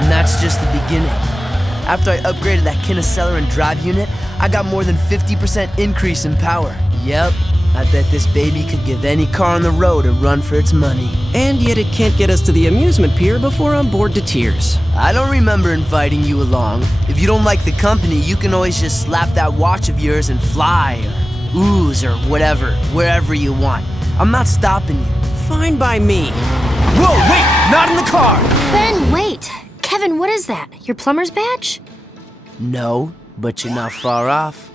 And that's just the beginning. After I upgraded that Kinesteller and drive unit, I got more than 50% increase in power. Yep, I bet this baby could give any car on the road a run for its money. And yet it can't get us to the amusement pier before on board to Tears. I don't remember inviting you along. If you don't like the company, you can always just slap that watch of yours and fly, or ooze, or whatever, wherever you want. I'm not stopping you. Fine by me. Whoa, wait! Not in the car! Ben, wait! Kevin, what is that? Your plumber's badge? No, but you're not far off.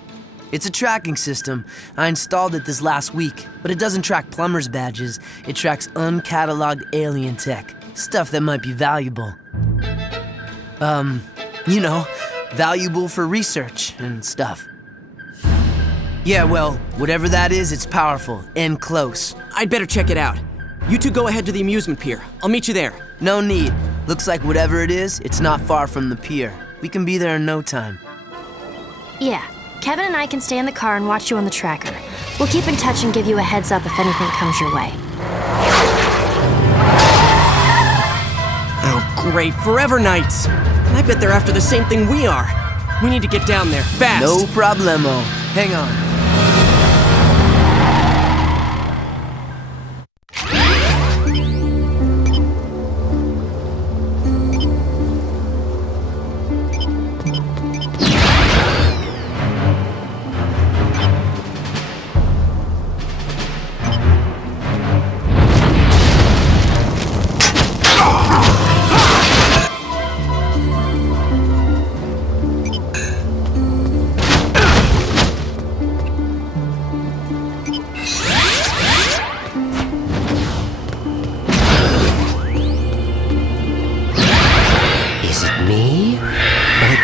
It's a tracking system. I installed it this last week, but it doesn't track plumber's badges. It tracks uncatalogued alien tech, stuff that might be valuable. You know, valuable for research and stuff. Yeah, well, whatever that is, it's powerful and close. I'd better check it out. You two go ahead to the amusement pier. I'll meet you there. No need. Looks like whatever it is, it's not far from the pier. We can be there in no time. Yeah, Kevin and I can stay in the car and watch you on the tracker. We'll keep in touch and give you a heads up if anything comes your way. Oh, great. Forever Nights. I bet they're after the same thing we are. We need to get down there, fast. No problemo. Hang on.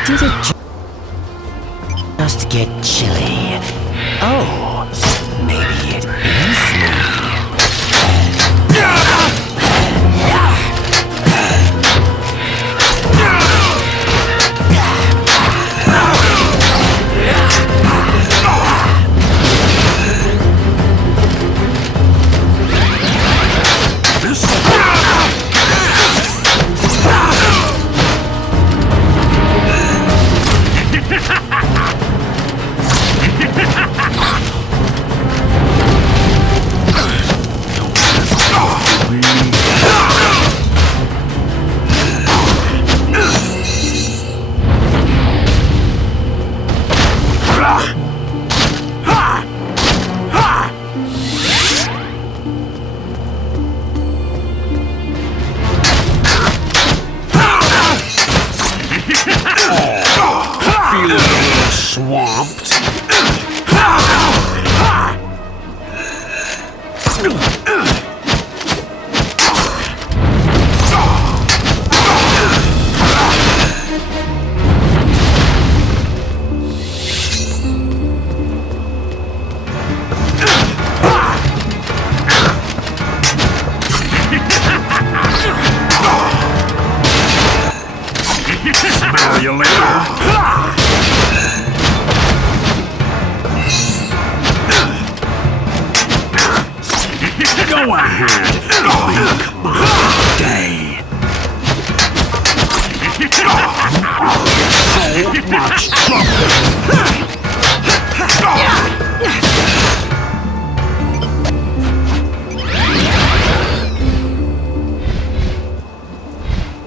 Did it just get chilly? Oh, maybe it is me.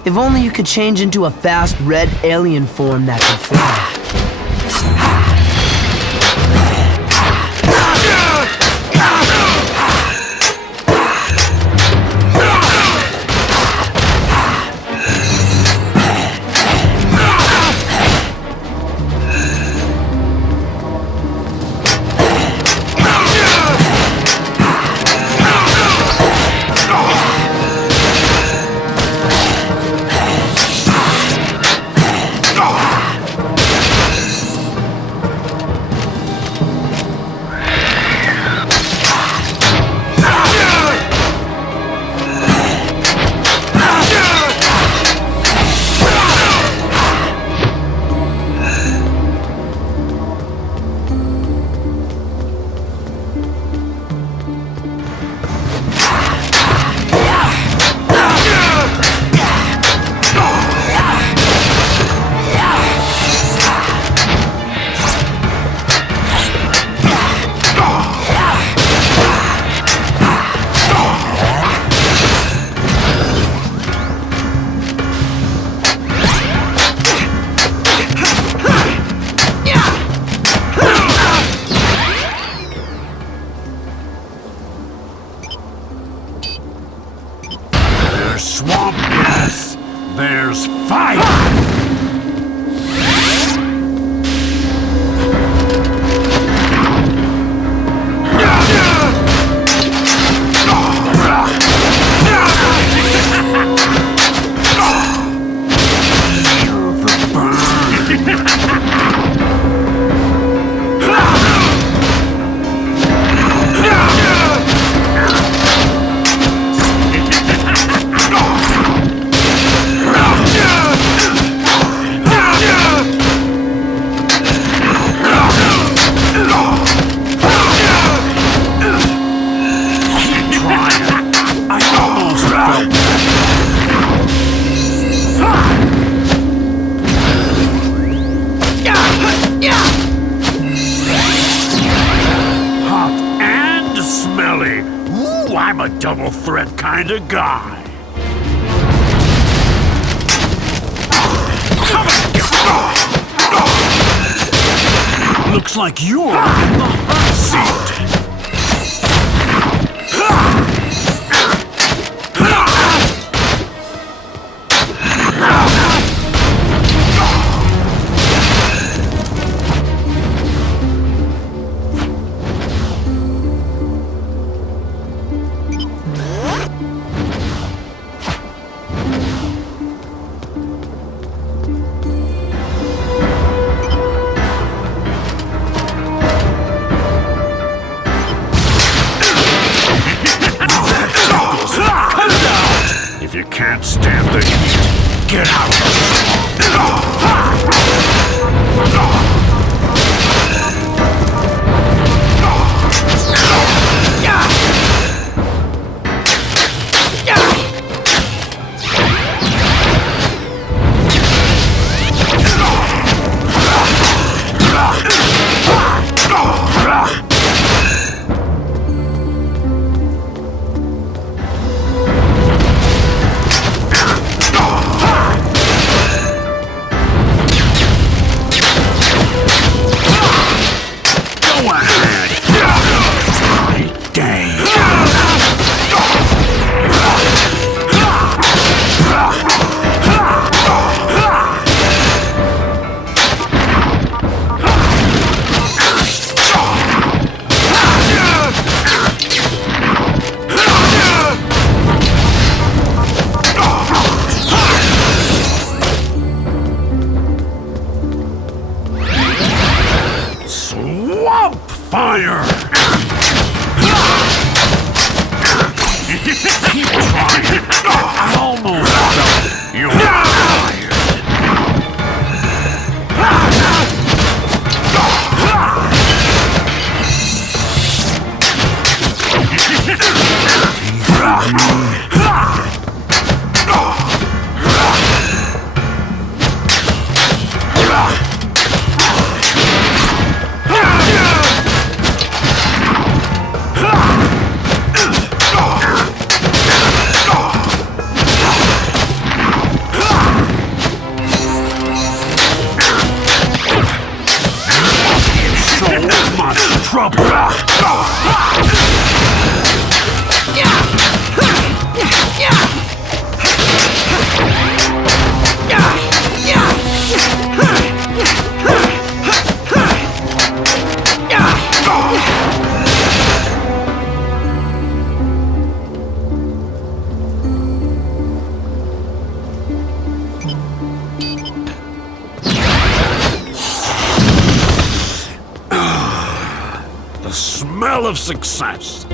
If only you could change into a fast red alien form that could fly. There's swamp gas. There's fire. I'm a double threat kind of guy. Looks like you're in the hot seat. If you can't stand the heat, get out! smell of success.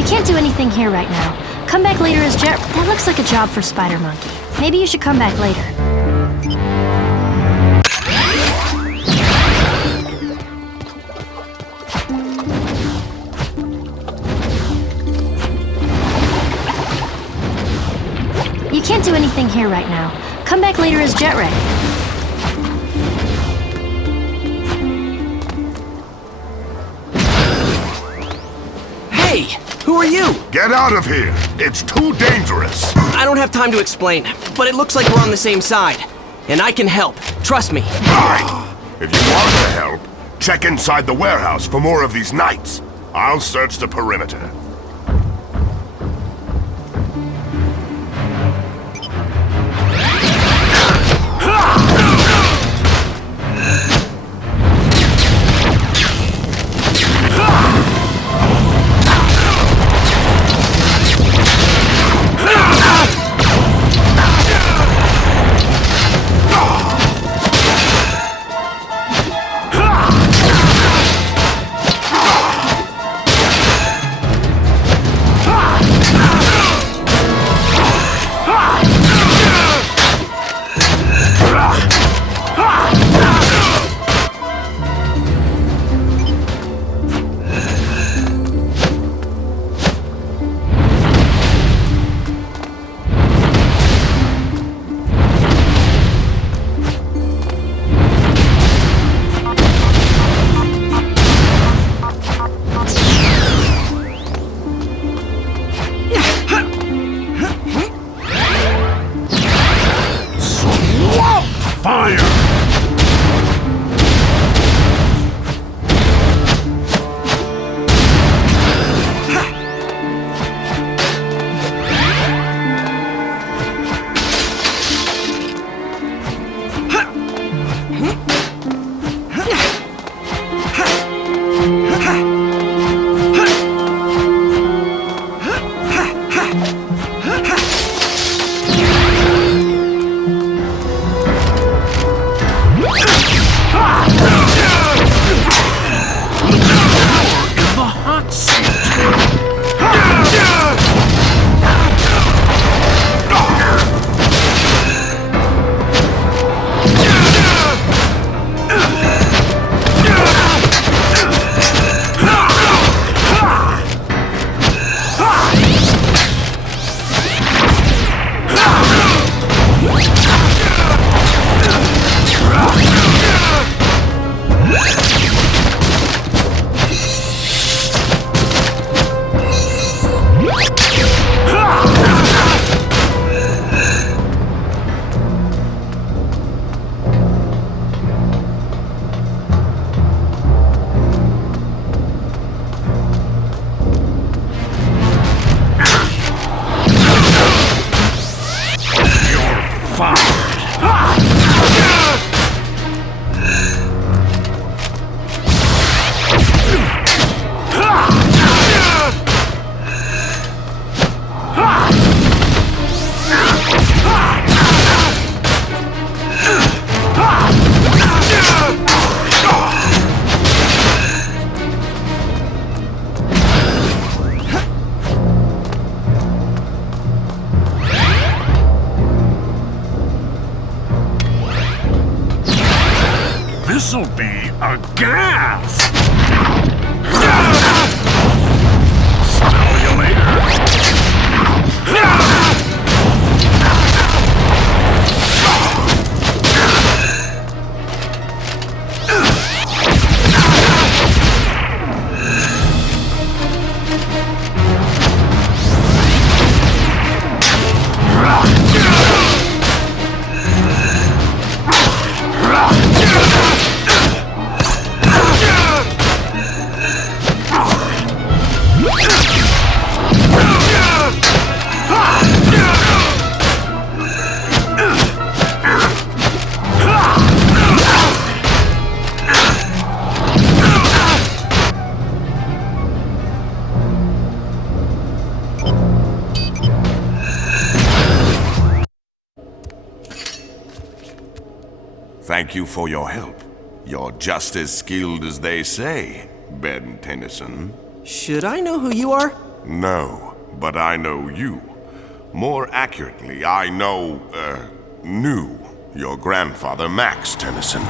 You can't do anything here right now. Come back later as Jet... That looks like a job for Spider Monkey. Maybe you should come back later. You can't do anything here right now. Come back later as Jet Ray. Hey! Who are you? Get out of here! It's too dangerous! I don't have time to explain, but it looks like we're on the same side. And I can help. Trust me. Fine! If you want to help, check inside the warehouse for more of these knights. I'll search the perimeter. This'll be a gas! Smell you later! Thank you for your help. You're just as skilled as they say, Ben Tennyson. Should I know who you are? No, but I know you. More accurately, I knew your grandfather, Max Tennyson.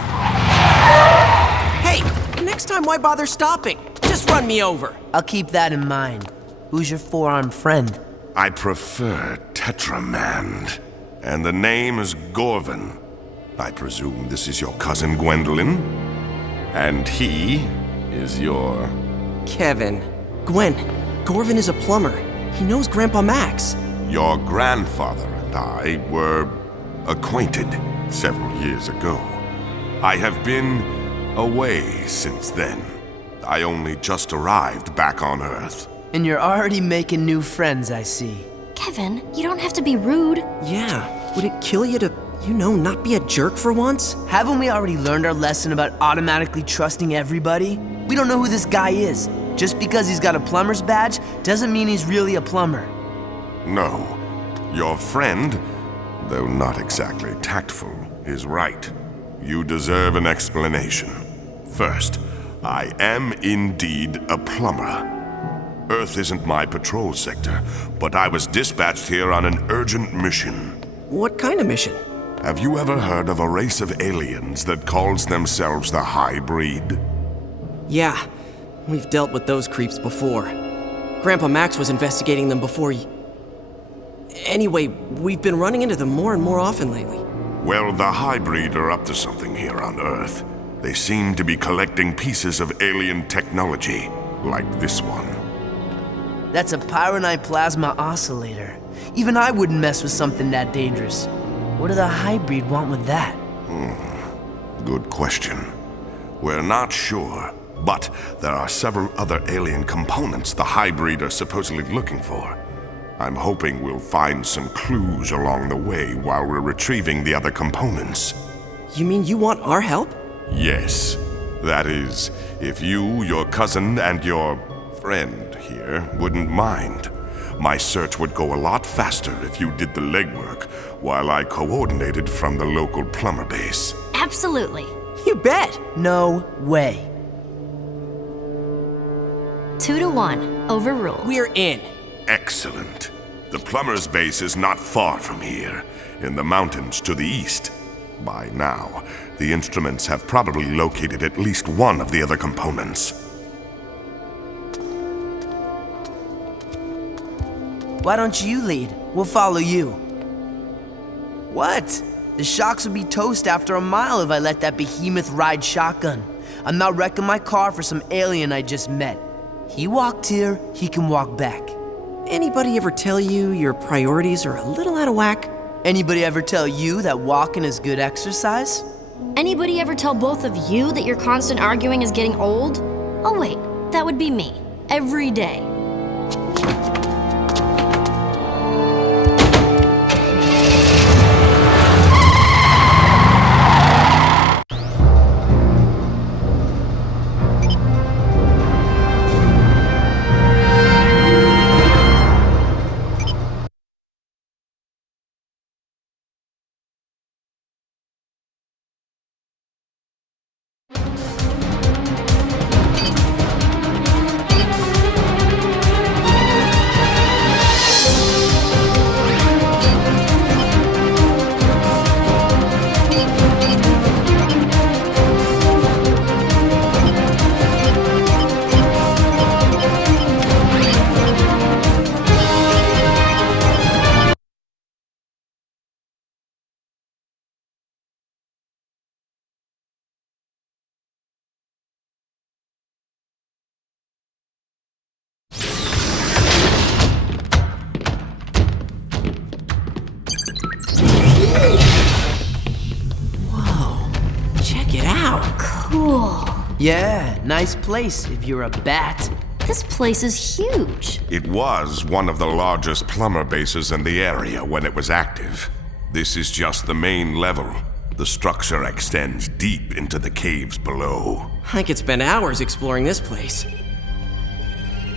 Hey, next time why bother stopping? Just run me over. I'll keep that in mind. Who's your four-armed friend? I prefer Tetramand, and the name is Gorvin. I presume this is your cousin Gwendolyn? And he is your... Kevin. Gwen, Gorvin is a plumber. He knows Grandpa Max. Your grandfather and I were acquainted several years ago. I have been away since then. I only just arrived back on Earth. And you're already making new friends, I see. Kevin, you don't have to be rude. Yeah, would it kill you to, not be a jerk for once? Haven't we already learned our lesson about automatically trusting everybody? We don't know who this guy is. Just because he's got a plumber's badge doesn't mean he's really a plumber. No. Your friend, though not exactly tactful, is right. You deserve an explanation. First, I am indeed a plumber. Earth isn't my patrol sector, but I was dispatched here on an urgent mission. What kind of mission? Have you ever heard of a race of aliens that calls themselves the Highbreed? Yeah, we've dealt with those creeps before. Grandpa Max was investigating them before Anyway, we've been running into them more and more often lately. Well, the Highbreed are up to something here on Earth. They seem to be collecting pieces of alien technology, like this one. That's a pyronite plasma oscillator. Even I wouldn't mess with something that dangerous. What do the Highbreed want with that? Good question. We're not sure, but there are several other alien components the Highbreed are supposedly looking for. I'm hoping we'll find some clues along the way while we're retrieving the other components. You mean you want our help? Yes. That is, if you, your cousin, and your friend here wouldn't mind. My search would go a lot faster if you did the legwork while I coordinated from the local plumber base. Absolutely. You bet. No way. 2-1, overruled. We're in. Excellent. The plumber's base is not far from here, in the mountains to the east. By now, the instruments have probably located at least one of the other components. Why don't you lead? We'll follow you. What? The shocks would be toast after a mile if I let that behemoth ride shotgun. I'm not wrecking my car for some alien I just met. He walked here, he can walk back. Anybody ever tell you your priorities are a little out of whack? Anybody ever tell you that walking is good exercise? Anybody ever tell both of you that your constant arguing is getting old? Oh wait, that would be me. Every day. Cool. Yeah, nice place if you're a bat. This place is huge. It was one of the largest plumber bases in the area when it was active. This is just the main level. The structure extends deep into the caves below. I could spend hours exploring this place.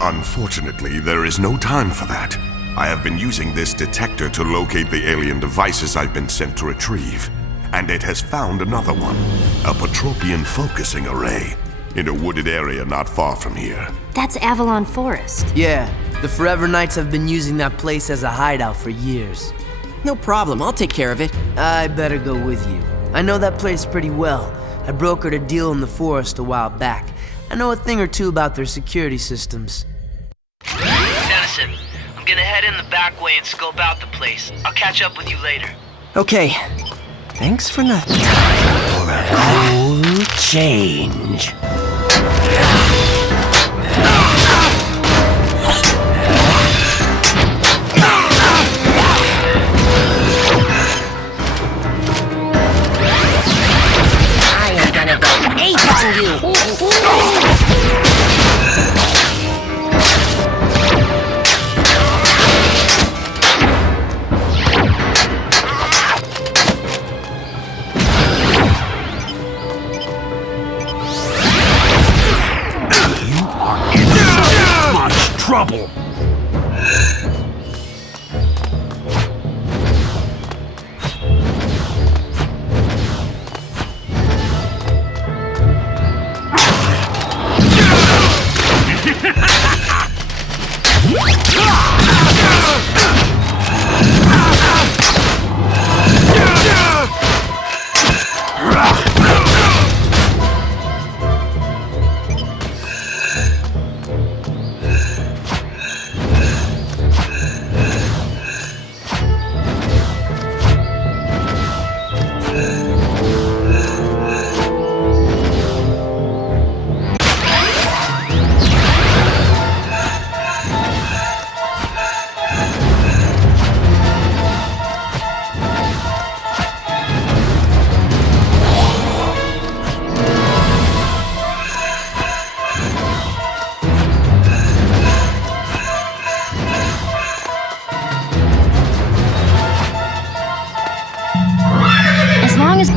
Unfortunately, there is no time for that. I have been using this detector to locate the alien devices I've been sent to retrieve. And it has found another one, a Patropian focusing array, in a wooded area not far from here. That's Avalon Forest. Yeah, the Forever Knights have been using that place as a hideout for years. No problem, I'll take care of it. I better go with you. I know that place pretty well. I brokered a deal in the forest a while back. I know a thing or two about their security systems. Dennison, I'm gonna head in the back way and scope out the place. I'll catch up with you later. Okay. Thanks for nothing. For a whole change. I am gonna go ape on you! Trouble! As long as...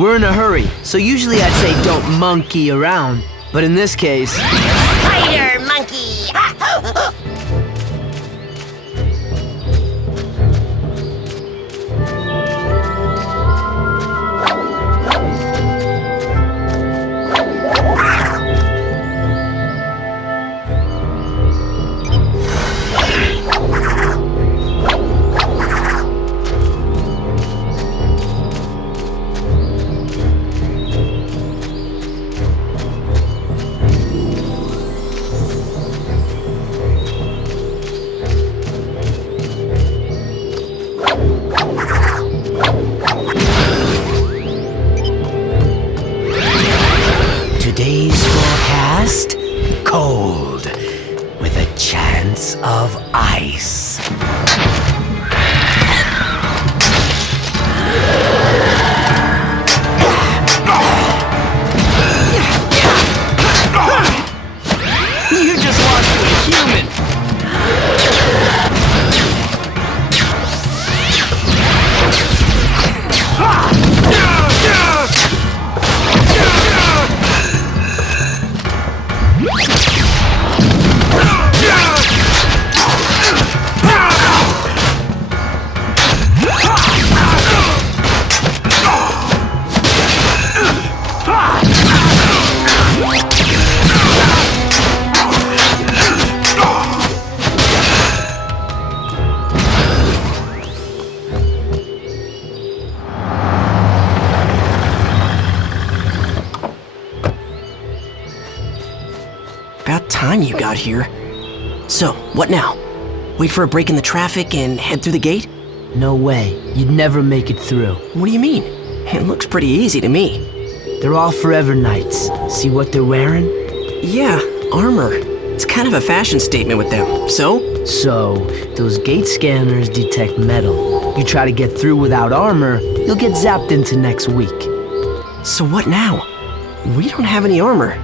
We're in a hurry, so usually I'd say don't monkey around. But in this case... Spider monkey! Today's forecast, cold, with a chance of ice. You just lost to a human! About time you got here. So, what now? Wait for a break in the traffic and head through the gate? No way. You'd never make it through. What do you mean? It looks pretty easy to me. They're all Forever Knights. See what they're wearing? Yeah, armor. It's kind of a fashion statement with them. So? So, those gate scanners detect metal. You try to get through without armor, you'll get zapped into next week. So what now? We don't have any armor.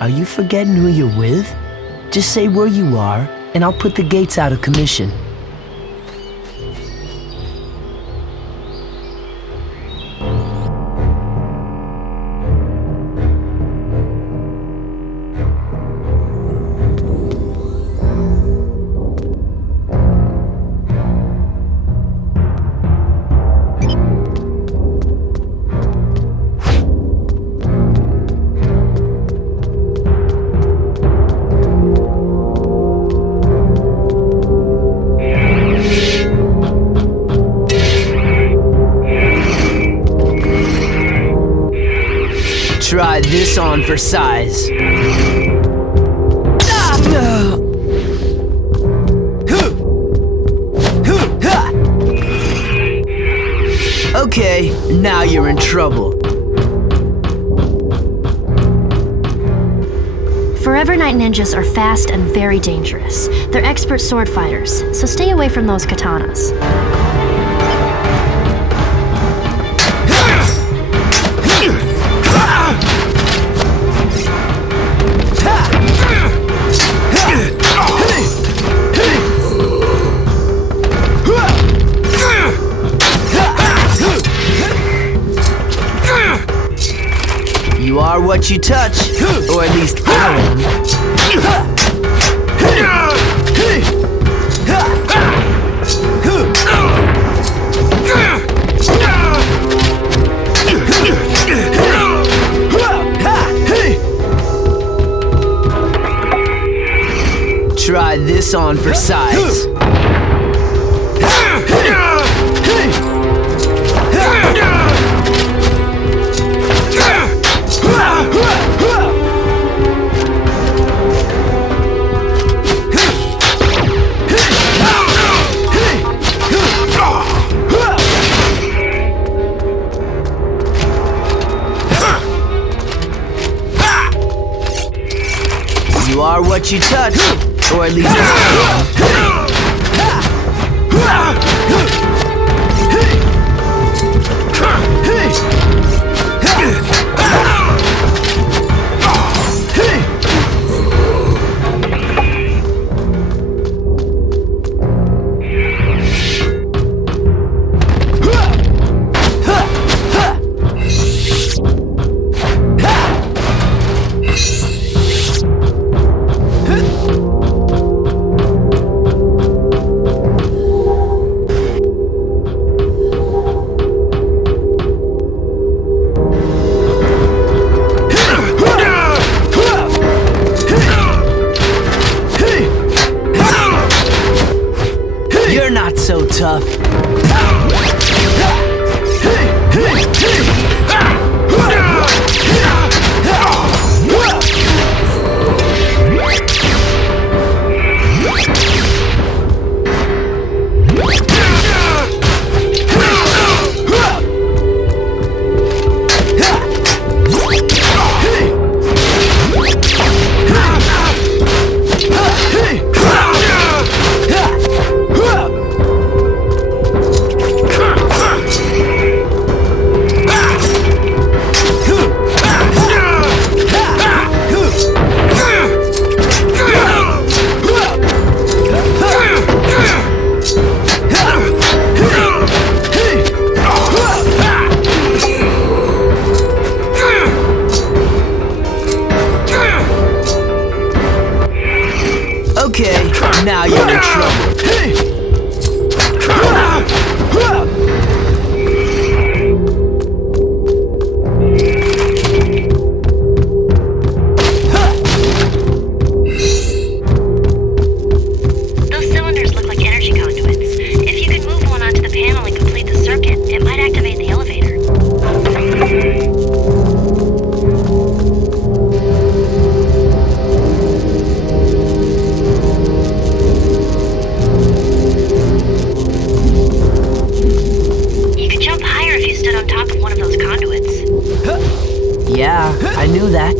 Are you forgetting who you're with? Just say where you are, and I'll put the gates out of commission. Try this on for size. Okay, now you're in trouble. Forever Knight ninjas are fast and very dangerous. They're expert sword fighters, so stay away from those katanas. You are what you touch, or at least I am. Try this on for size. You are what you touch, or at least Okay, now you're in trouble. Those cylinders look like energy conduits. If you could move one onto the panel and complete the circuit, it might activate the elevator. You could jump higher if you stood on top of one of those conduits. Yeah, I knew that.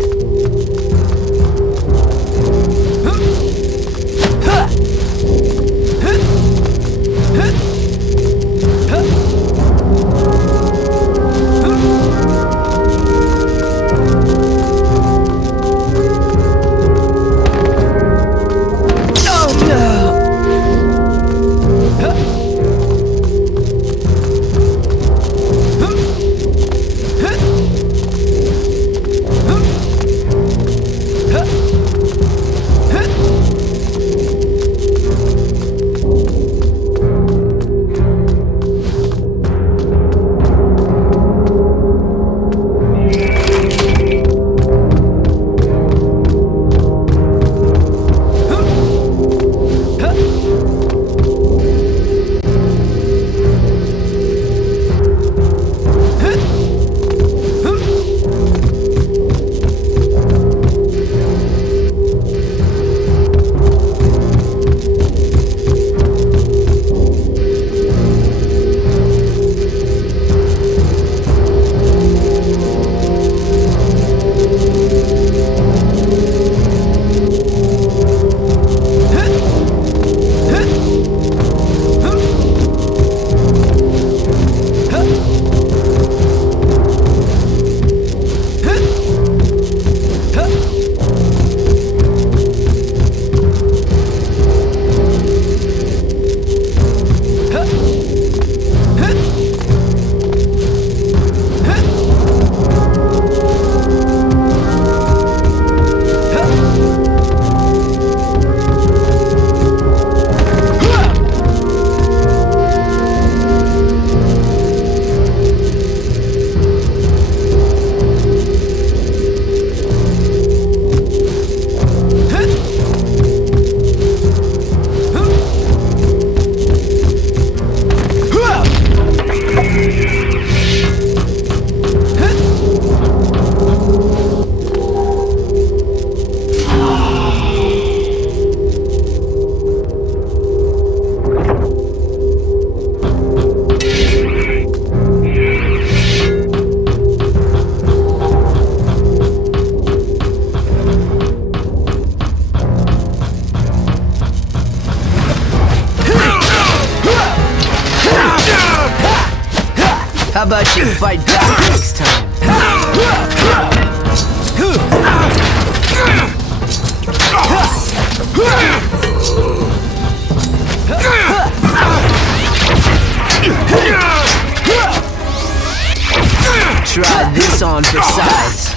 How about you fight back next time? Try this on for size.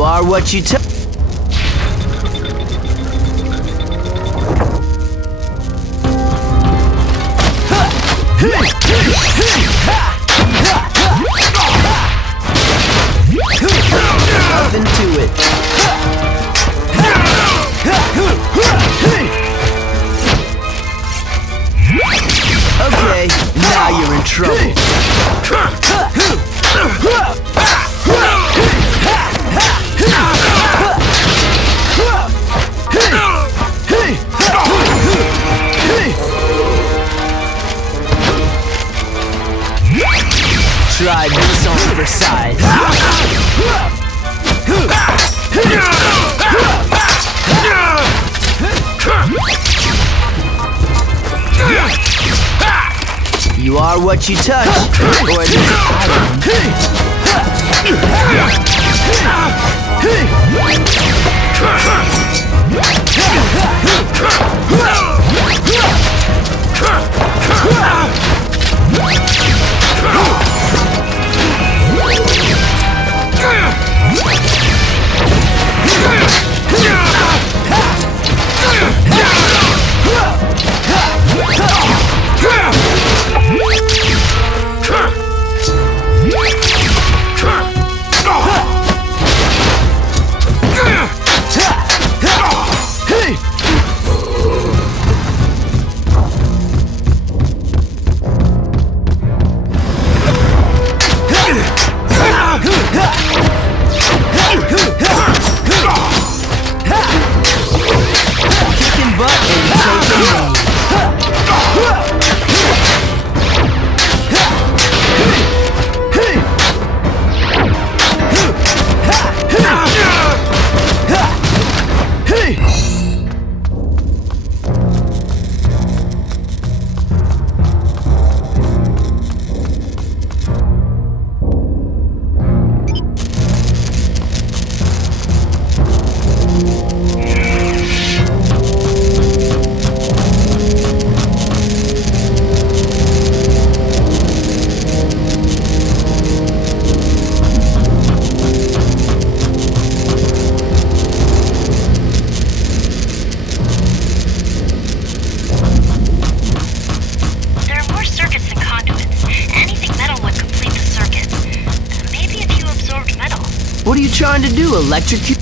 You are what you tell. Nothing to it. Okay, now you're in trouble. Try this on for size. You are what you touch, or at least What are you trying to do, electrocute?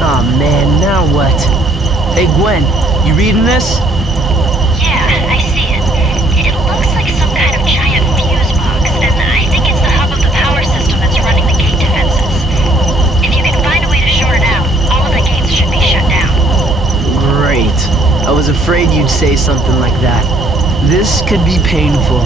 Aw, man, now what? Hey, Gwen, you reading this? Yeah, I see it. It looks like some kind of giant fuse box, and I think it's the hub of the power system that's running the gate defenses. If you can find a way to short it out, all of the gates should be shut down. Great. I was afraid you'd say something like that. This could be painful.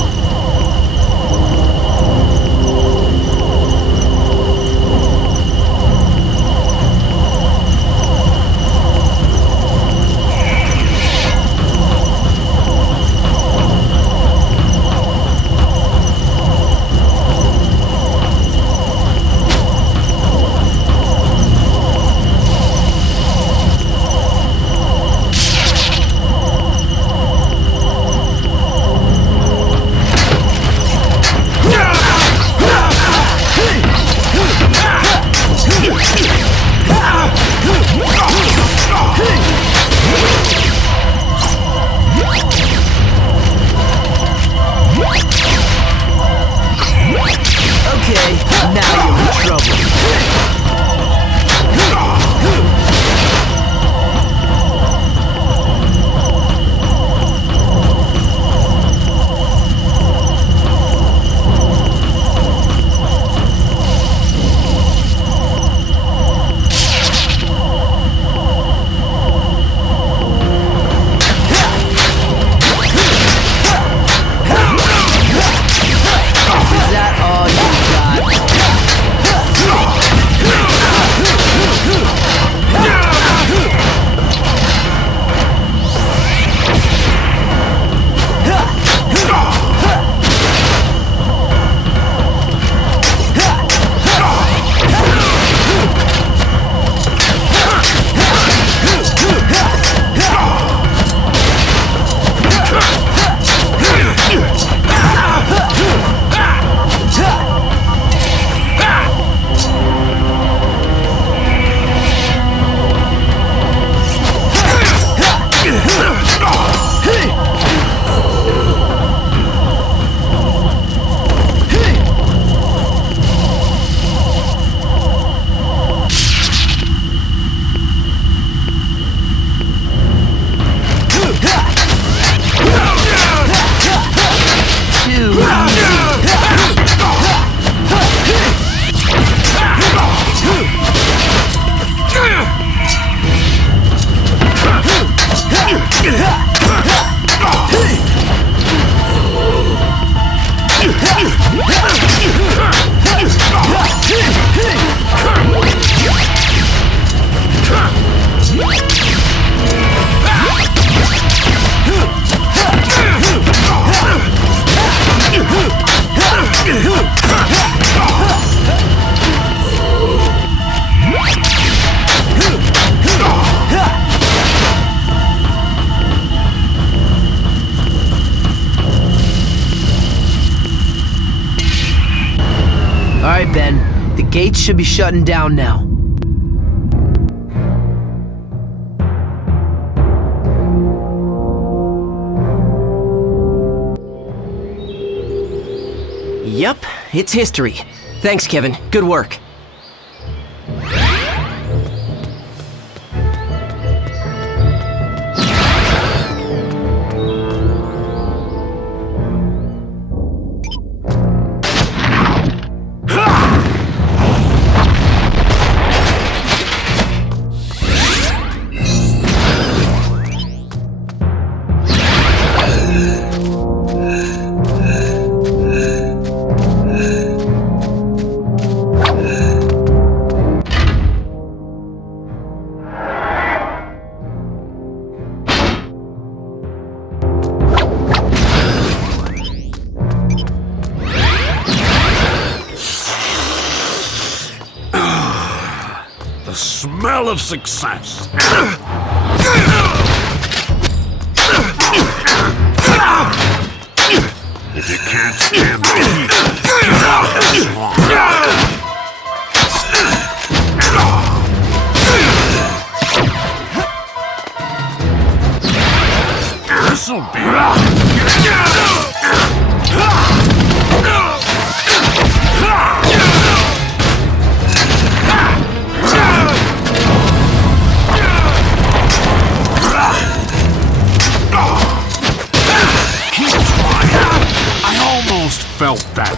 The gates should be shutting down now. Yup, it's history. Thanks, Kevin. Good work. The smell of success. If you can't stand the heat, get out this long. This'll be felt that.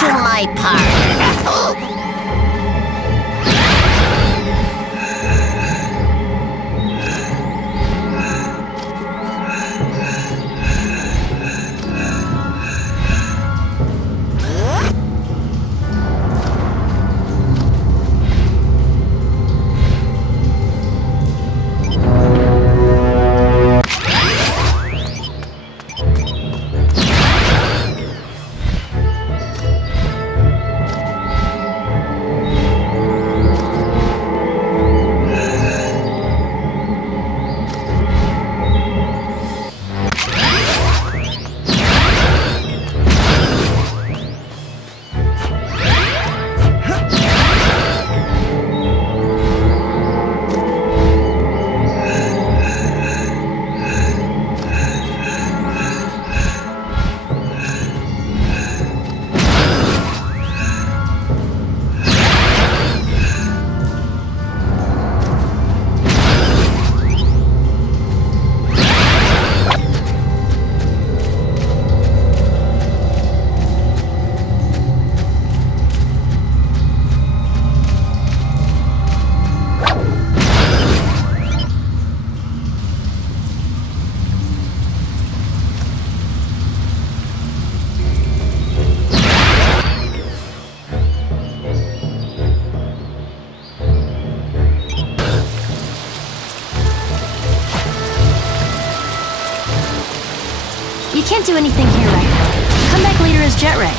To my parlor. You can't do anything here right now. Come back later as Jet Ray.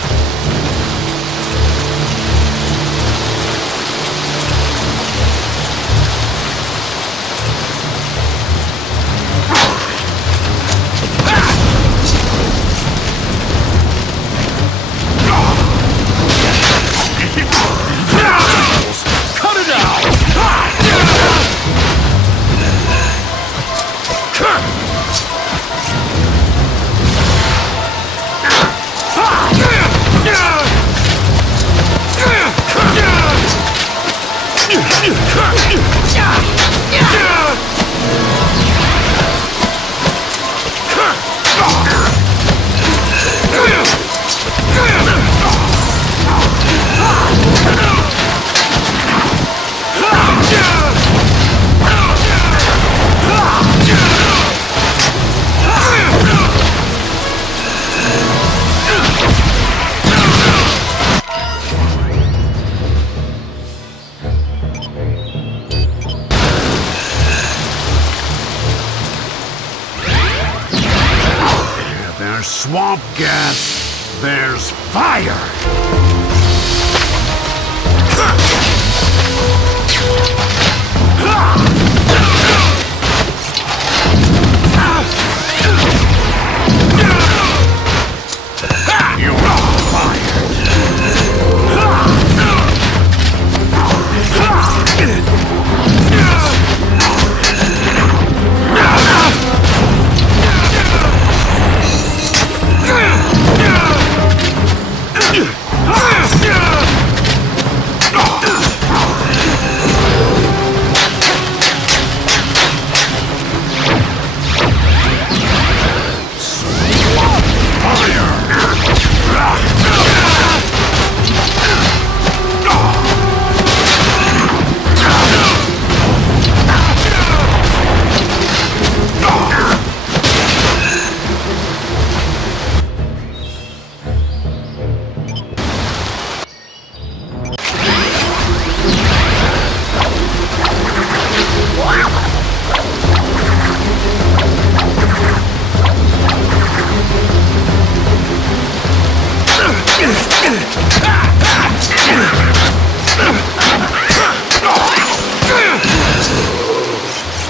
Cut it out! There's swamp gas. There's fire.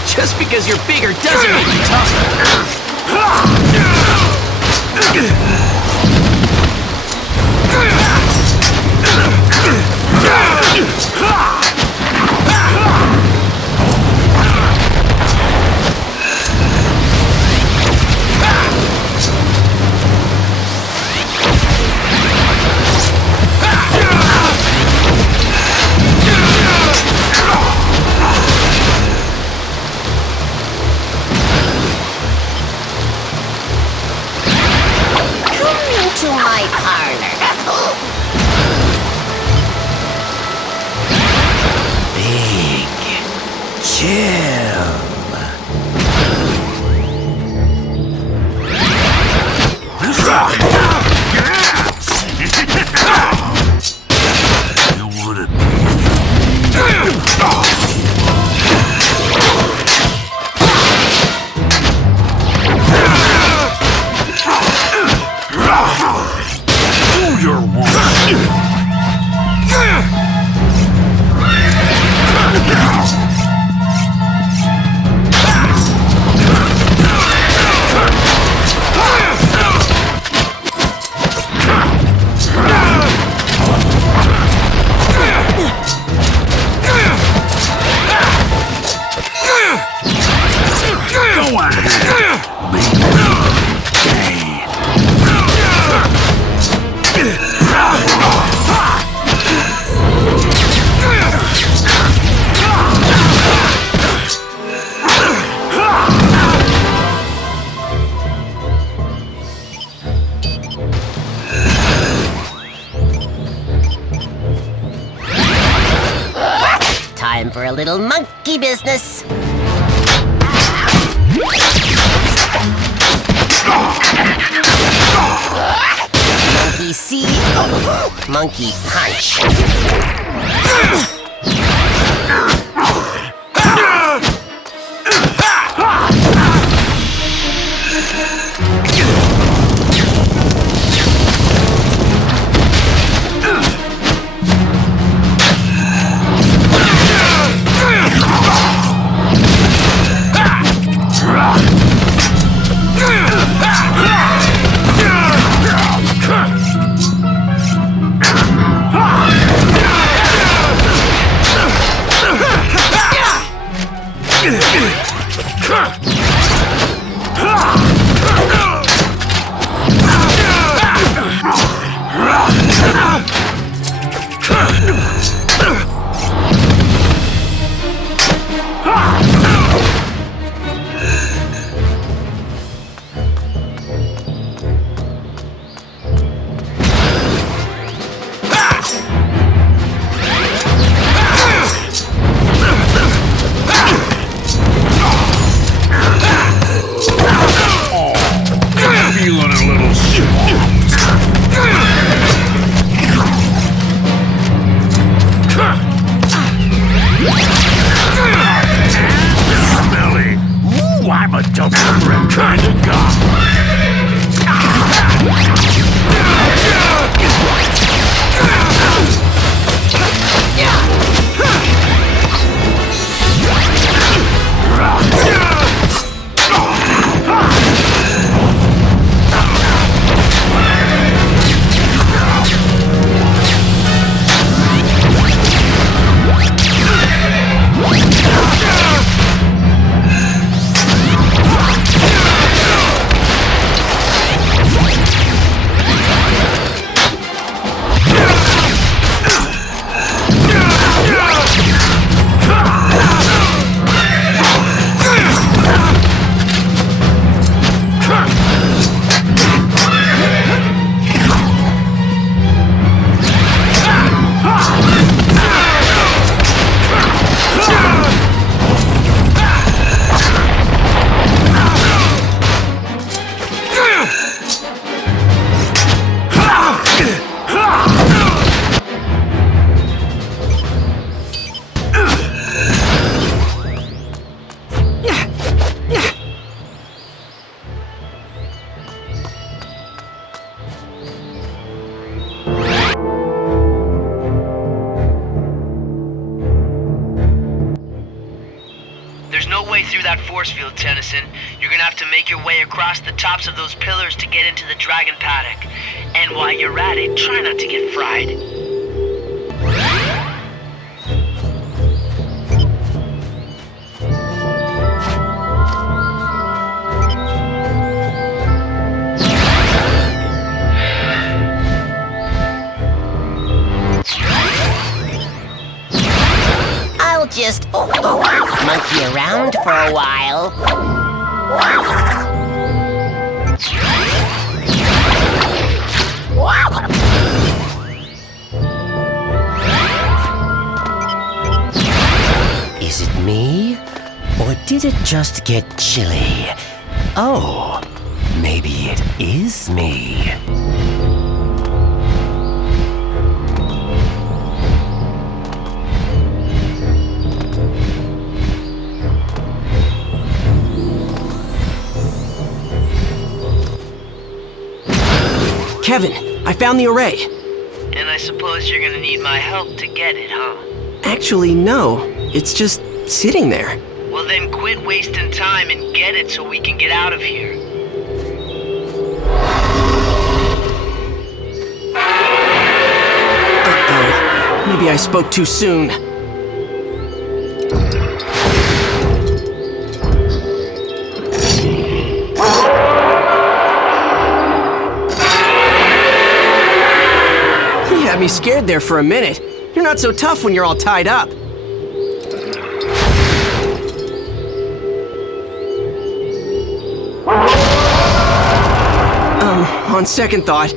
Just because you're bigger doesn't make you tougher. To my parlor. Big chill. You want it? Do your work. Go ahead. Time for a little monkey business. Monkey see, monkey punch. Feeling a little strong. Smelly. Ooh, I'm a double threat kind of guy. There's no way through that force field, Tennyson. You're gonna have to make your way across the tops of those pillars to get into the dragon paddock. And while you're at it, try not to get fried. I'll just monkey around for a while. Is it me? Or did it just get chilly? Oh, maybe it is me. Kevin, I found the array. And I suppose you're gonna need my help to get it, huh? Actually, no. It's just sitting there. Well then quit wasting time and get it so we can get out of here. Uh-oh. Maybe I spoke too soon. You had me scared there for a minute. You're not so tough when you're all tied up. On second thought,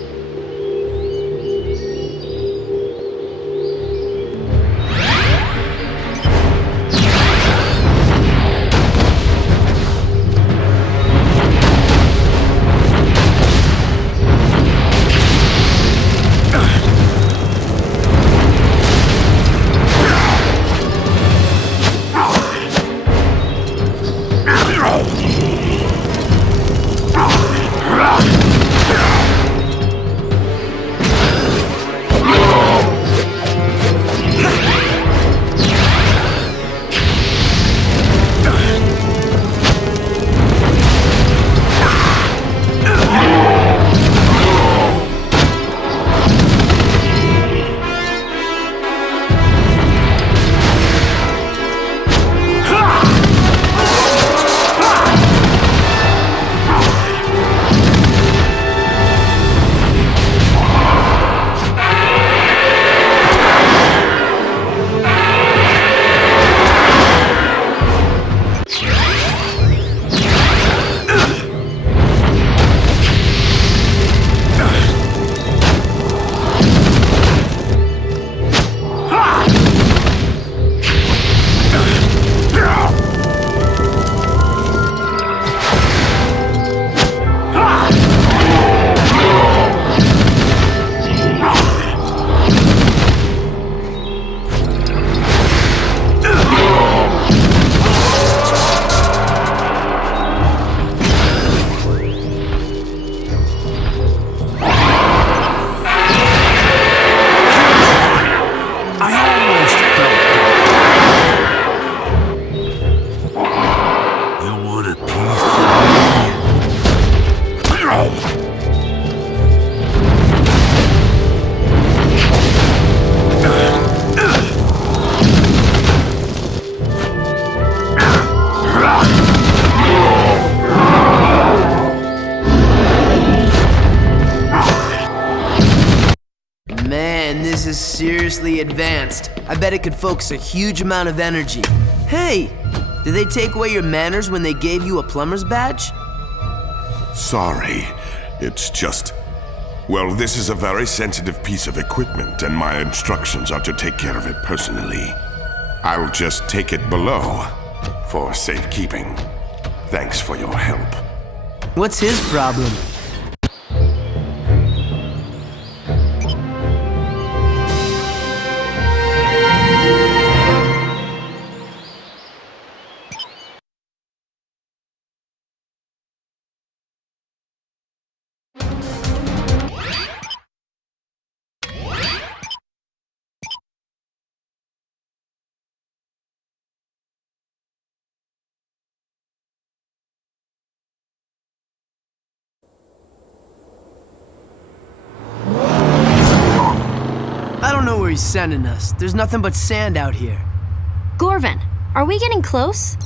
want a piece of me? Man, this is seriously advanced. I bet it could focus a huge amount of energy. Hey, did they take away your manners when they gave you a plumber's badge? Sorry, it's just... Well, this is a very sensitive piece of equipment, and my instructions are to take care of it personally. I'll just take it below for safekeeping. Thanks for your help. What's his problem? I don't know where he's sending us. There's nothing but sand out here. Gorvin, are we getting close?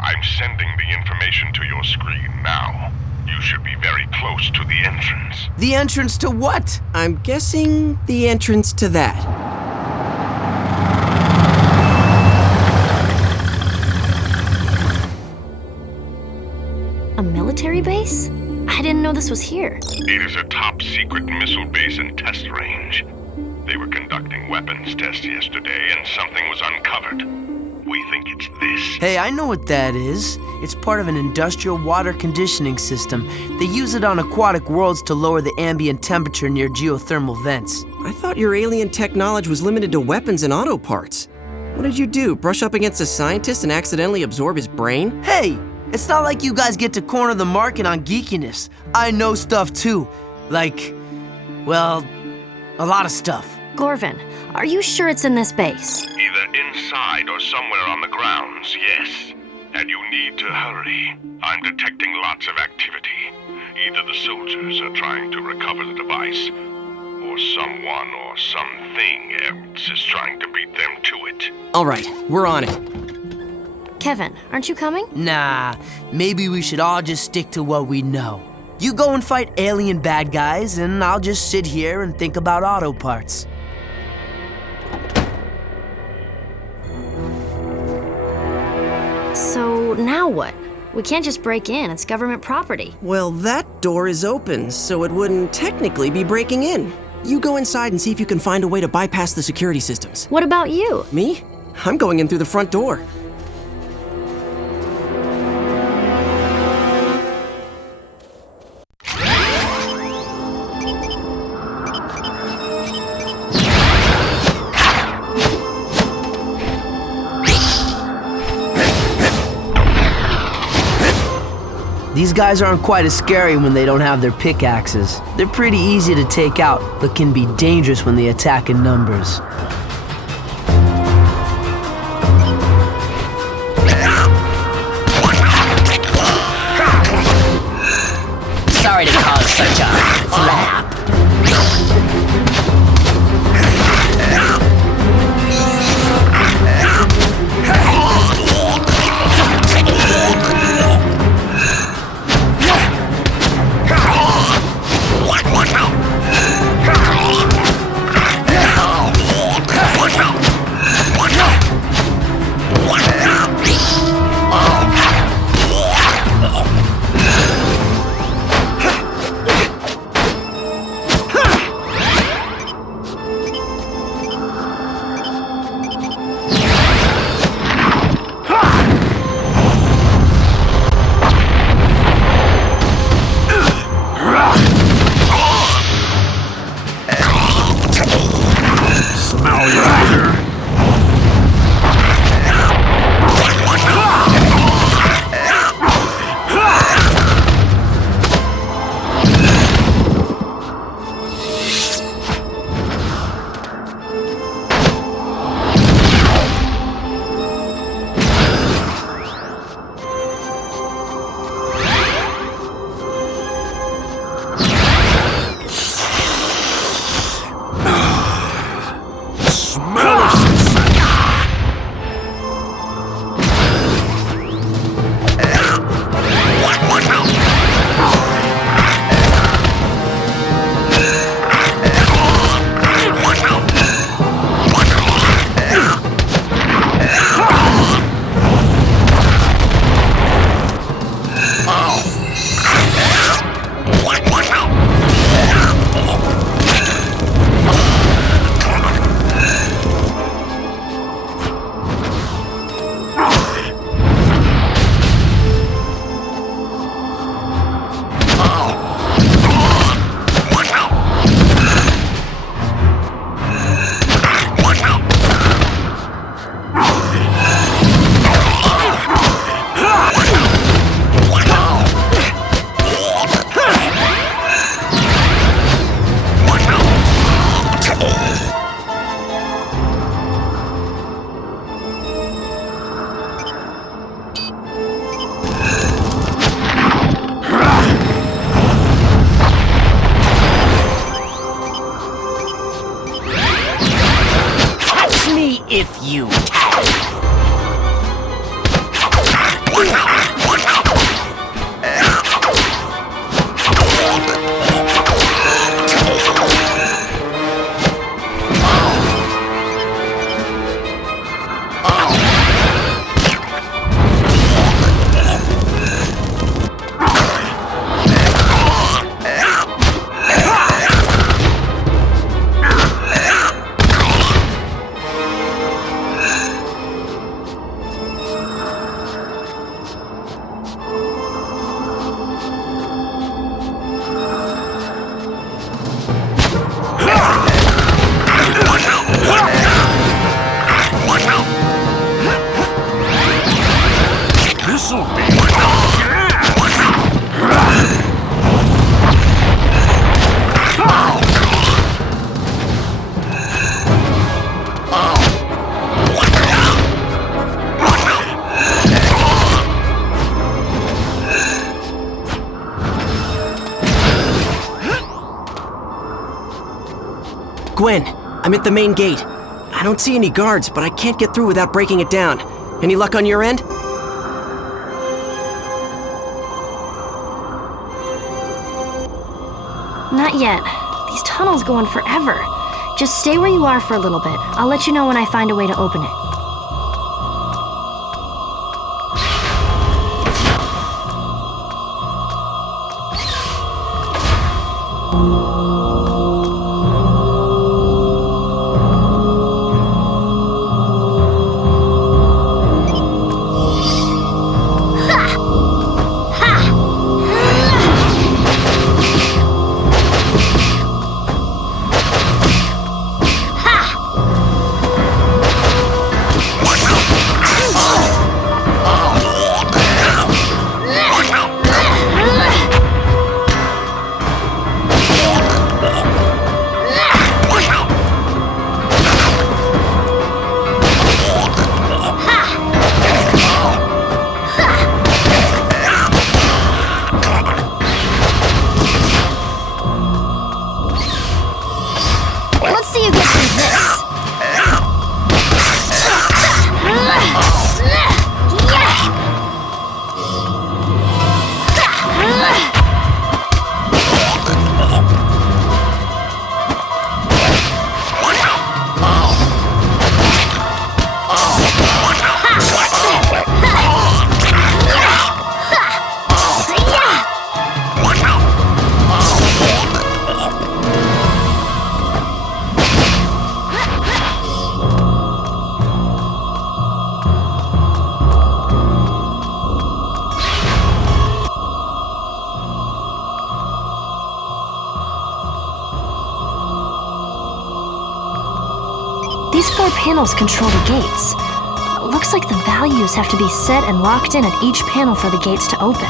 I'm sending the information to your screen now. You should be very close to the entrance. The entrance to what? I'm guessing the entrance to that. A military base? I didn't know this was here. It is a top-secret missile base and test range. They were conducting weapons tests yesterday, and something was uncovered. We think it's this. Hey, I know what that is. It's part of an industrial water conditioning system. They use it on aquatic worlds to lower the ambient temperature near geothermal vents. I thought your alien tech knowledge was limited to weapons and auto parts. What did you do, brush up against a scientist and accidentally absorb his brain? Hey, it's not like you guys get to corner the market on geekiness. I know stuff too. Like, well, a lot of stuff. Gorvin, are you sure it's in this base? Either inside or somewhere on the grounds, yes. And you need to hurry. I'm detecting lots of activity. Either the soldiers are trying to recover the device, or someone or something else is trying to beat them to it. All right, we're on it. Kevin, aren't you coming? Nah, maybe we should all just stick to what we know. You go and fight alien bad guys, and I'll just sit here and think about auto parts. So now what? We can't just break in, it's government property. Well, that door is open, so it wouldn't technically be breaking in. You go inside and see if you can find a way to bypass the security systems. What about you? Me? I'm going in through the front door. These guys aren't quite as scary when they don't have their pickaxes. They're pretty easy to take out, but can be dangerous when they attack in numbers. Sorry to cause such a flap. Gwen, I'm at the main gate. I don't see any guards, but I can't get through without breaking it down. Any luck on your end? Not yet. These tunnels go on forever. Just stay where you are for a little bit. I'll let you know when I find a way to open it. These 4 panels control the gates. Looks like the values have to be set and locked in at each panel for the gates to open.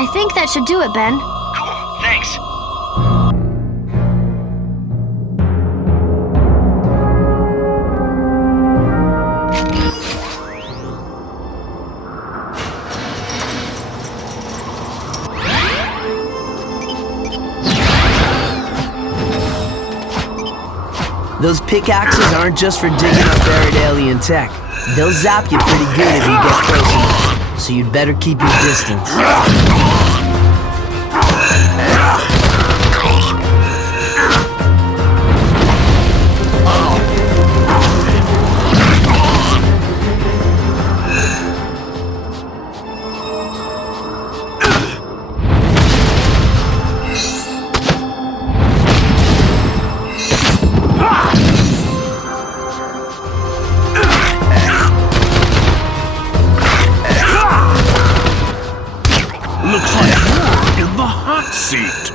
I think that should do it, Ben. Cool, thanks. Those pickaxes aren't just for digging up buried alien tech. They'll zap you pretty good if you get close enough, so you'd better keep your distance. Looks like you're in the hot seat.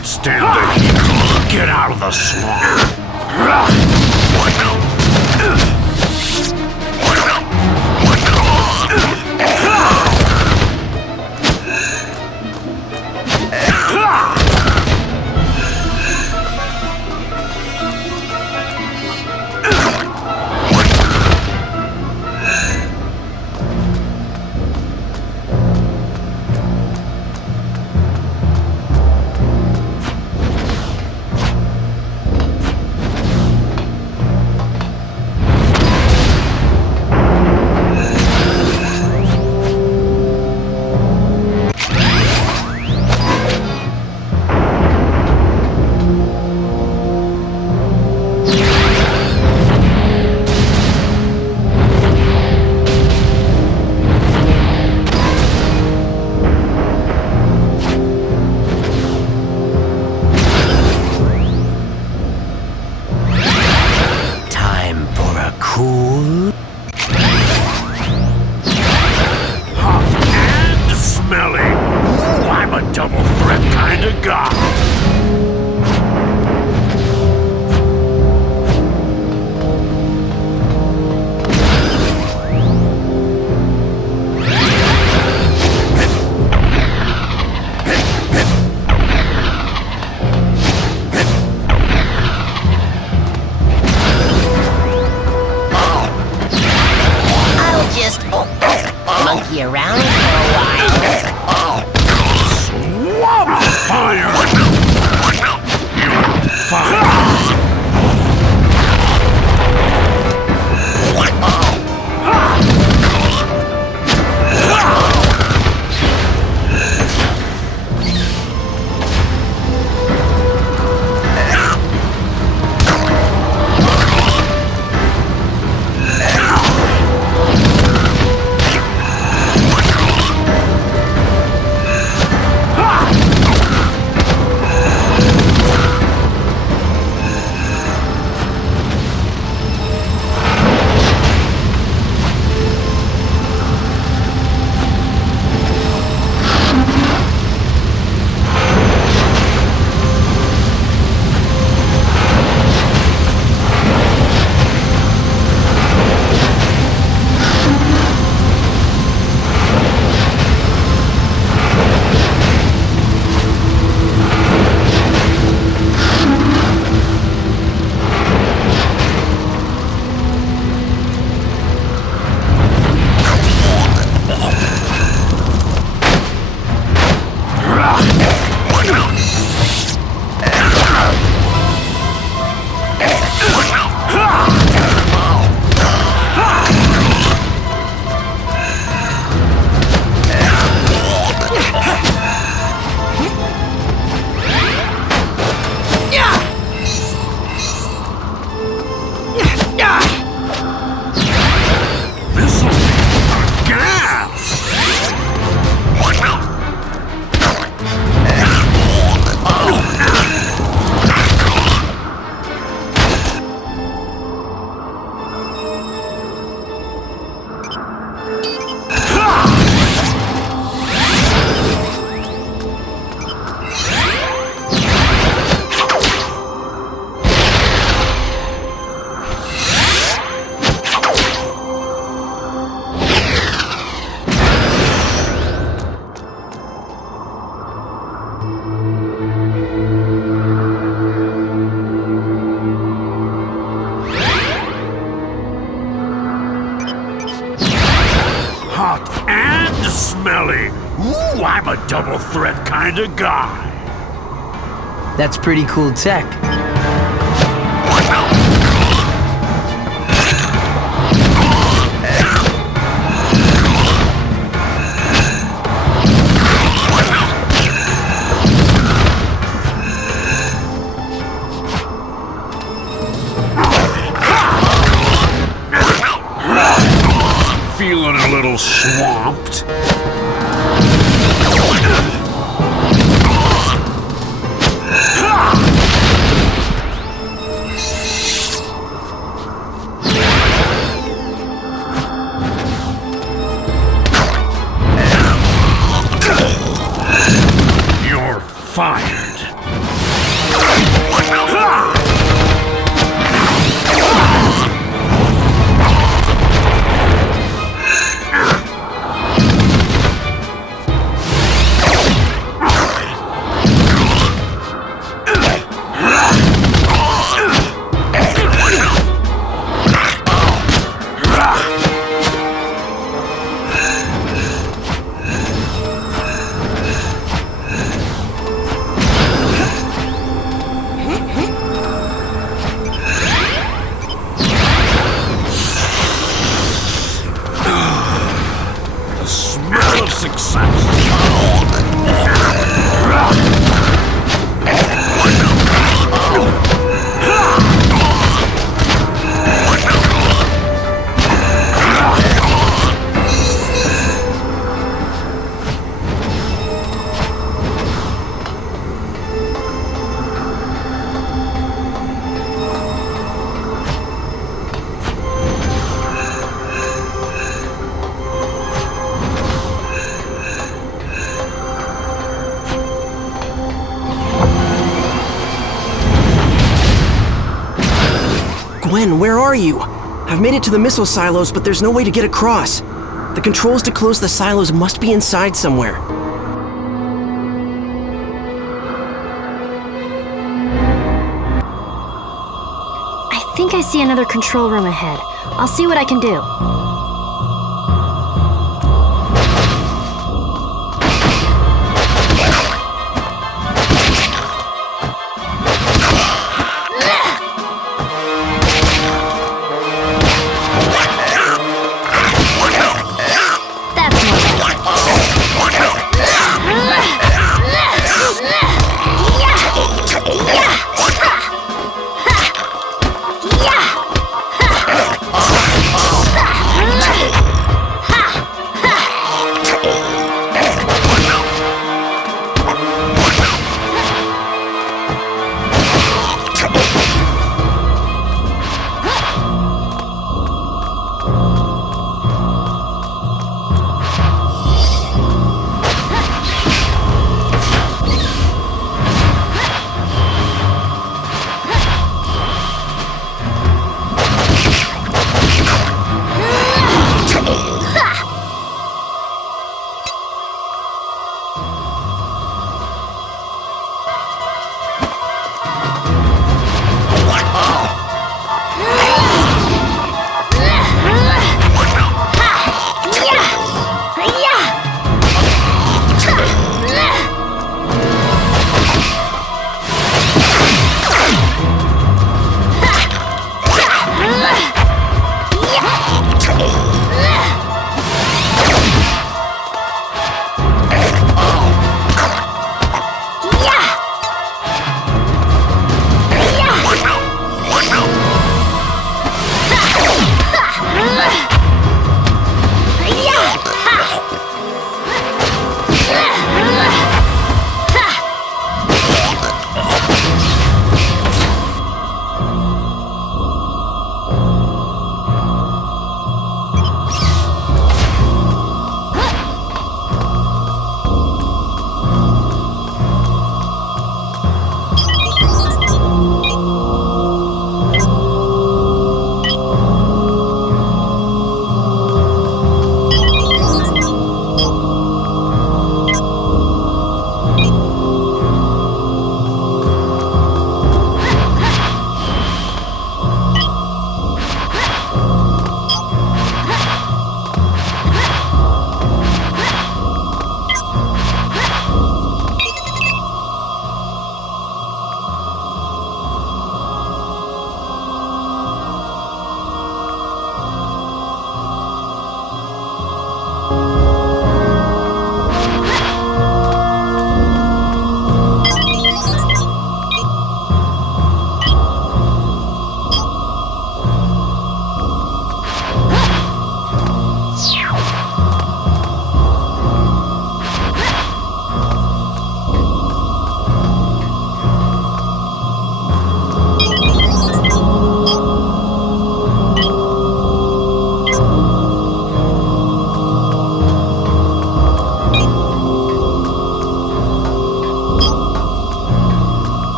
can't stand the heat. Get out of the swamp. Cool. Hot and smelly. Ooh, I'm a double threat kind of guy. Monkey around for a while. Swamp fire! You're fire! Hot and smelly. Ooh, I'm a double threat kind of guy. That's pretty cool tech. Feeling a little swamped. You're fired. Gwen, where are you? I've made it to the missile silos, but there's no way to get across. The controls to close the silos must be inside somewhere. I think I see another control room ahead. I'll see what I can do.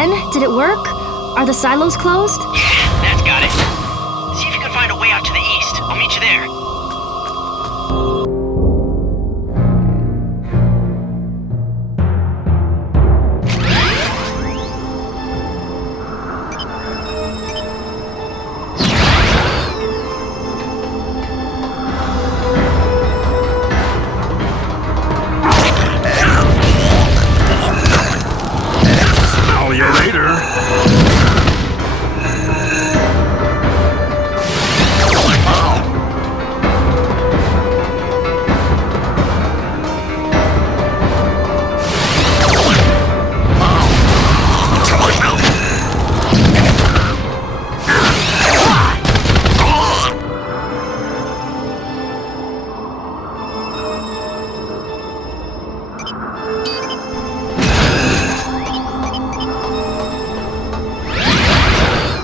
again? Did it work? Are the silos closed? Yeah, that's got it. See if you can find a way out to the east. I'll meet you there. Smell you later.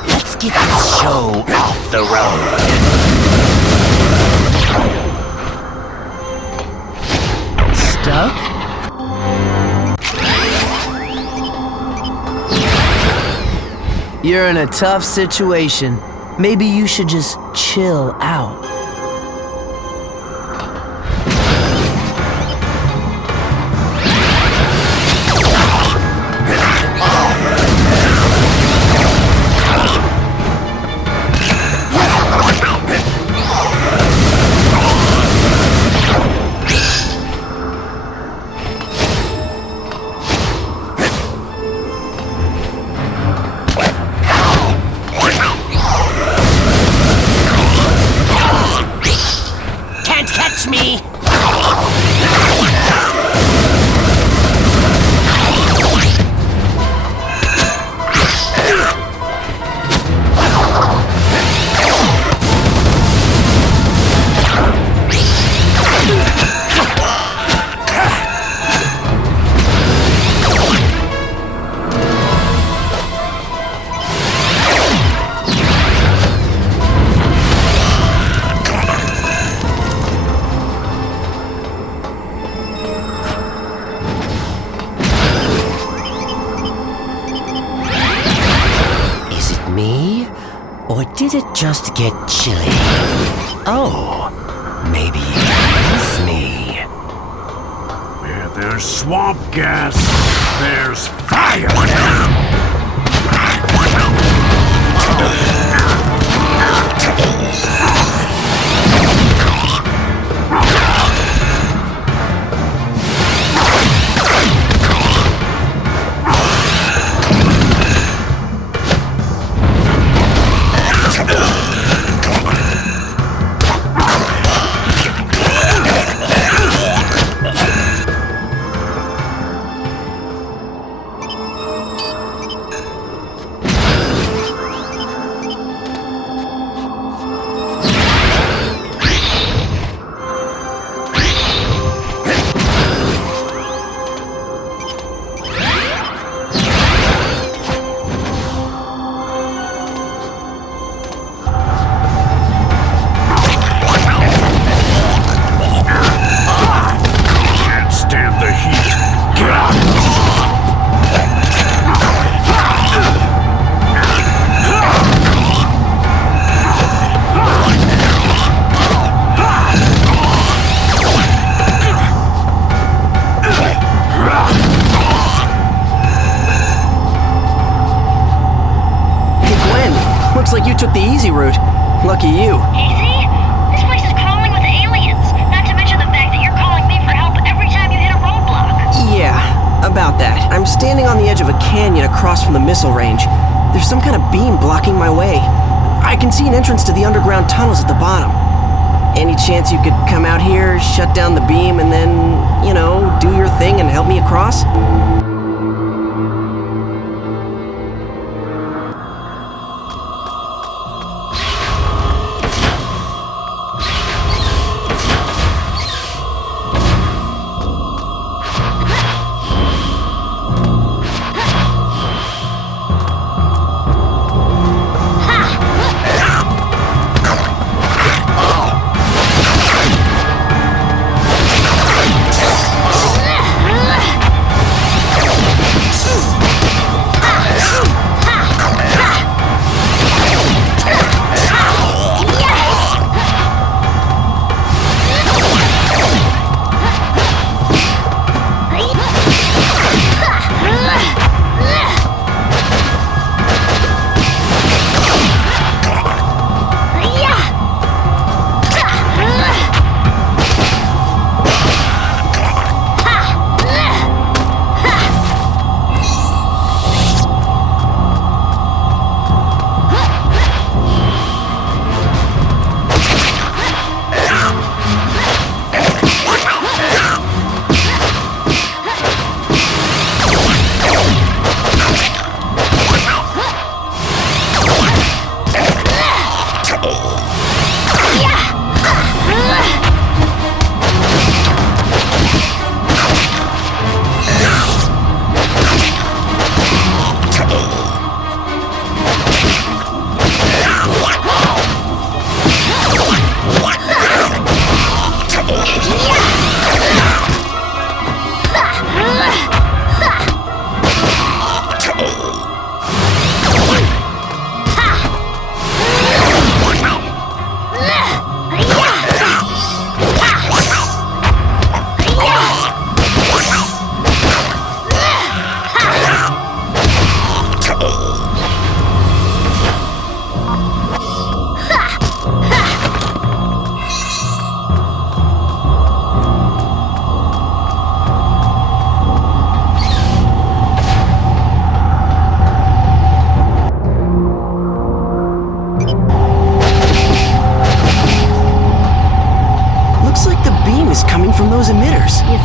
Let's get this show off the road. Stuck? You're in a tough situation. Maybe you should just chill out. Can't catch me! Is it me? Or did it just get chilly? Oh, maybe it is me. Where there's swamp gas, there's fire. Can't stand the heat. Get out. Hey, Gwen. Looks like you took the easy route. Lucky you. Easy? This place is crawling with aliens. Not to mention the fact that you're calling me for help every time you hit a roadblock. Yeah, about that. I'm standing on the edge of a canyon across from the missile range. There's some kind of beam blocking my way. I can see an entrance to the underground tunnels at the bottom. Any chance you could come out here, shut down the beam, and then, do your thing and help me across?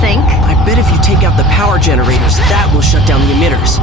think. I bet if you take out the power generators, that will shut down the emitters.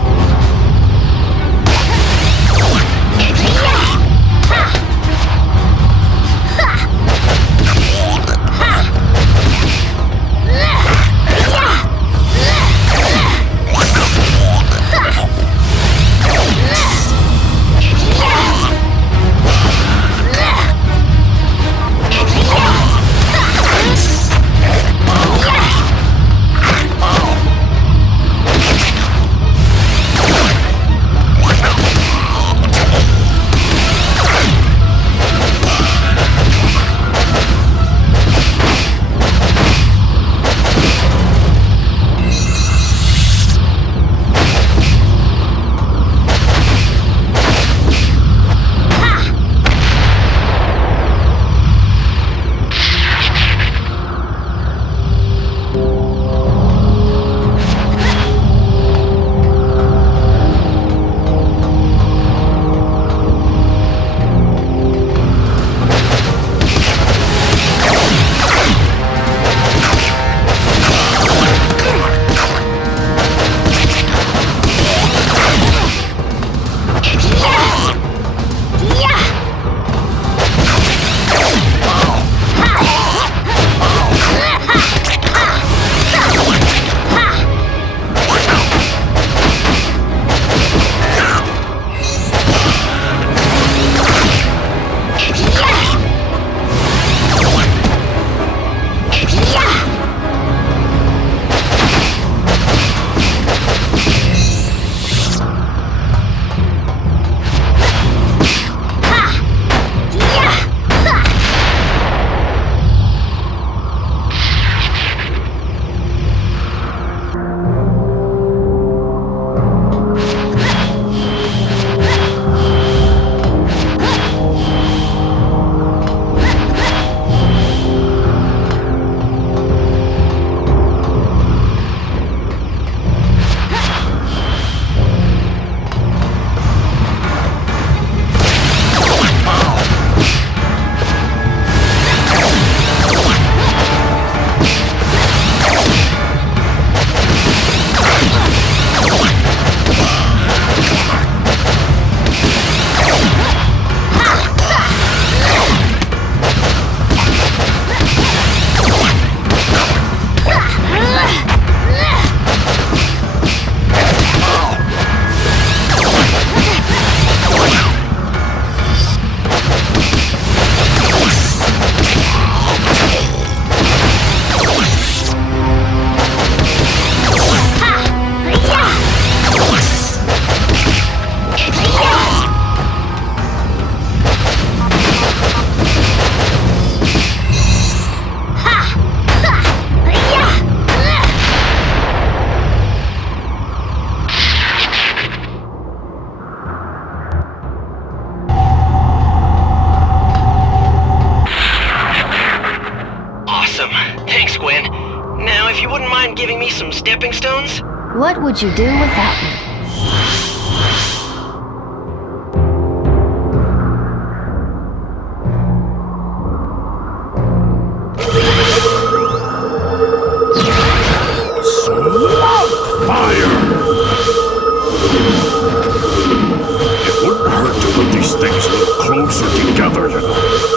Stepping stones? What would you do without me? Fire! It wouldn't hurt to put these things a little closer together, you know.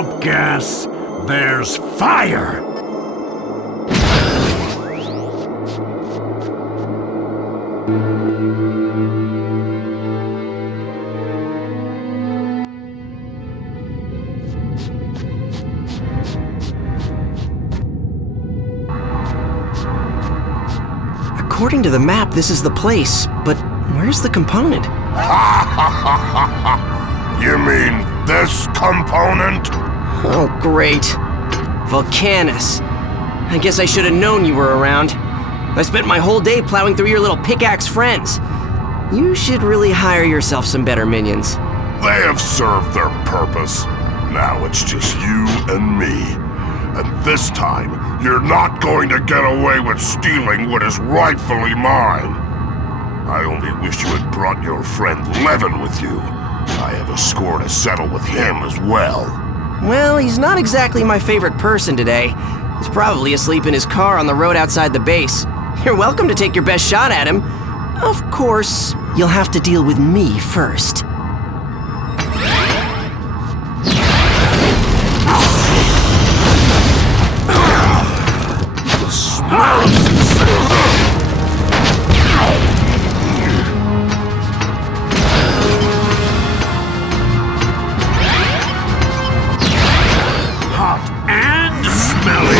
swamp gas, there's fire! According to the map, this is the place, but where's the component? You mean this component? Oh, great. Volcanus. I guess I should have known you were around. I spent my whole day plowing through your little pickaxe friends. You should really hire yourself some better minions. They have served their purpose. Now it's just you and me. And this time, you're not going to get away with stealing what is rightfully mine. I only wish you had brought your friend Levin with you. I have a score to settle with him as well. Well, he's not exactly my favorite person today. He's probably asleep in his car on the road outside the base. You're welcome to take your best shot at him. Of course, you'll have to deal with me first. Hot and smelly.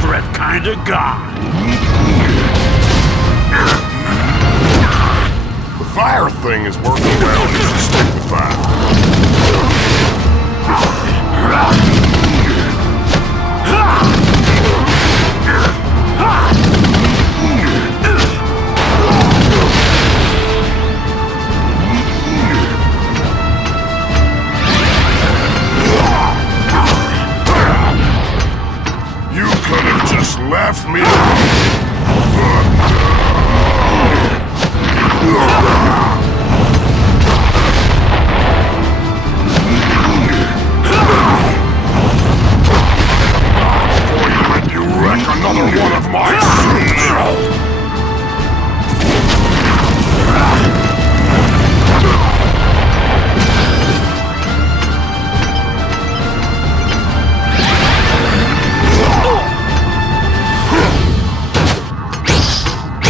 Threat kinda guy. The fire thing is working well, and you should stick with that. You could have just left me before you let you wreck another one of my suits.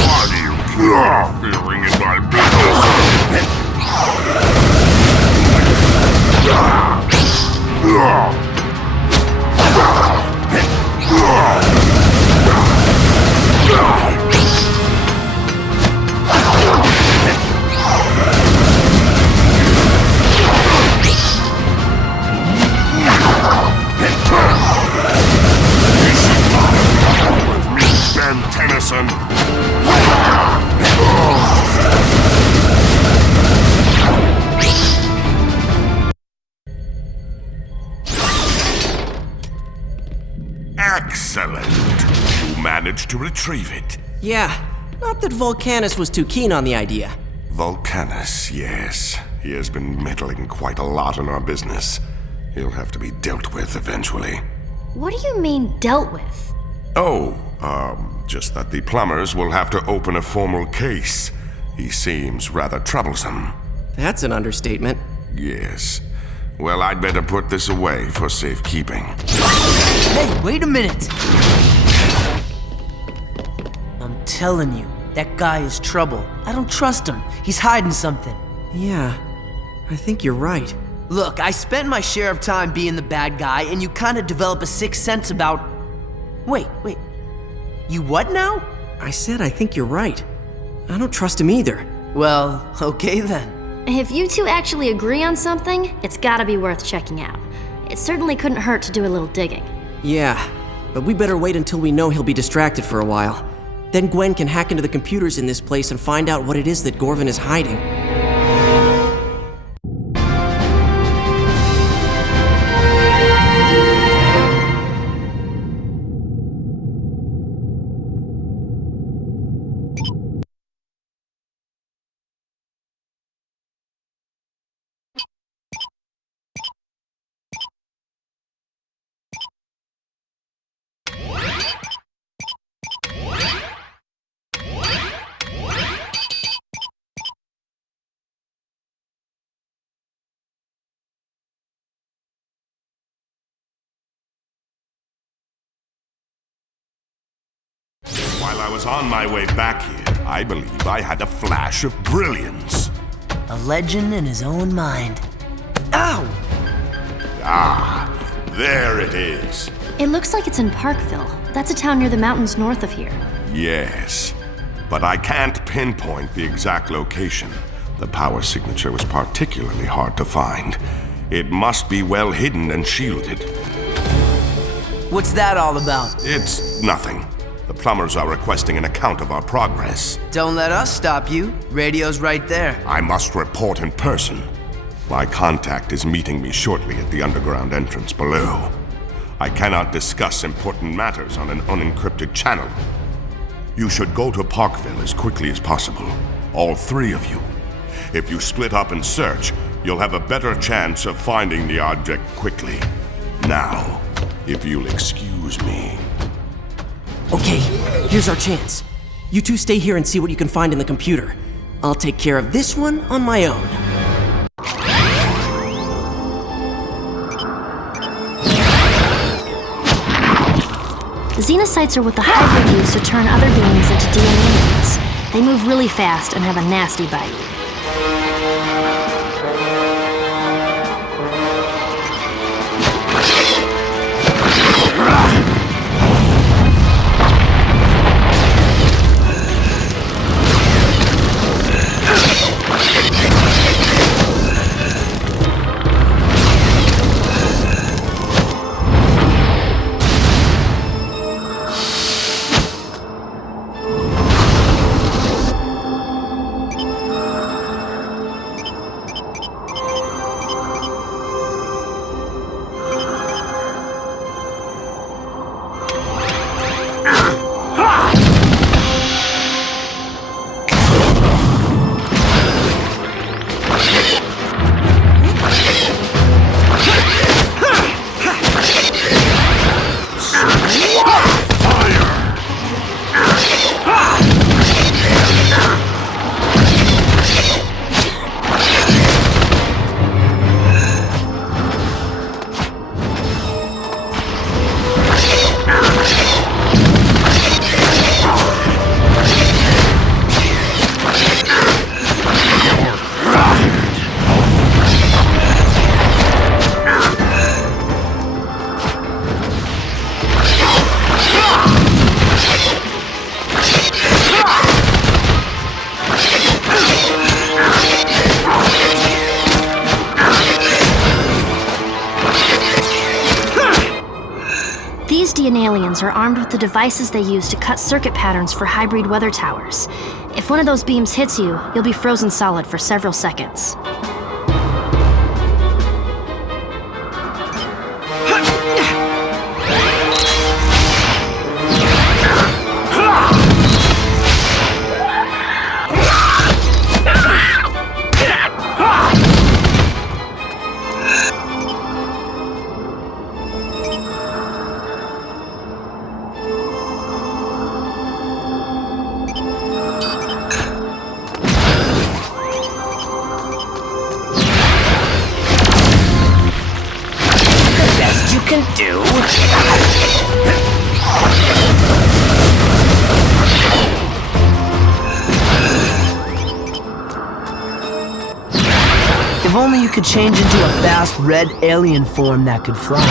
Why do you feeling in my with me, Ben Tennyson? Excellent. You managed to retrieve it. Yeah, not that Volcanus was too keen on the idea. Volcanus, yes. He has been meddling quite a lot in our business. He'll have to be dealt with eventually. What do you mean, dealt with? Oh, just that the plumbers will have to open a formal case. He seems rather troublesome. That's an understatement. Yes. Well, I'd better put this away for safekeeping. Hey, wait a minute! I'm telling you, that guy is trouble. I don't trust him. He's hiding something. Yeah, I think you're right. Look, I spent my share of time being the bad guy, and you kind of develop a sixth sense about... Wait. You what now? I said I think you're right. I don't trust him either. Well, okay then. If you two actually agree on something, it's gotta be worth checking out. It certainly couldn't hurt to do a little digging. Yeah, but we better wait until we know he'll be distracted for a while. Then Gwen can hack into the computers in this place and find out what it is that Gorvin is hiding. While I was on my way back here, I believe I had a flash of brilliance. A legend in his own mind. Ow! Ah, there it is. It looks like it's in Parkville. That's a town near the mountains north of here. Yes, but I can't pinpoint the exact location. The power signature was particularly hard to find. It must be well hidden and shielded. What's that all about? It's nothing. The plumbers are requesting an account of our progress. Don't let us stop you. Radio's right there. I must report in person. My contact is meeting me shortly at the underground entrance below. I cannot discuss important matters on an unencrypted channel. You should go to Parkville as quickly as possible. All three of you. If you split up and search, you'll have a better chance of finding the object quickly. Now, if you'll excuse me. Okay, here's our chance. You two stay here and see what you can find in the computer. I'll take care of this one on my own. Xenocytes are what the Highbreed use to turn other beings into DNA. They move really fast and have a nasty bite. These DNA aliens are armed with the devices they use to cut circuit patterns for Highbreed weather towers. If one of those beams hits you, you'll be frozen solid for several seconds. Can do. If only you could change into a fast red alien form that could fly.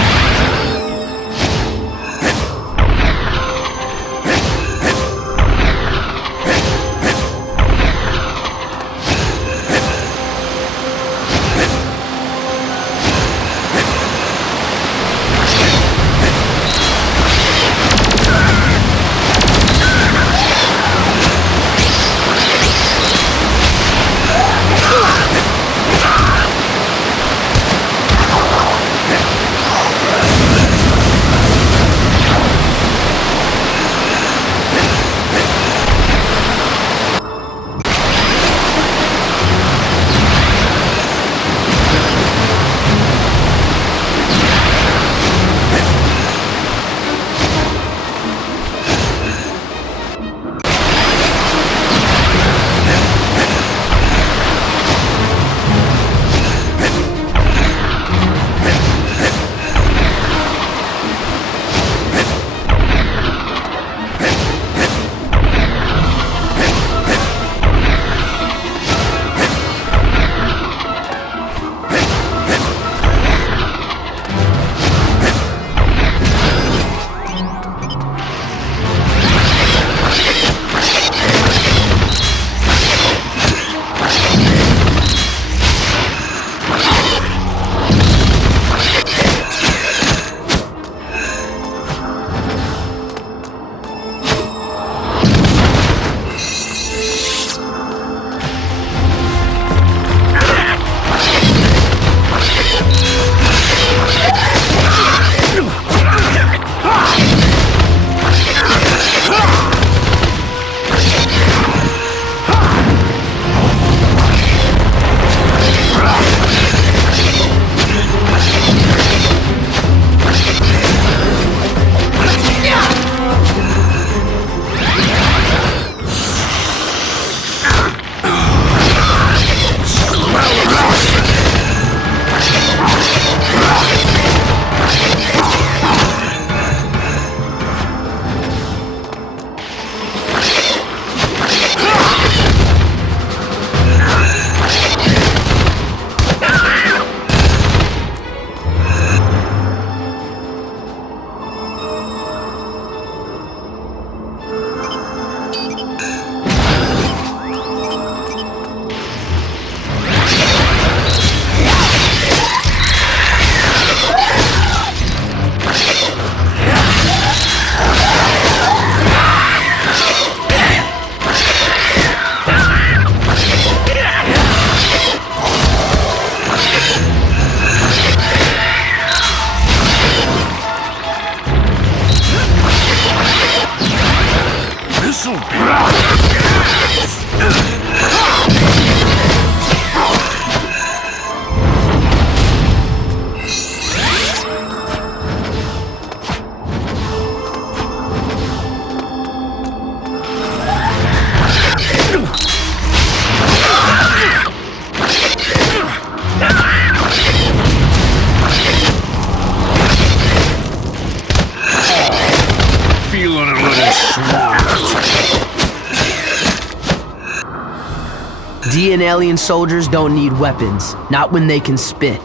This'll be... Feeling a little smart. D and alien soldiers don't need weapons, not when they can spit.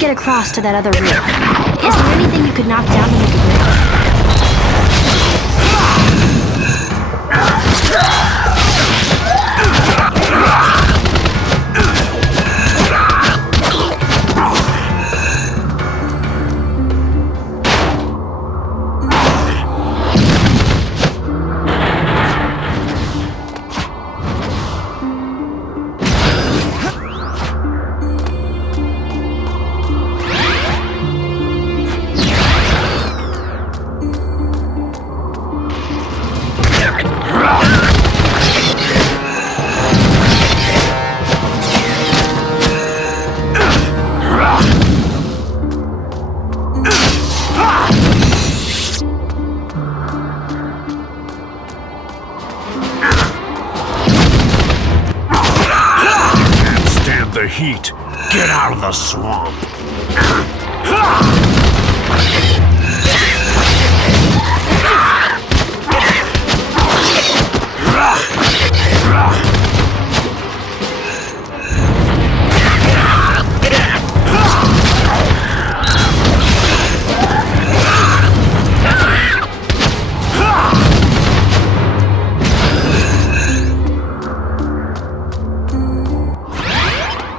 get across to that other room. Is there anything you could knock down to make a bridge? The heat. Get out of the swamp.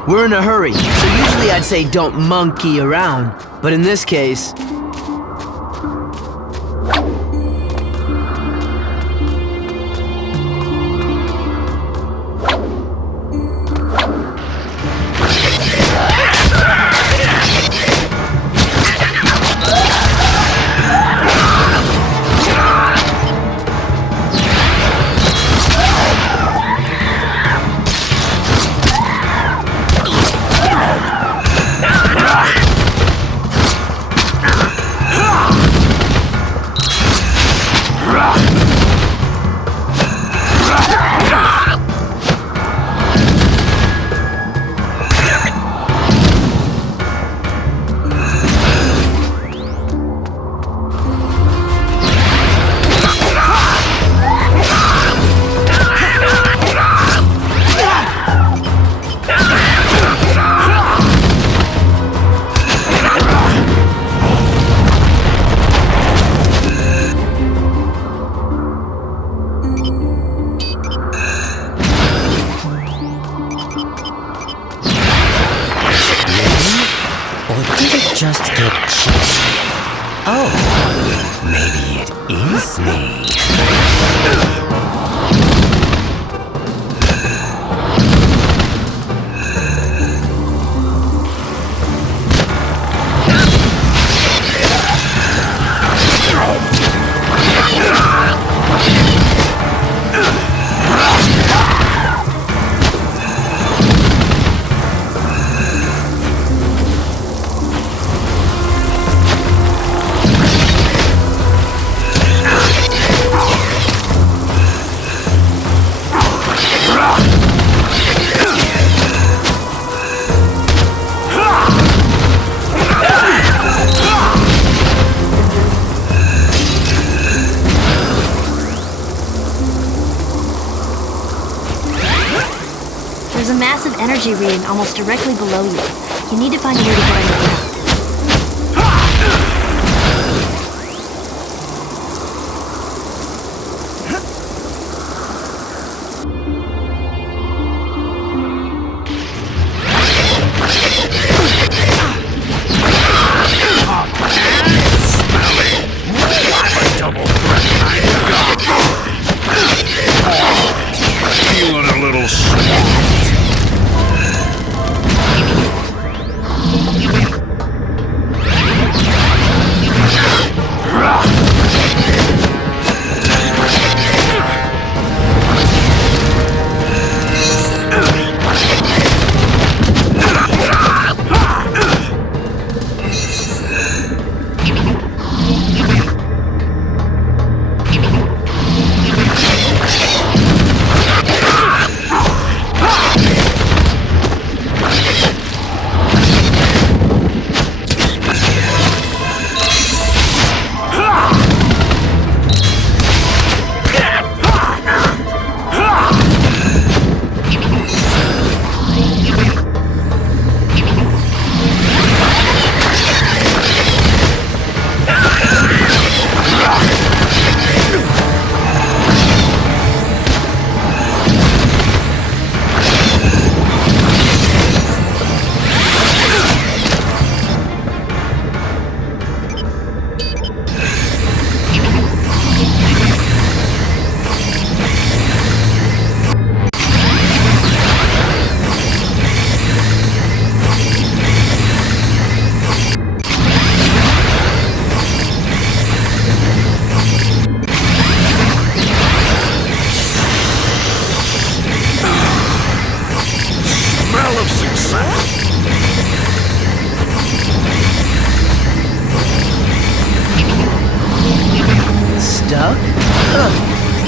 We're in a hurry, so usually I'd say don't monkey around. But in this case, just get chilly. Oh, maybe it is me. There's a massive energy reading almost directly below you. You need to find a way to get underground. Feeling a little swamped.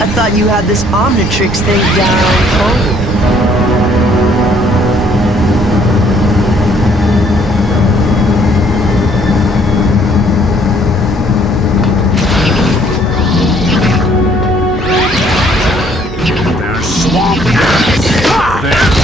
I thought you had this Omnitrix thing down. There's swamp gas. There's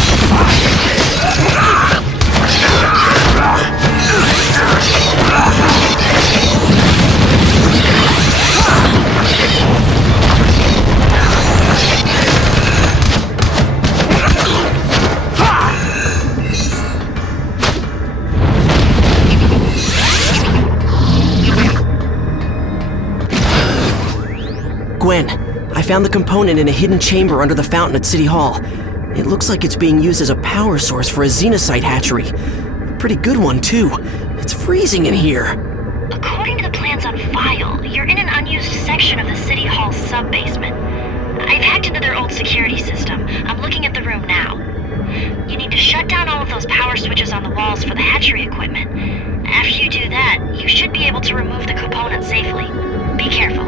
Gwen, I found the component in a hidden chamber under the fountain at City Hall. It looks like it's being used as a power source for a xenocyte hatchery. A pretty good one, too. It's freezing in here. According to the plans on file, you're in an unused section of the City Hall sub-basement. I've hacked into their old security system. I'm looking at the room now. You need to shut down all of those power switches on the walls for the hatchery equipment. After you do that, you should be able to remove the component safely. Be careful.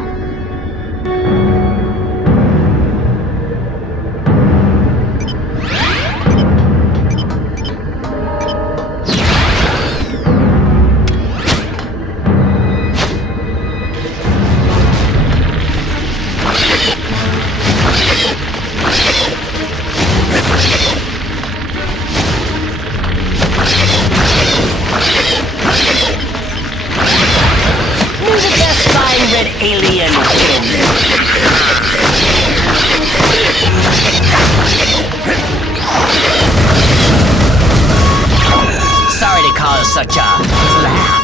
Alien Sorry to cause such a flap.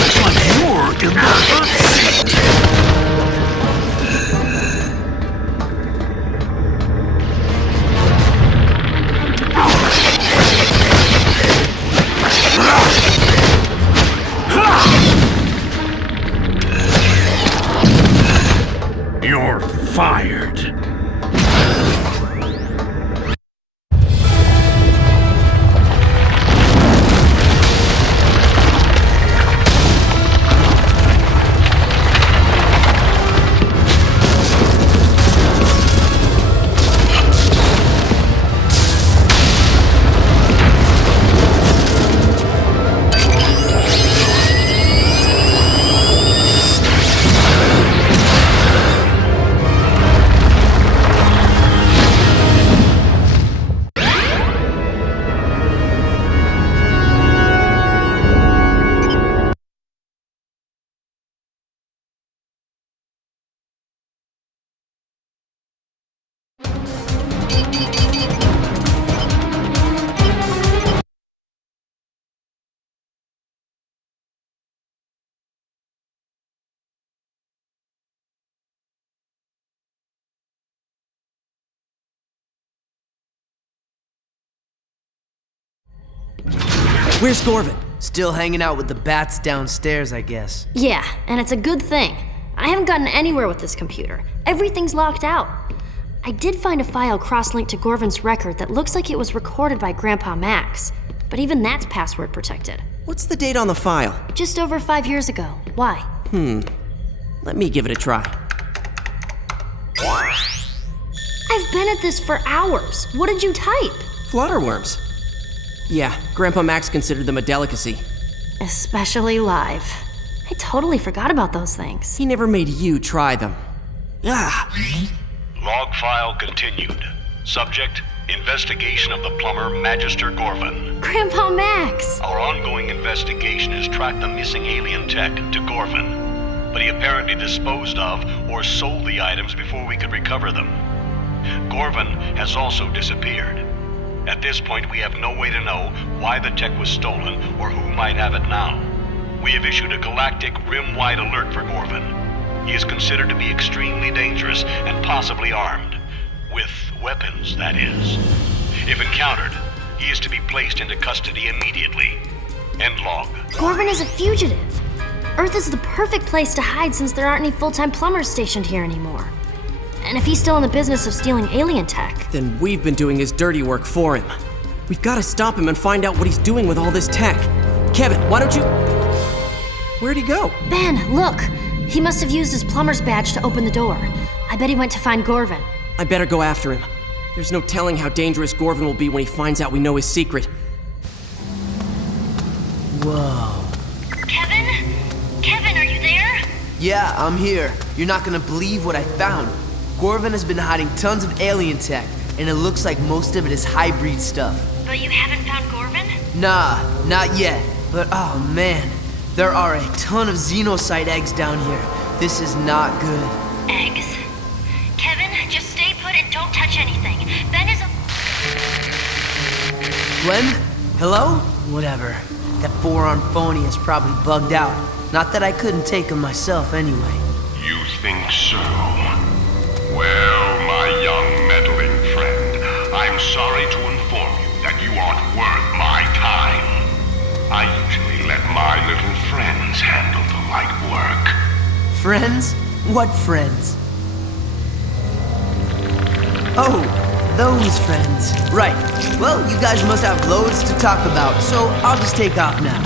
looks like you're in the hot seat. You're fired. Where's Gorvin? Still hanging out with the bats downstairs, I guess. Yeah, and it's a good thing. I haven't gotten anywhere with this computer. Everything's locked out. I did find a file cross-linked to Gorvin's record that looks like it was recorded by Grandpa Max, but even that's password protected. What's the date on the file? Just over 5 years ago. Why? Let me give it a try. I've been at this for hours. What did you type? Flutterworms. Yeah, Grandpa Max considered them a delicacy. Especially live. I totally forgot about those things. He never made you try them. Ah! Log file continued. Subject, investigation of the plumber Magister Gorvin. Grandpa Max! Our ongoing investigation has tracked the missing alien tech to Gorvin, but he apparently disposed of or sold the items before we could recover them. Gorvin has also disappeared. At this point, we have no way to know why the tech was stolen or who might have it now. We have issued a galactic, rim-wide alert for Gorvin. He is considered to be extremely dangerous and possibly armed. With weapons, that is. If encountered, he is to be placed into custody immediately. End log. Gorvin is a fugitive. Earth is the perfect place to hide since there aren't any full-time plumbers stationed here anymore. And if he's still in the business of stealing alien tech, Then we've been doing his dirty work for him. We've got to stop him and find out what he's doing with all this tech. Kevin, why don't you... Where'd he go? Ben, look! He must have used his plumber's badge to open the door. I bet he went to find Gorvin. I better go after him. There's no telling how dangerous Gorvin will be when he finds out we know his secret. Whoa. Kevin? Kevin, are you there? Yeah, I'm here. You're not gonna believe what I found. Gorvin has been hiding tons of alien tech, and it looks like most of it is Highbreed stuff. But you haven't found Gorvin? Nah, not yet. But oh man, there are a ton of xenocyte eggs down here. This is not good. Eggs? Kevin, just stay put and don't touch anything. Ben is a... Glenn? Hello? Whatever. That four-armed phony is probably bugged out. Not that I couldn't take him myself anyway. You think so? Well, my young meddling friend, I'm sorry to inform you that you aren't worth my time. I usually let my little friends handle the light work. Friends? What friends? Oh, those friends. Right. Well, you guys must have loads to talk about, so I'll just take off now.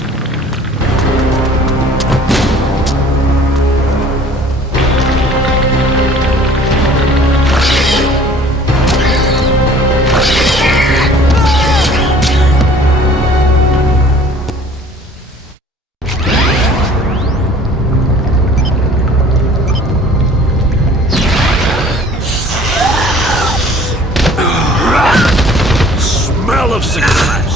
Smell of success!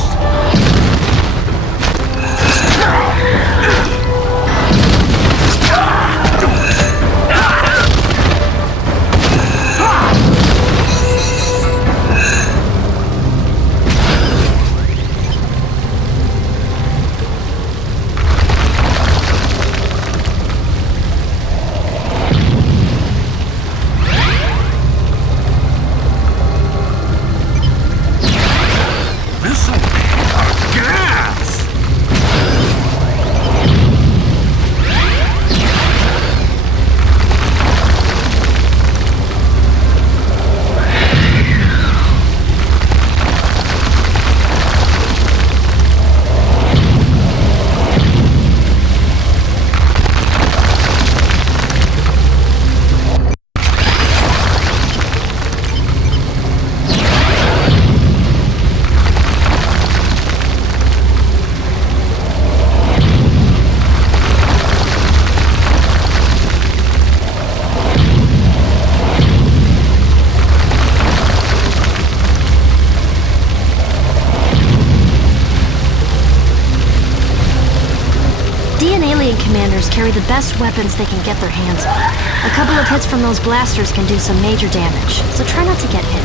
This'll be a gas! Commanders carry the best weapons they can get their hands on. A couple of hits from those blasters can do some major damage, so try not to get hit.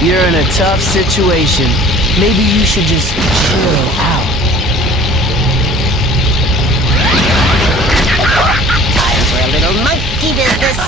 You're in a tough situation. Maybe you should just chill out. Time for a little monkey business.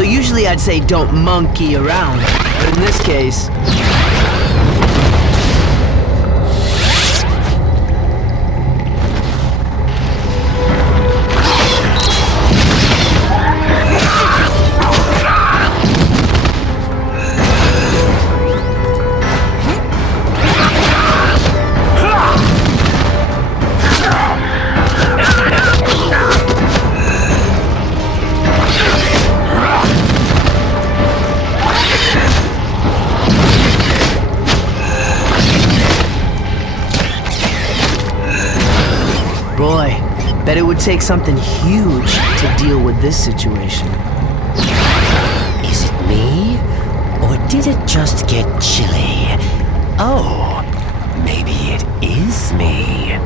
So usually I'd say don't monkey around. But in this case... Boy, bet it would take something huge to deal with this situation. Is it me? Or did it just get chilly? Oh, maybe it is me.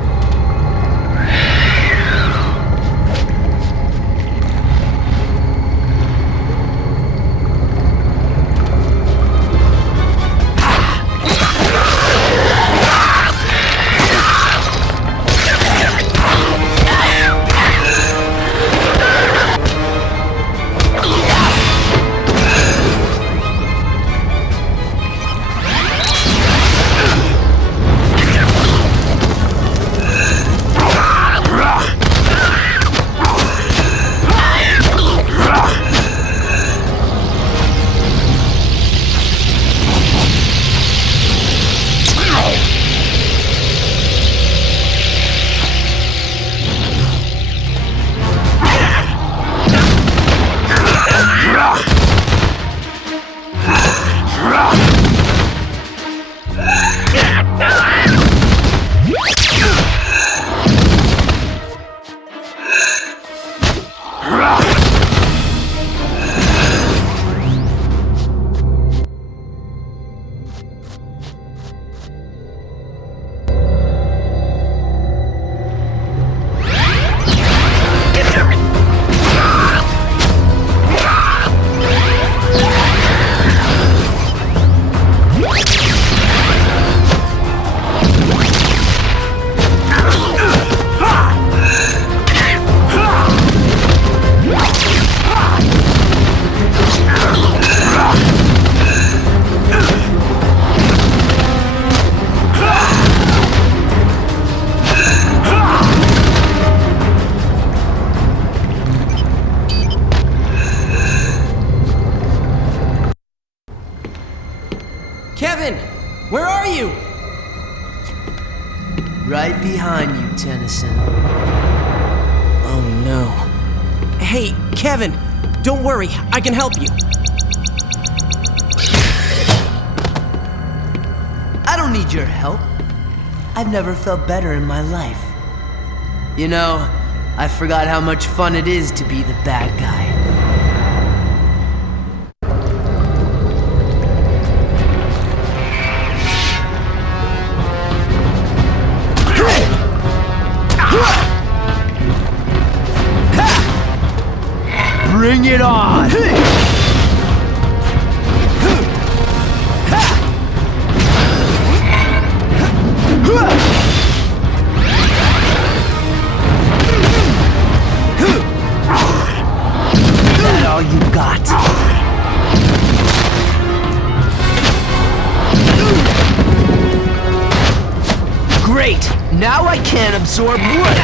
Kevin! Where are you? Right behind you, Tennyson. Oh no. Hey, Kevin! Don't worry, I can help you. I don't need your help. I've never felt better in my life. You know, I forgot how much fun it is to be the bad guy. Bring it on! That all you got? Great! Now I can't absorb wood!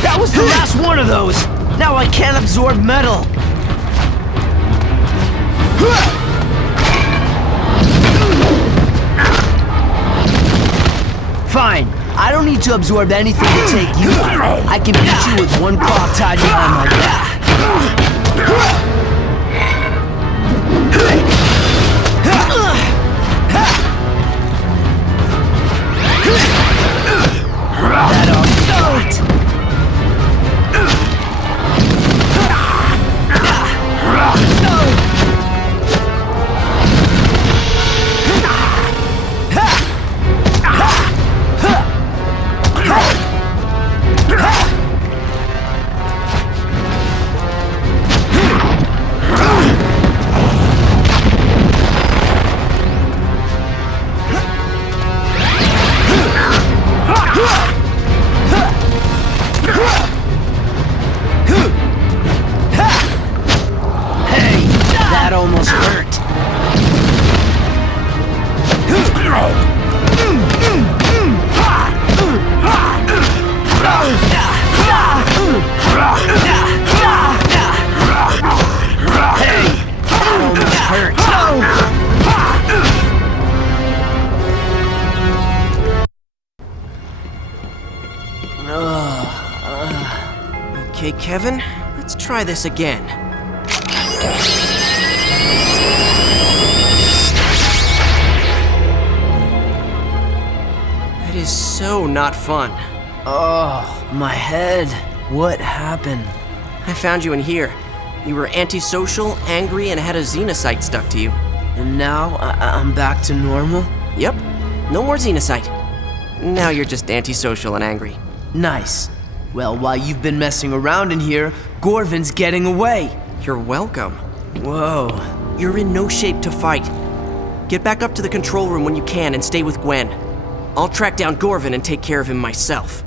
That was the last one of those! Now I can't absorb metal! Fine, I don't need to absorb anything to take you out. I can beat you with one claw tied behind my back. That ought to do it! Hey, that almost hurt. Okay, Kevin, let's try this again. That is so not fun. Oh, my head. What happened? I found you in here. You were antisocial, angry, and had a xenocyte stuck to you. And now I'm back to normal? Yep, no more xenocyte. Now you're just antisocial and angry. Nice. Well, while you've been messing around in here, Gorvin's getting away. You're welcome. Whoa. You're in no shape to fight. Get back up to the control room when you can and stay with Gwen. I'll track down Gorvin and take care of him myself.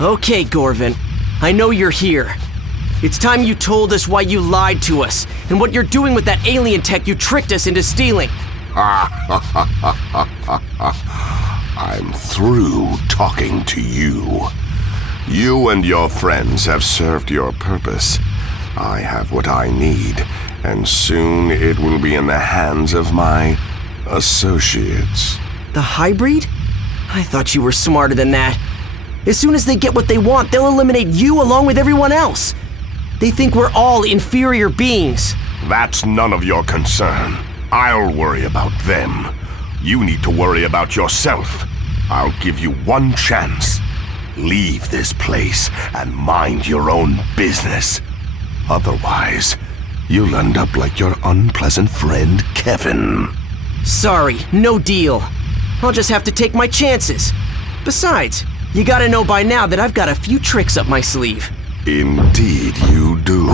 Okay, Gorvin. I know you're here. It's time you told us why you lied to us, and what you're doing with that alien tech you tricked us into stealing. I'm through talking to you. You and your friends have served your purpose. I have what I need, and soon it will be in the hands of my associates. The Highbreed? I thought you were smarter than that. As soon as they get what they want, they'll eliminate you along with everyone else. They think we're all inferior beings. That's none of your concern. I'll worry about them. You need to worry about yourself. I'll give you one chance. Leave this place and mind your own business. Otherwise, you'll end up like your unpleasant friend, Kevin. Sorry, no deal. I'll just have to take my chances. Besides, you gotta know by now that I've got a few tricks up my sleeve. Indeed you do.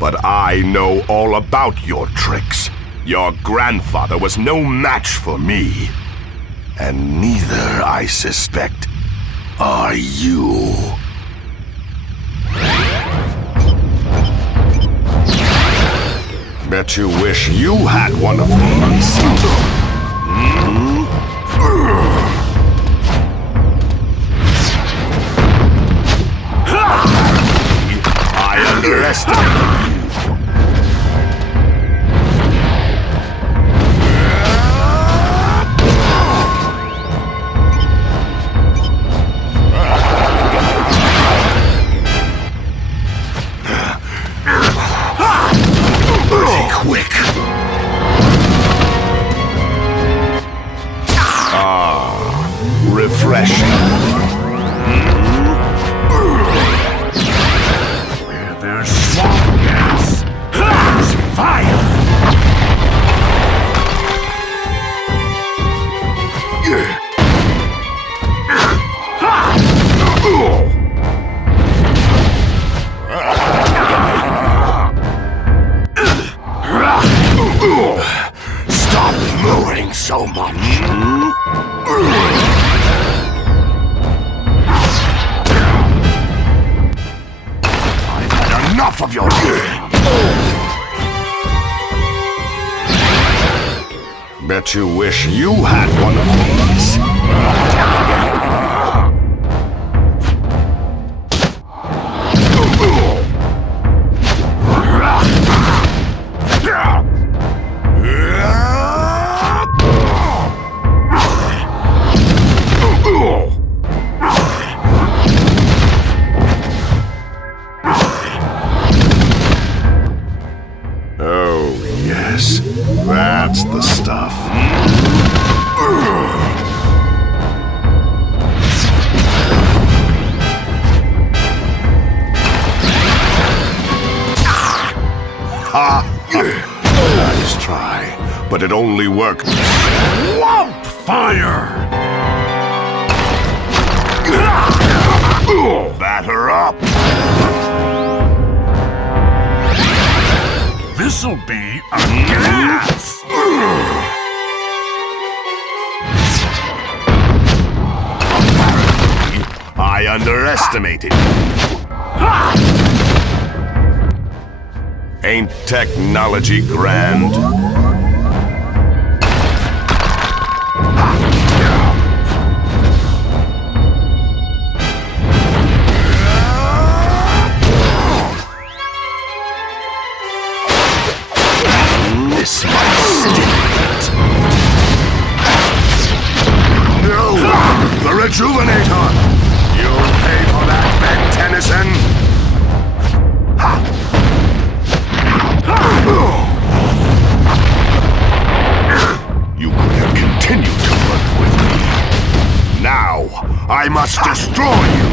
But I know all about your tricks. Your grandfather was no match for me. And neither, I suspect, are you. Bet you wish you had one of these. I underestimated you. quick. Refreshing. Where there's swamp gas, there's fire. Stop moving so much. I've had enough of your Bet you wish you had one of these. Oh, yes. That's the stuff. Ha! Nice try, but it only worked. Swamp fire! Batter up! This'll be a gas! I underestimated you. Ain't technology grand? This might stimulate. No! The Rejuvenator! You'll pay for that, Ben Tennyson! You could have continued to work with me. Now, I must destroy you!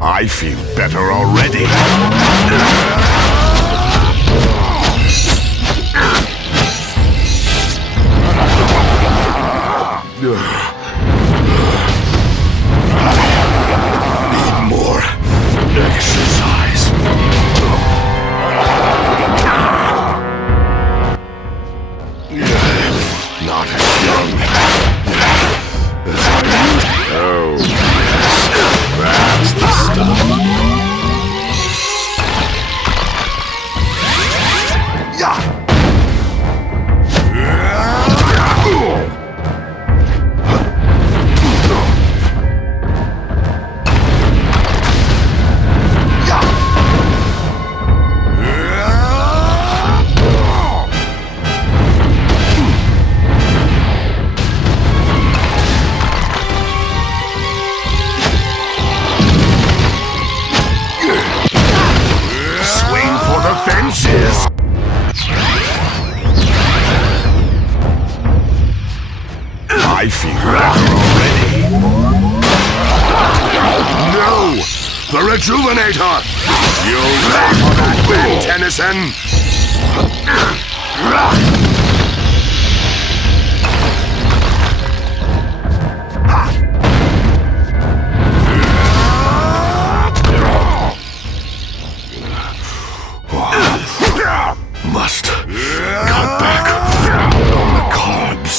I feel better already. Need more exercise. Not as young as I used. Oh, that's the stuff. Yeah. I feel better already. No! The Rejuvenator! You'll pay for that, Ben Tennyson! Must cut back on the carbs.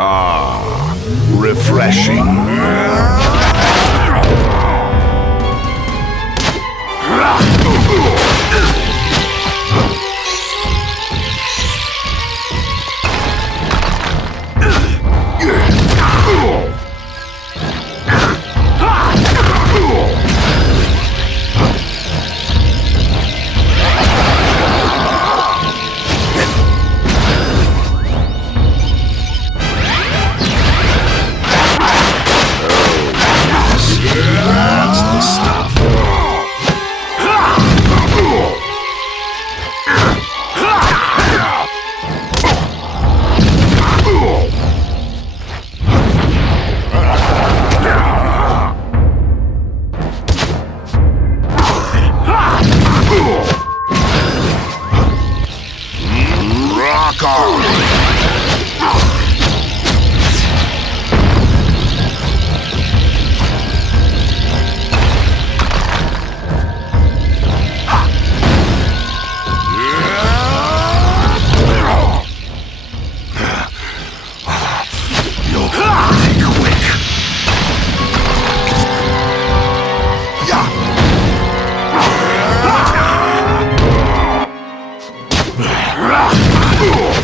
Ah, refreshing. Shocker! You'll be quick.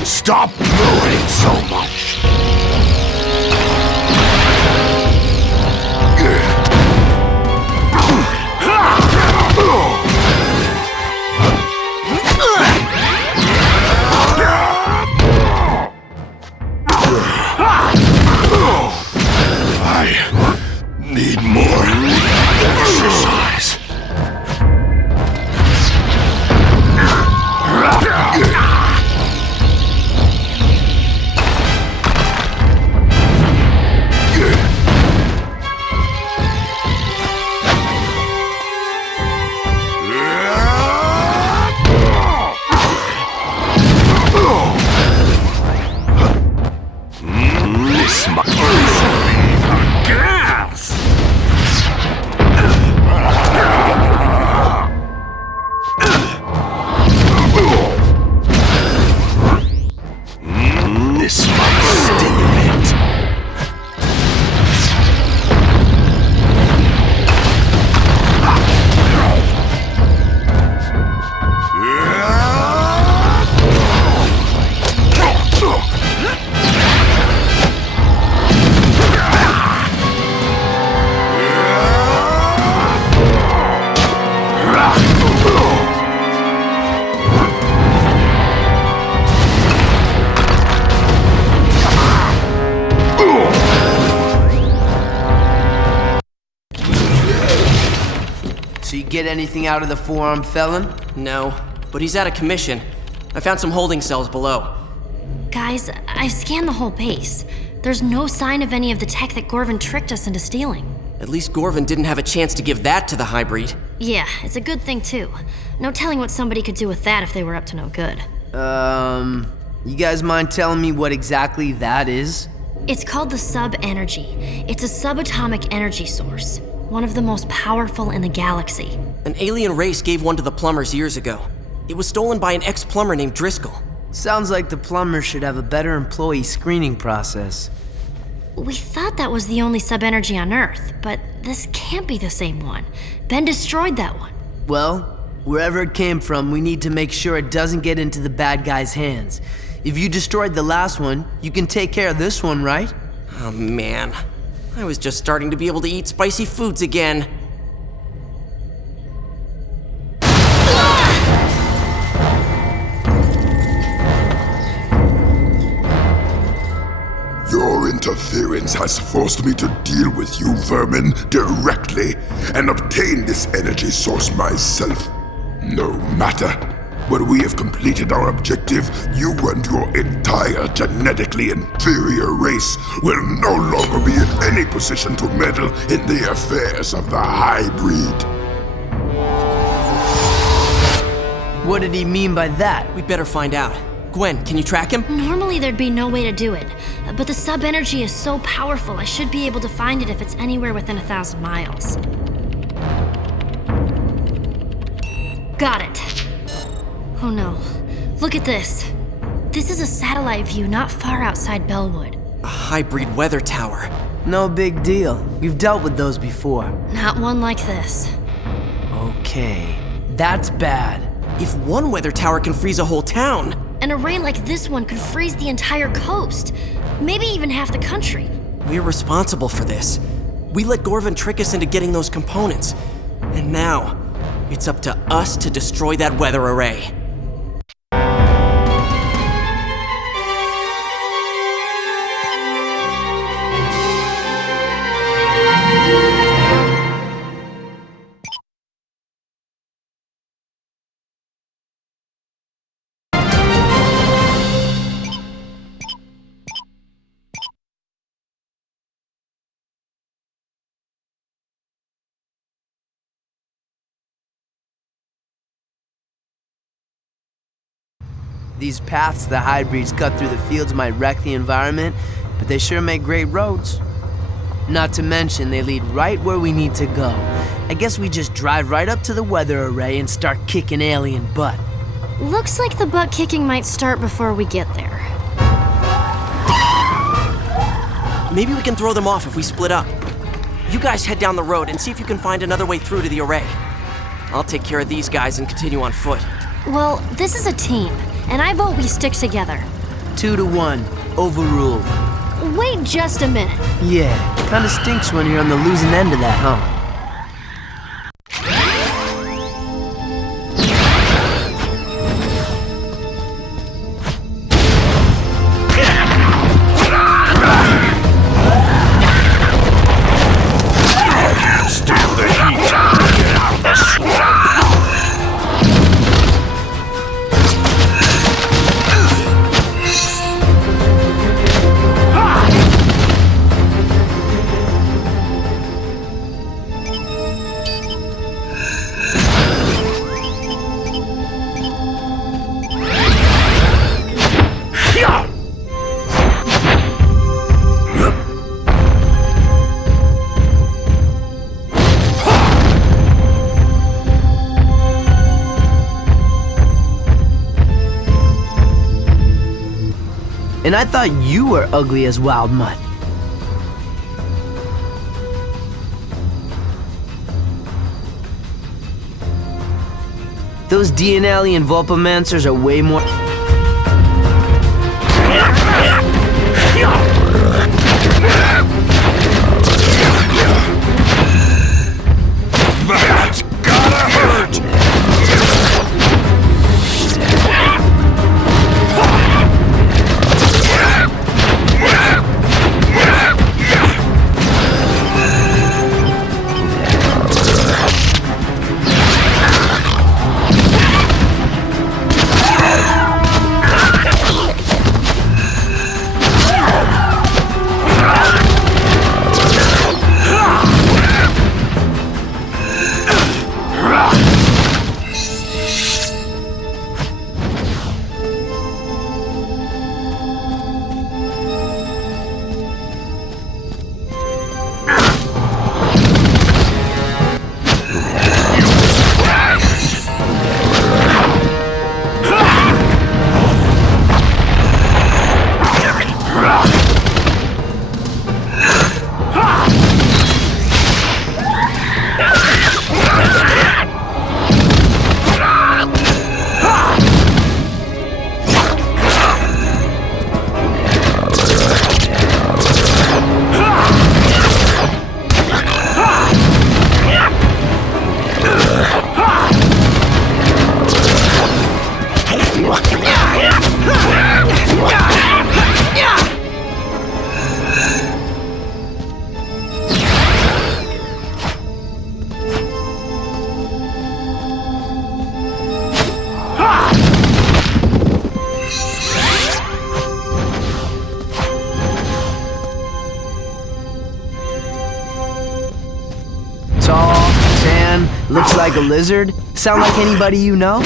Stop moving so much! I need more exercise. This must be a gas! This might stimulate. So you get anything out of the four-armed felon? No, but he's out of commission. I found some holding cells below. Guys, I've scanned the whole base. There's no sign of any of the tech that Gorvin tricked us into stealing. At least Gorvin didn't have a chance to give that to the Highbreed. Yeah, it's a good thing too. No telling what somebody could do with that if they were up to no good. You guys mind telling me what exactly that is? It's called the sub-energy. It's a subatomic energy source. One of the most powerful in the galaxy. An alien race gave one to the plumbers years ago. It was stolen by an ex-plumber named Driscoll. Sounds like the plumbers should have a better employee screening process. We thought that was the only sub-energy on Earth, but this can't be the same one. Ben destroyed that one. Well, wherever it came from, we need to make sure it doesn't get into the bad guy's hands. If you destroyed the last one, you can take care of this one, right? Oh man, I was just starting to be able to eat spicy foods again. Your interference has forced me to deal with you vermin directly and obtain this energy source myself. No matter. When we have completed our objective, you and your entire genetically inferior race will no longer be in any position to meddle in the affairs of the Highbreed. What did he mean by that? We'd better find out. Gwen, can you track him? Normally there'd be no way to do it, but the sub-energy is so powerful I should be able to find it if it's anywhere within 1,000 miles. Got it. Oh no. Look at this. This is a satellite view not far outside Bellwood. A Highbreed weather tower. No big deal. We've dealt with those before. Not one like this. Okay, that's bad. If one weather tower can freeze a whole town... An array like this one could freeze the entire coast. Maybe even half the country. We're responsible for this. We let Gorvin trick us into getting those components. And now, it's up to us to destroy that weather array. These paths the Highbreeds cut through the fields might wreck the environment, but they sure make great roads. Not to mention, they lead right where we need to go. I guess we just drive right up to the weather array and start kicking alien butt. Looks like the butt kicking might start before we get there. Maybe we can throw them off if we split up. You guys head down the road and see if you can find another way through to the array. I'll take care of these guys and continue on foot. Well, this is a team, and I vote we stick together. 2-1, overruled. Wait just a minute. Yeah, kinda stinks when you're on the losing end of that, huh? And I thought you were ugly as wild mud. Those DNA and Vulpamancers are way more... That's gotta hurt! Tall, tan, looks like a lizard. Sound like anybody you know?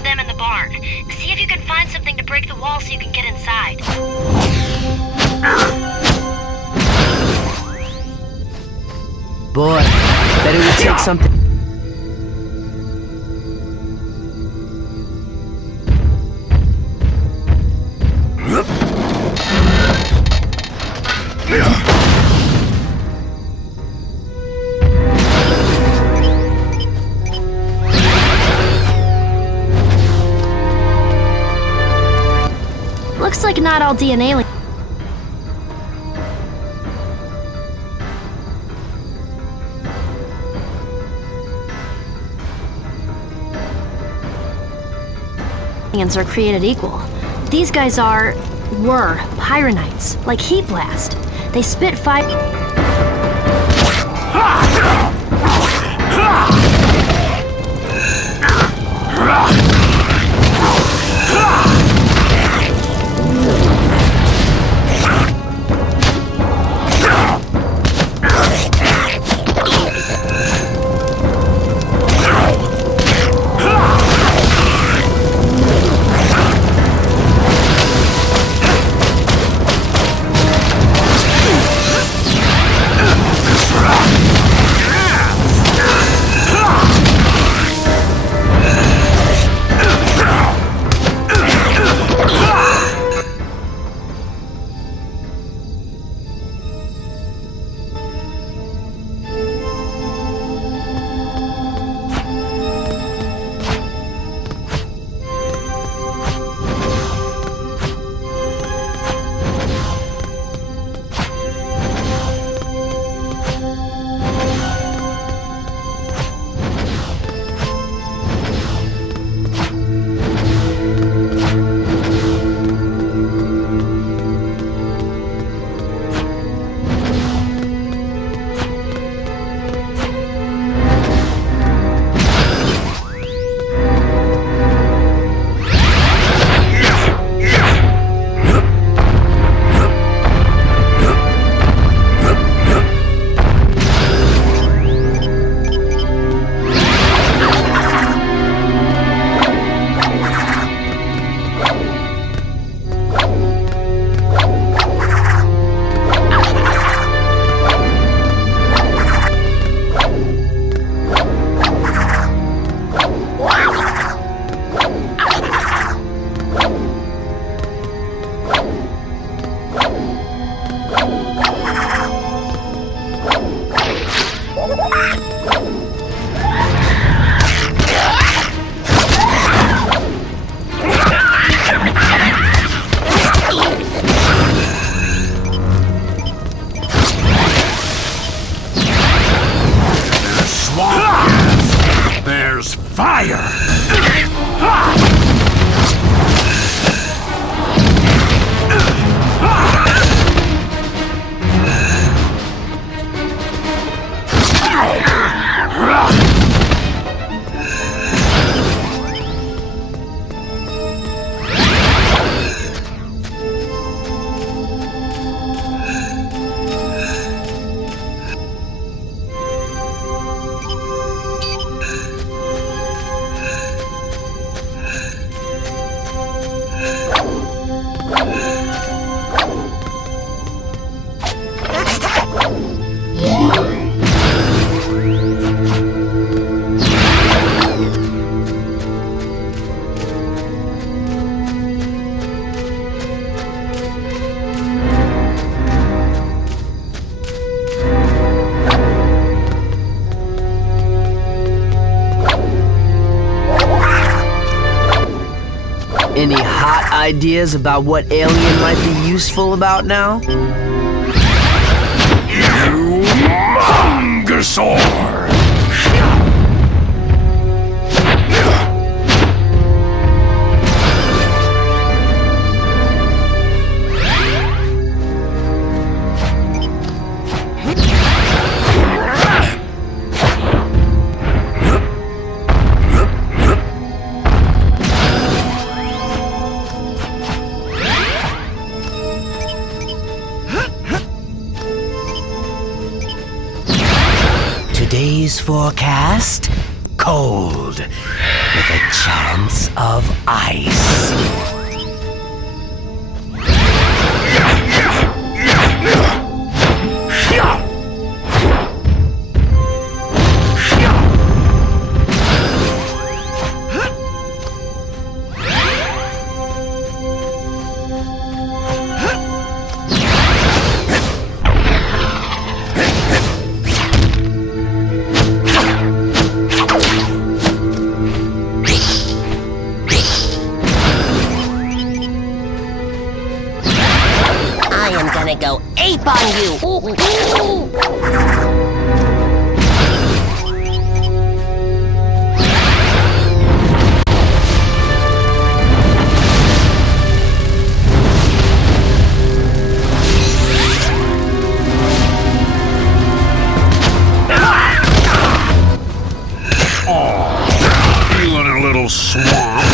of them in the barn. See if you can find something to break the wall so you can get inside. Boy, bet it would take something. Looks like not all DNA aliens are created equal. These guys were Pyronites, like Heat Blast. They spit fire. There's fire! Any hot ideas about what alien might be useful about now? Humongousaur! Today's forecast, cold. with a chance of ice. Go ape on you! Feeling a little swamped.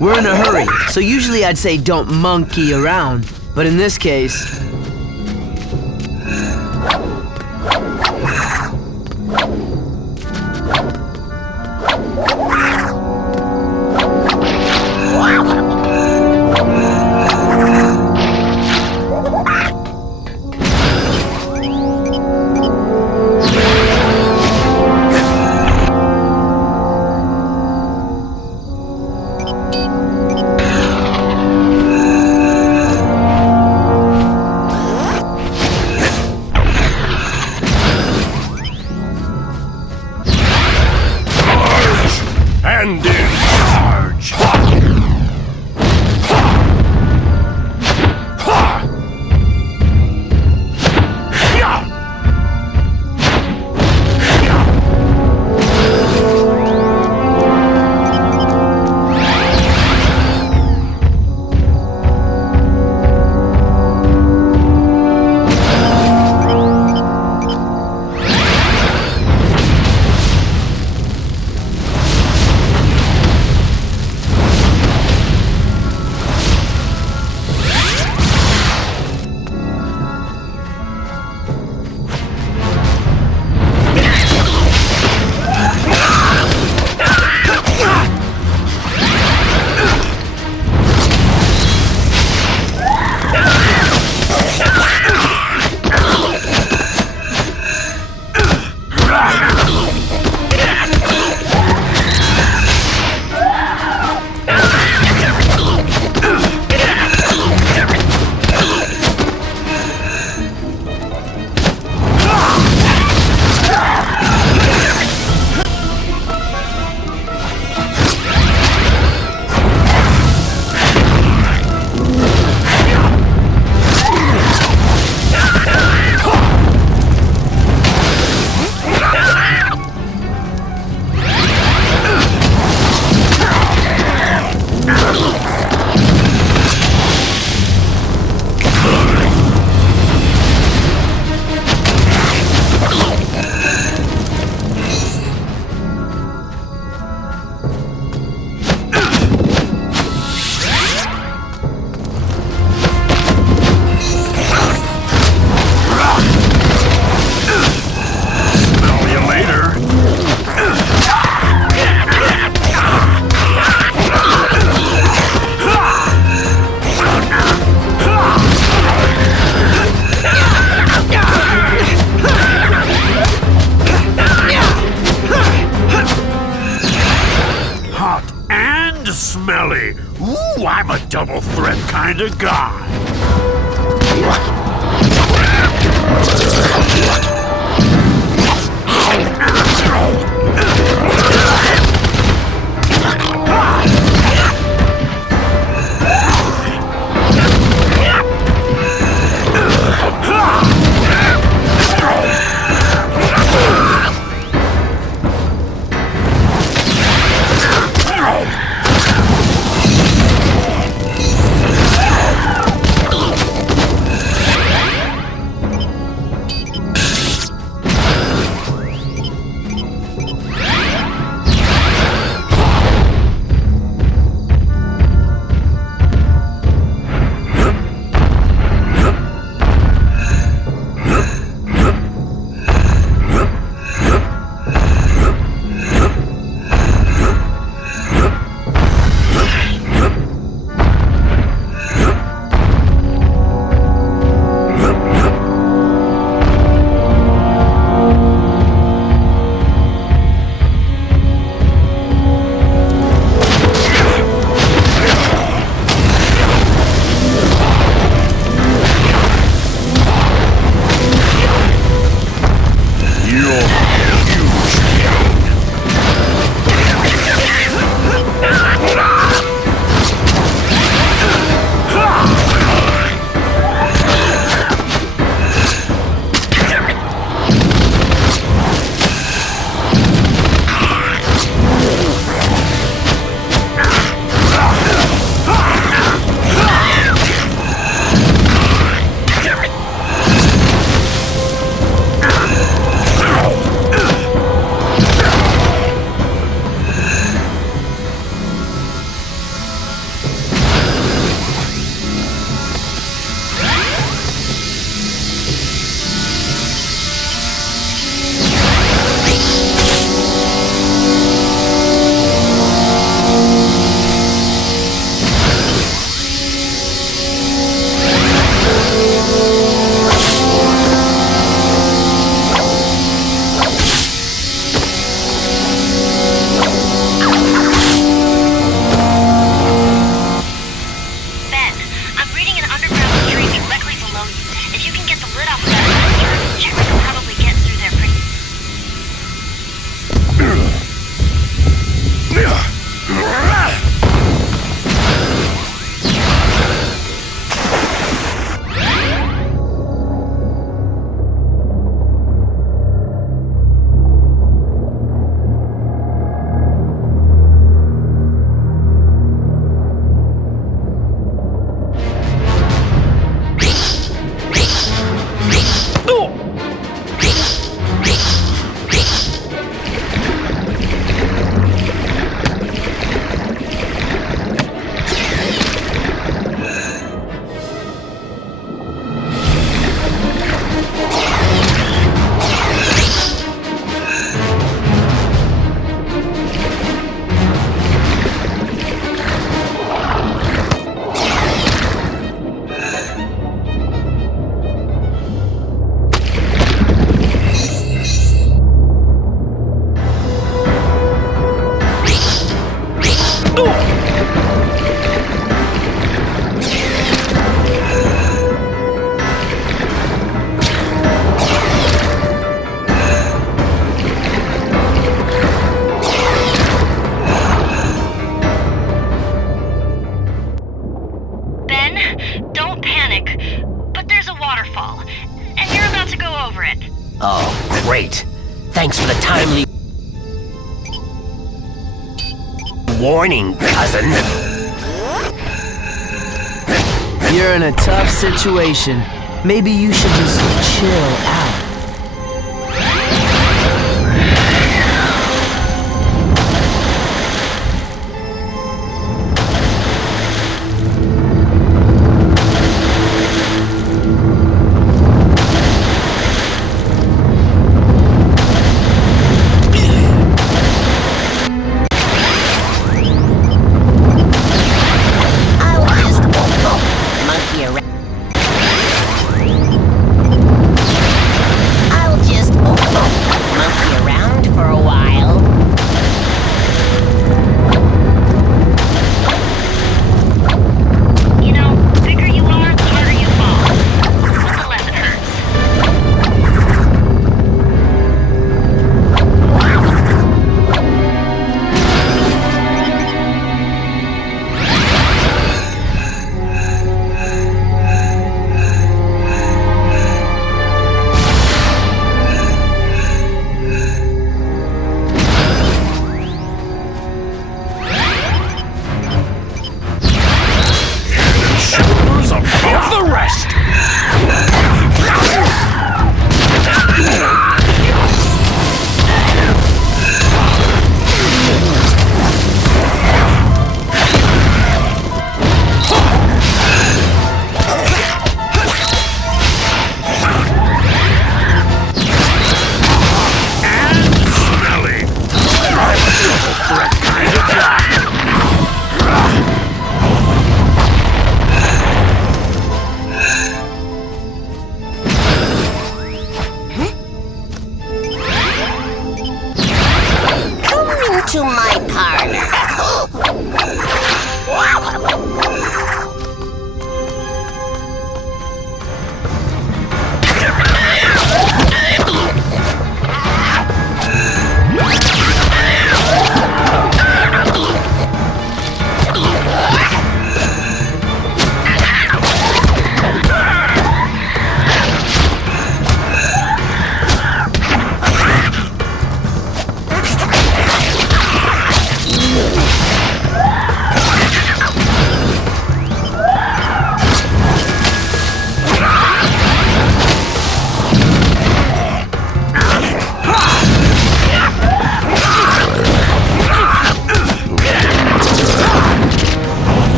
We're in a hurry, so usually I'd say don't monkey around. But in this case... double threat kind of guy. Oh, great. Thanks for the timely warning, cousin. You're in a tough situation. Maybe you should just chill out.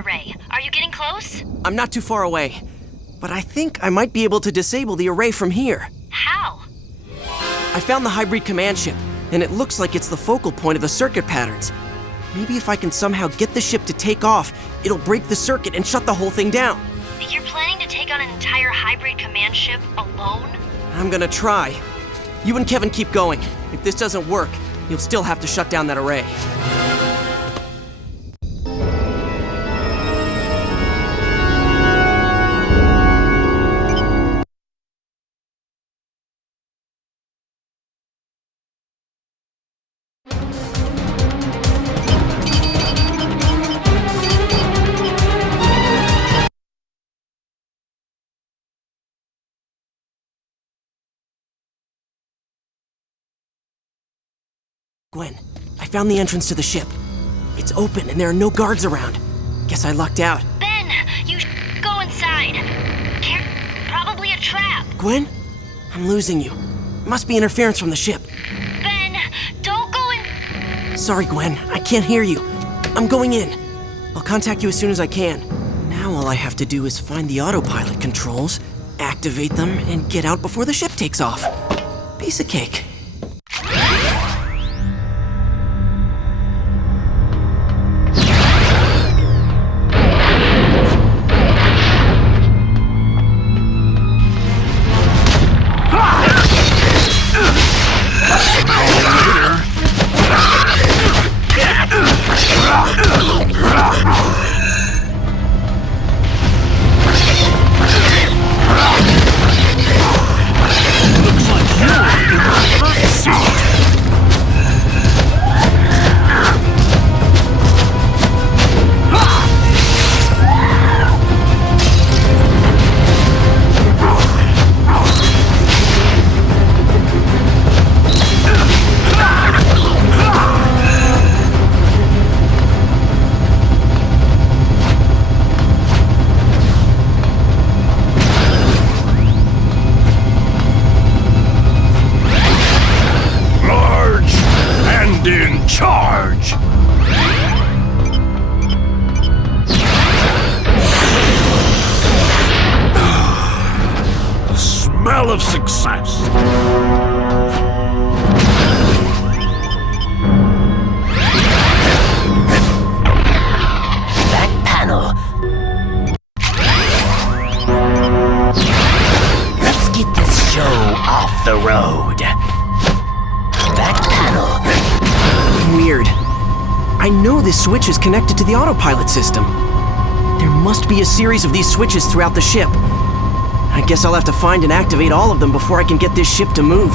array. Are you getting close? I'm not too far away, but I think I might be able to disable the array from here. How? I found the Highbreed command ship, and it looks like it's the focal point of the circuit patterns. Maybe if I can somehow get the ship to take off, it'll break the circuit and shut the whole thing down. You're planning to take on an entire Highbreed command ship alone? I'm gonna try. You and Kevin keep going. If this doesn't work, you'll still have to shut down that array. Gwen, I found the entrance to the ship. It's open and there are no guards around. Guess I lucked out. Ben, you go inside. Probably a trap. Gwen? I'm losing you. Must be interference from the ship. Ben, don't go in. Sorry, Gwen. I can't hear you. I'm going in. I'll contact you as soon as I can. Now all I have to do is find the autopilot controls, activate them, and get out before the ship takes off. Piece of cake. Of success. That panel. Let's get this show off the road. That panel. Weird. I know this switch is connected to the autopilot system. There must be a series of these switches throughout the ship. I guess I'll have to find and activate all of them before I can get this ship to move.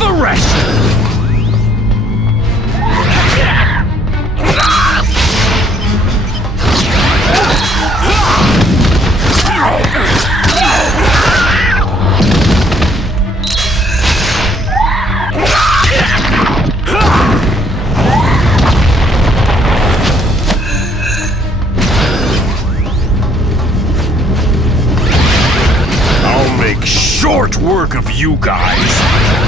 the rest! I'll make short work of you guys.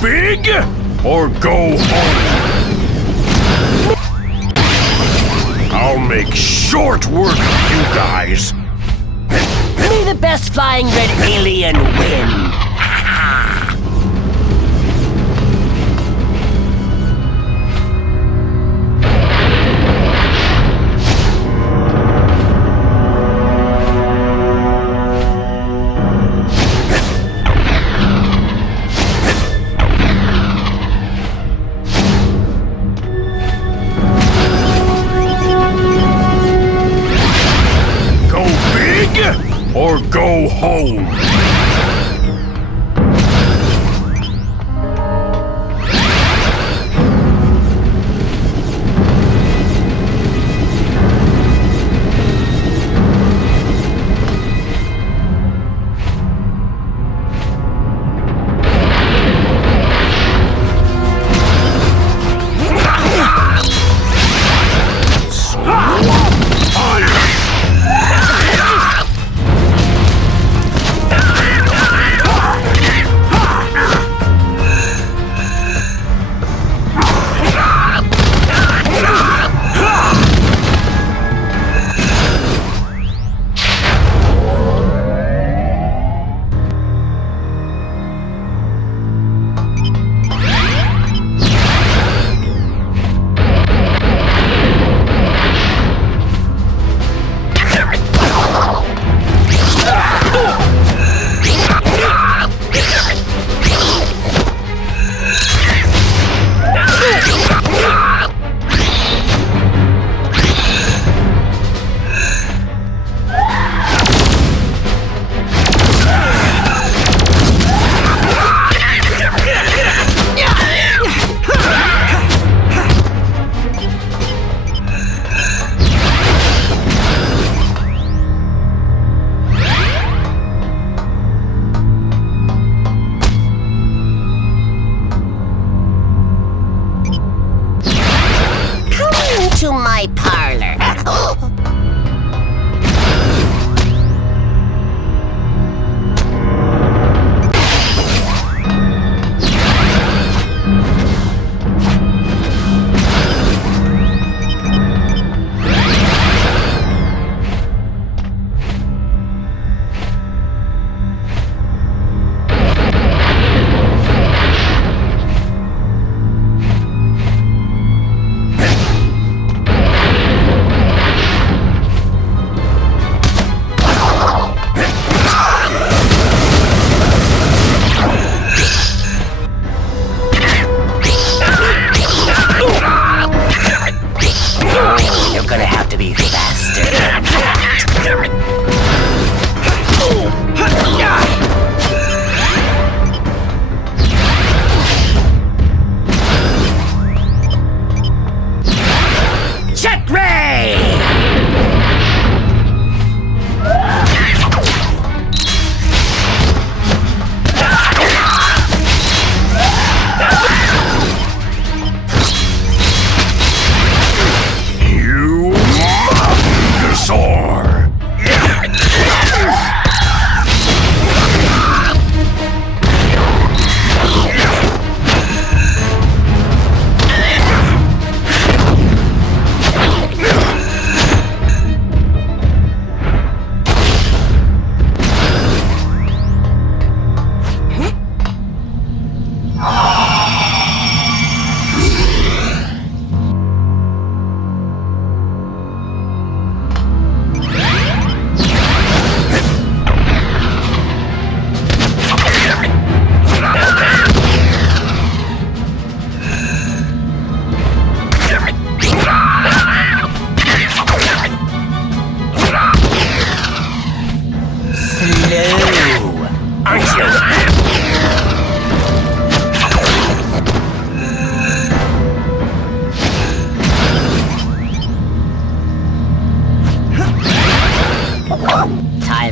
Big or go home. I'll make short work of you guys. May the best flying red alien win. Or go home.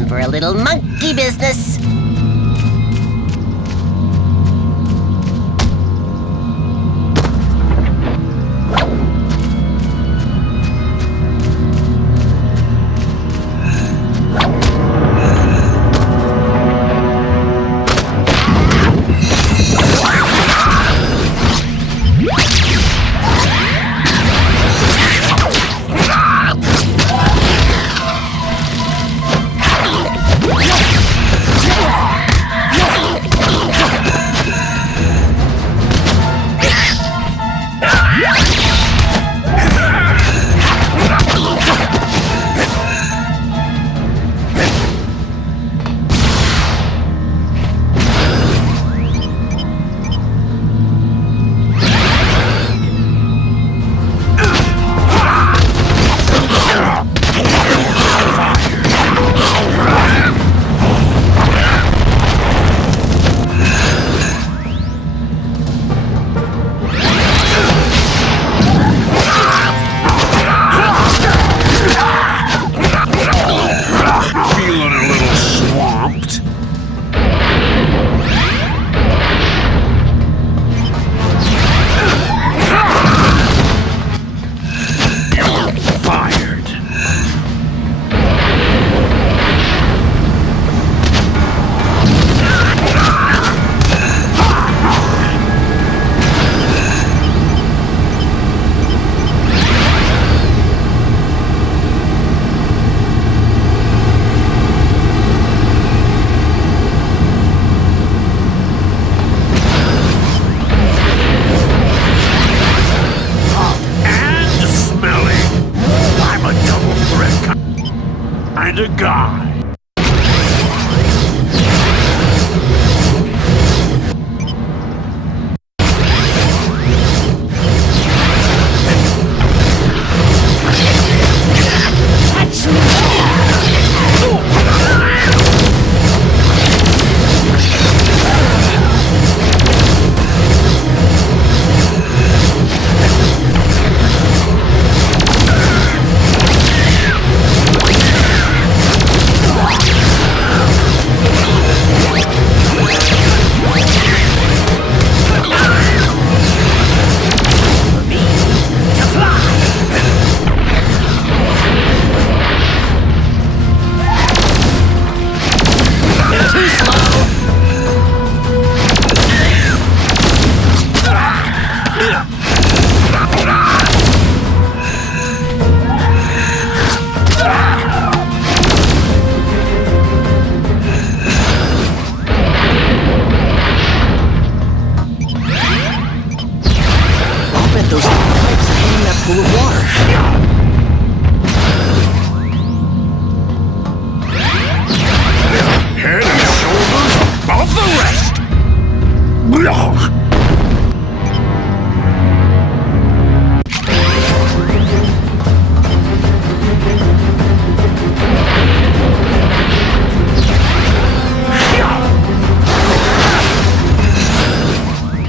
time for a little monkey business. To God.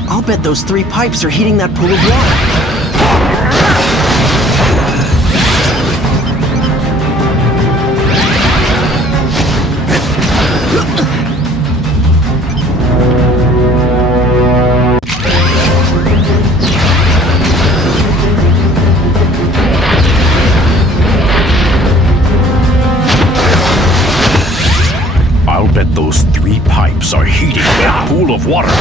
I'll bet those 3 pipes are heating that pool of water. I'll bet those 3 pipes are heating that pool of water.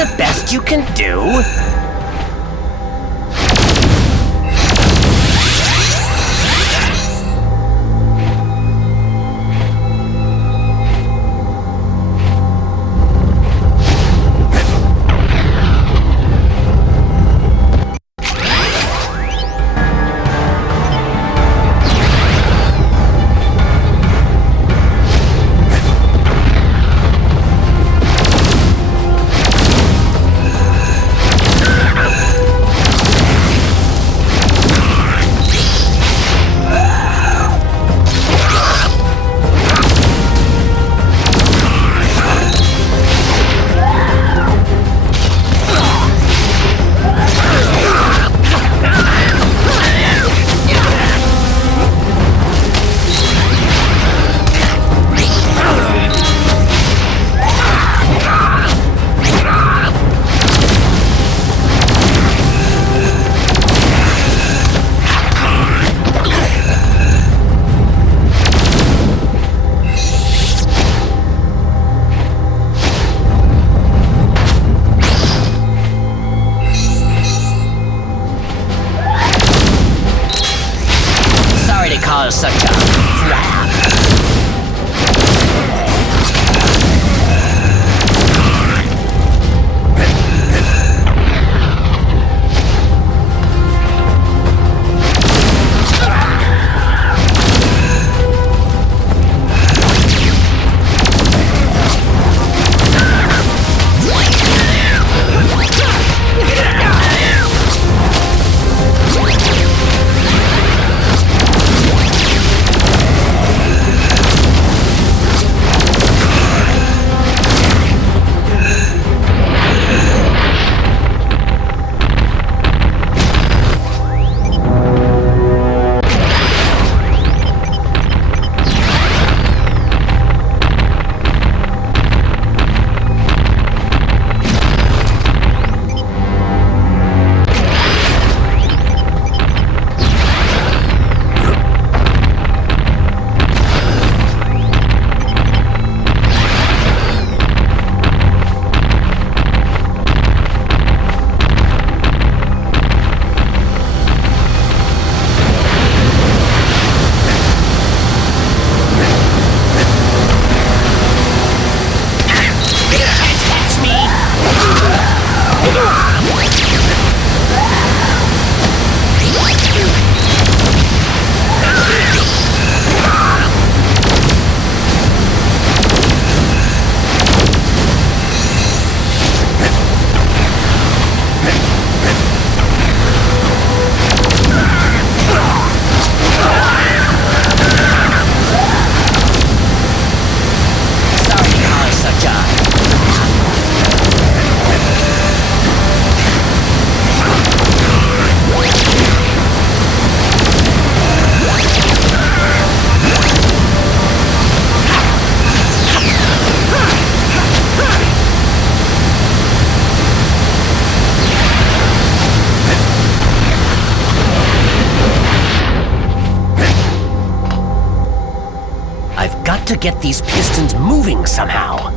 the best you can do? Such a crap. To get these pistons moving somehow.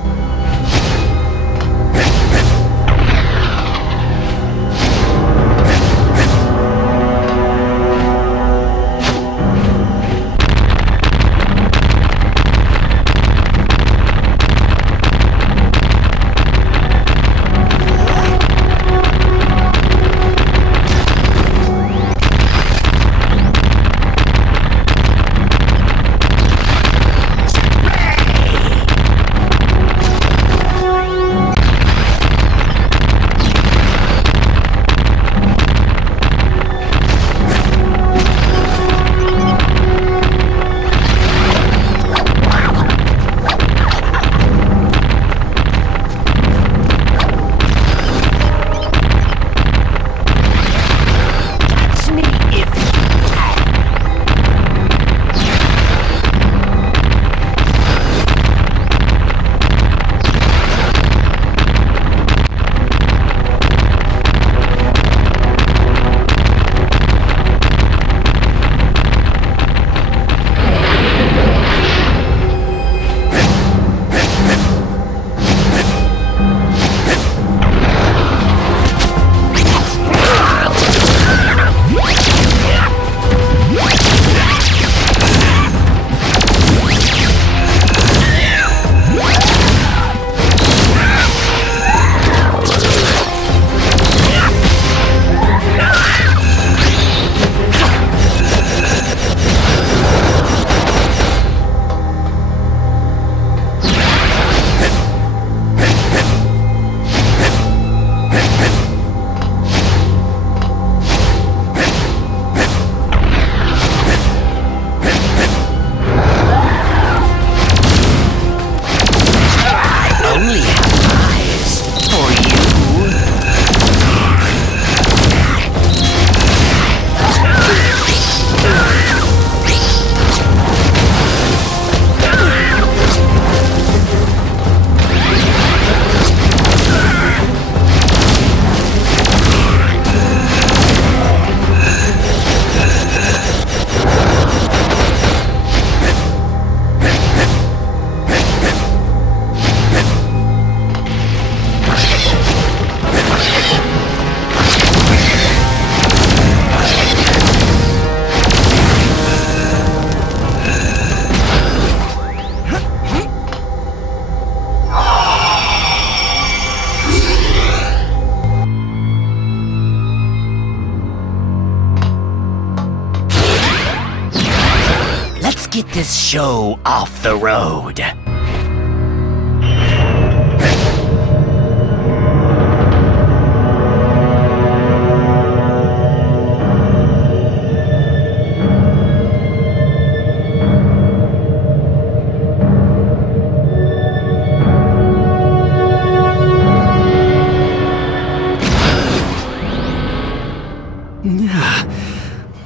this show off the road.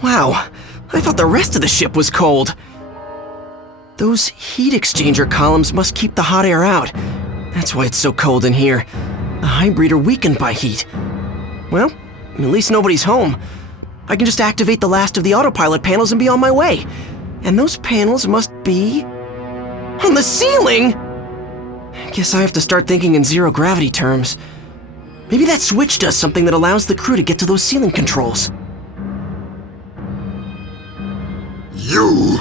Wow, I thought the rest of the ship was cold. Those heat exchanger columns must keep the hot air out. That's why it's so cold in here. The Highbreed are weakened by heat. Well, at least nobody's home. I can just activate the last of the autopilot panels and be on my way. And those panels must be... on the ceiling? Guess I have to start thinking in zero-gravity terms. Maybe that switch does something that allows the crew to get to those ceiling controls. You?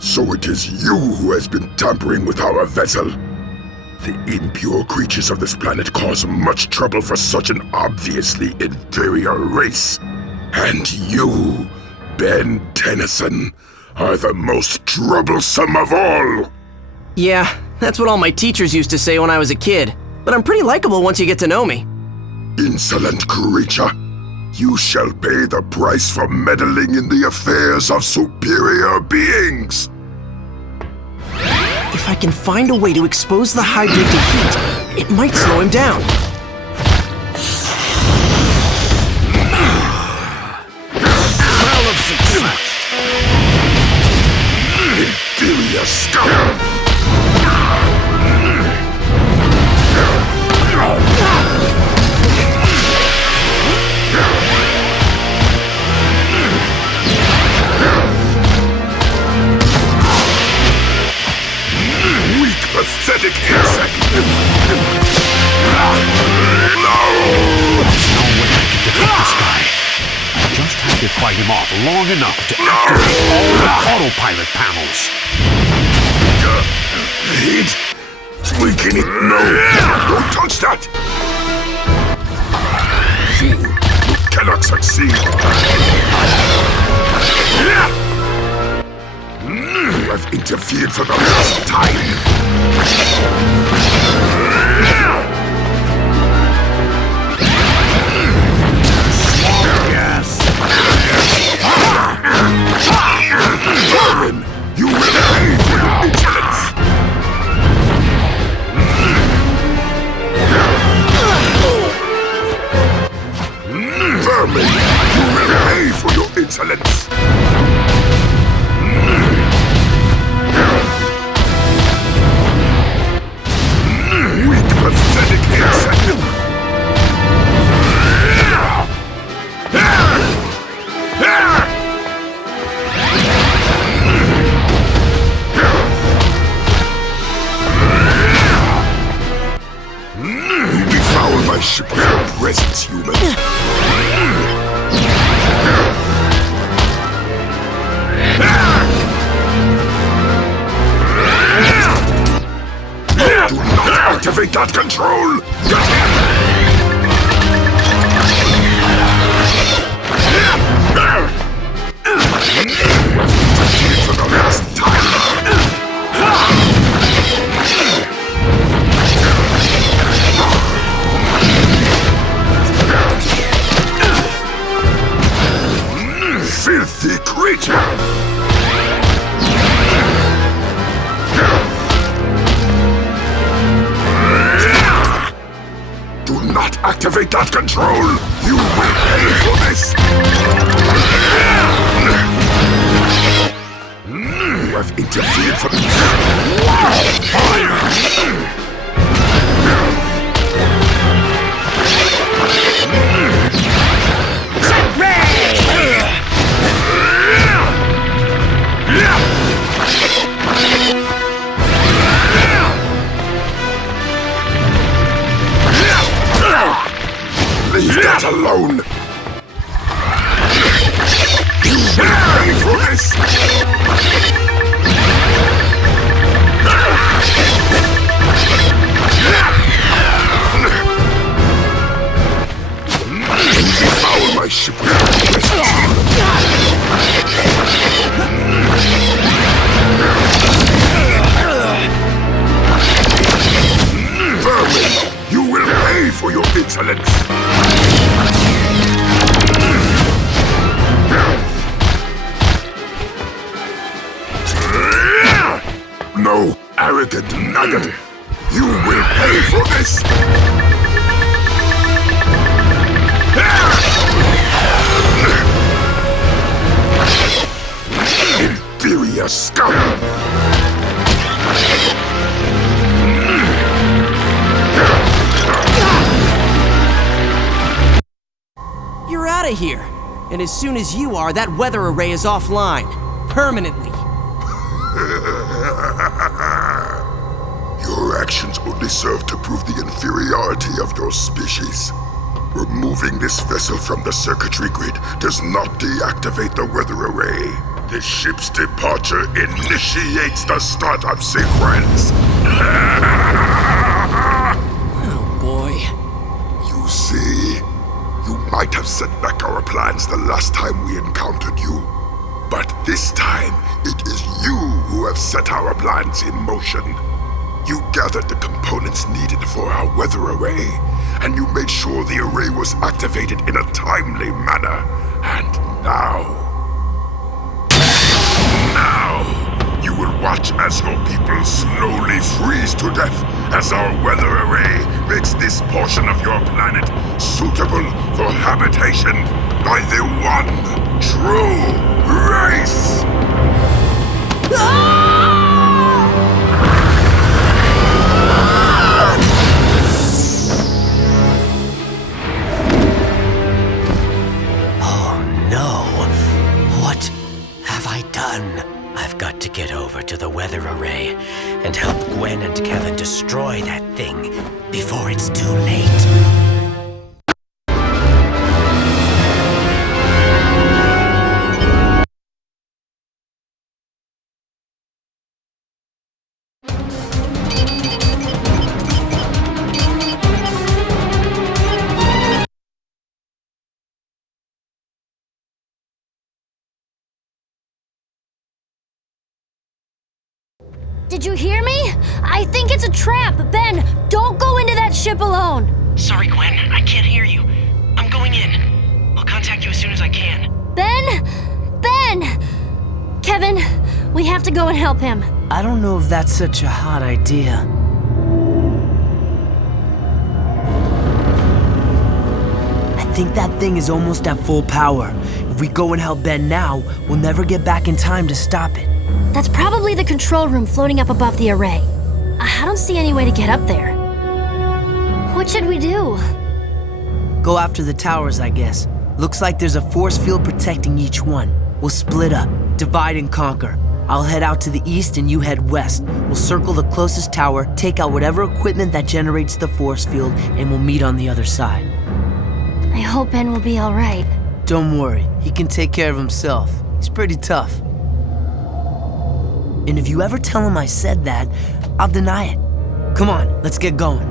So it is you who has been tampering with our vessel. The impure creatures of this planet cause much trouble for such an obviously inferior race. And you, Ben Tennyson, are the most troublesome of all. Yeah, that's what all my teachers used to say when I was a kid. But I'm pretty likable once you get to know me. Insolent creature. You shall pay the price for meddling in the affairs of superior beings. If I can find a way to expose the Highbreed to heat, it might slow him down. Smell of success! Inferior scum! Pathetic insect! No! There's no way I can defeat this guy. I just have to fight him off long enough to activate all the autopilot panels. Heat? Weaken it! No! Don't touch that! You cannot succeed! You have interfered for the last time! Yes! Vermin! You will pay for your insolence! Vermin! You will pay for your insolence! Weak, pathetic insect! You befoul my ship with your presence, human! Do not activate that control! For the last time! Filthy creature! Do not activate that control! You will pay for this! You have interfered for me! Leave that alone! You will pay for this! Devour my ship with your presence! No, arrogant nugget! You will pay for this! Inferior scum! You're out of here! And as soon as you are, that weather array is offline. Permanently. Your actions only serve to prove the inferiority of your species. Removing this vessel from the circuitry grid does not deactivate the weather array. The ship's departure initiates the startup sequence. Oh boy. You see, you might have set back our plans the last time we encountered you. But this time, it is you who have set our plans in motion. You gathered the components needed for our weather array, and you made sure the array was activated in a timely manner. And now, you will watch as your people slowly freeze to death as our weather array makes this portion of your planet suitable for habitation by the one true race! Oh no! What have I done? I've got to get over to the weather array and help Gwen and Kevin destroy that thing before it's too late. Did you hear me? I think it's a trap! Ben, don't go into that ship alone! Sorry, Gwen. I can't hear you. I'm going in. I'll contact you as soon as I can. Ben! Ben! Kevin, we have to go and help him. I don't know if that's such a hot idea. I think that thing is almost at full power. If we go and help Ben now, we'll never get back in time to stop it. That's probably the control room floating up above the array. I don't see any way to get up there. What should we do? Go after the towers, I guess. Looks like there's a force field protecting each one. We'll split up, divide and conquer. I'll head out to the east and you head west. We'll circle the closest tower, take out whatever equipment that generates the force field, and we'll meet on the other side. I hope Ben will be all right. Don't worry, he can take care of himself. He's pretty tough. And if you ever tell him I said that, I'll deny it. Come on, let's get going.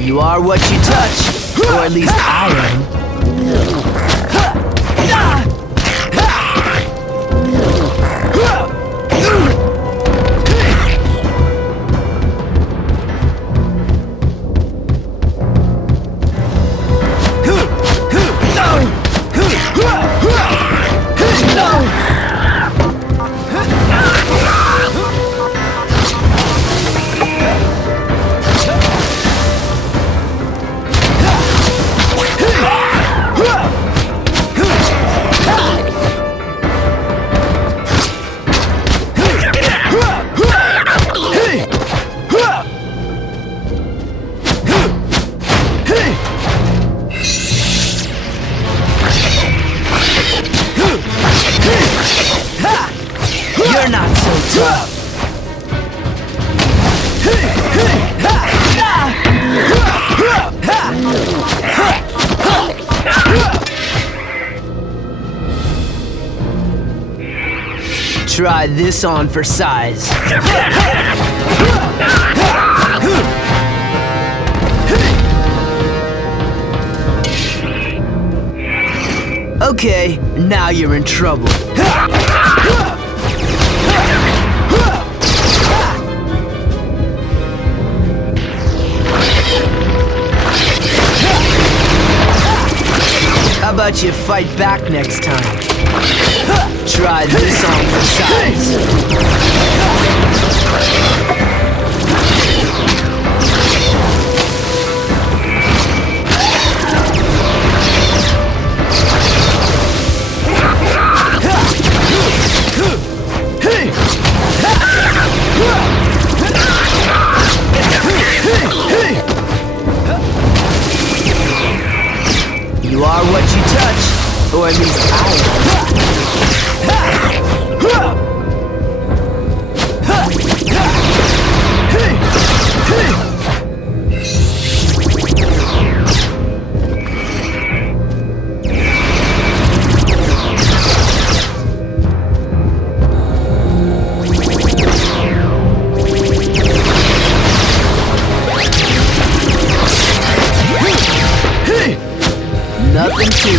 You are what you touch, or at least I am. Try this on for size. Okay, now you're in trouble. How about you fight back next time? Try this on for size. You are what you touch, or at least nothing to it.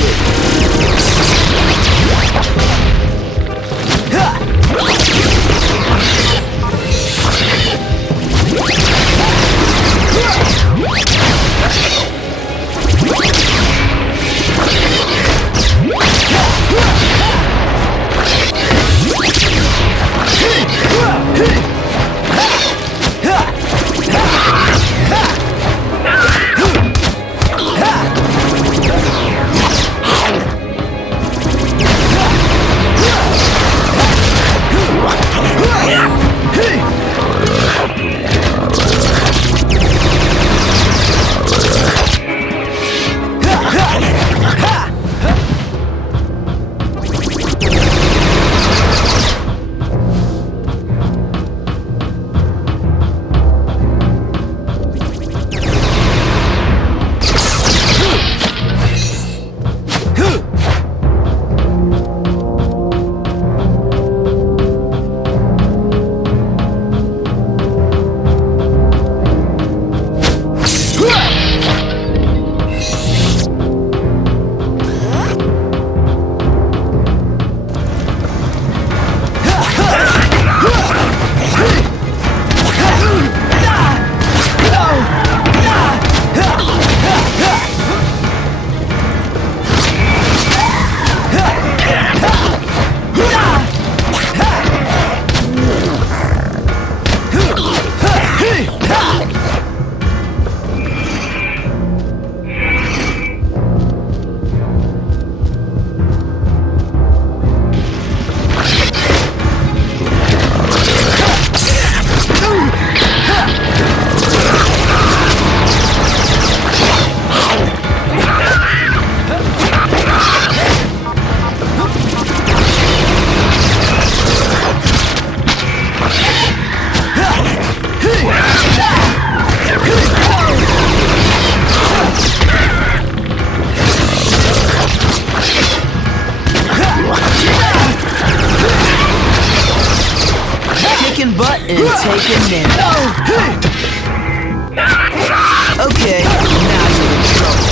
Kicking butt and taking names. Okay, now you're in trouble.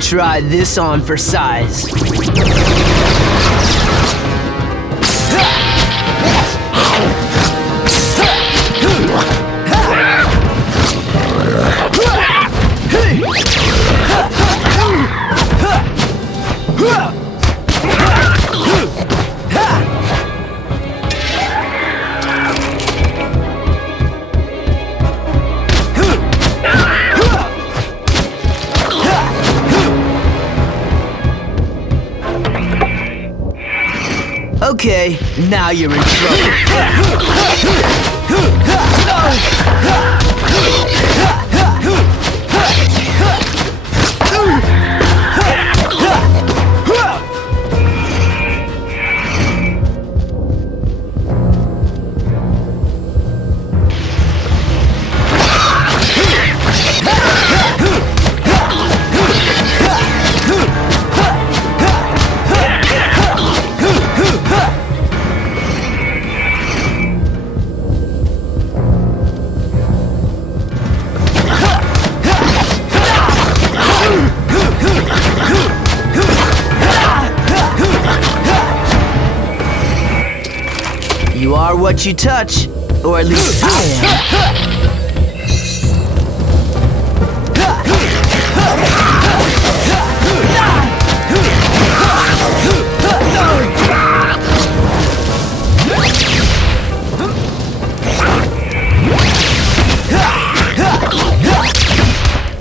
Try this on for size. Okay, now you're in trouble. what you touch, or at least I am.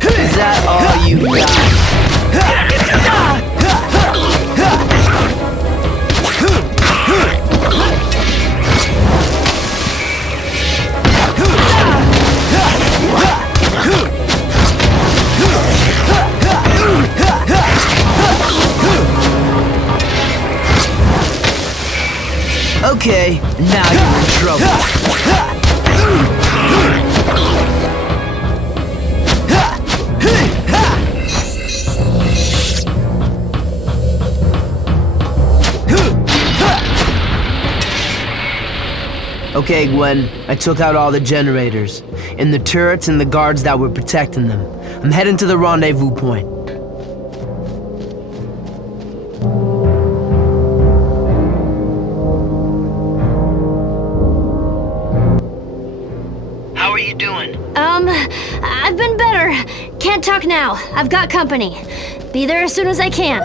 Is that all you got? Okay, now you're in trouble. Okay, Gwen, I took out all the generators, and the turrets and the guards that were protecting them. I'm heading to the rendezvous point. How are you doing? I've been better. Can't talk now. I've got company. Be there as soon as I can.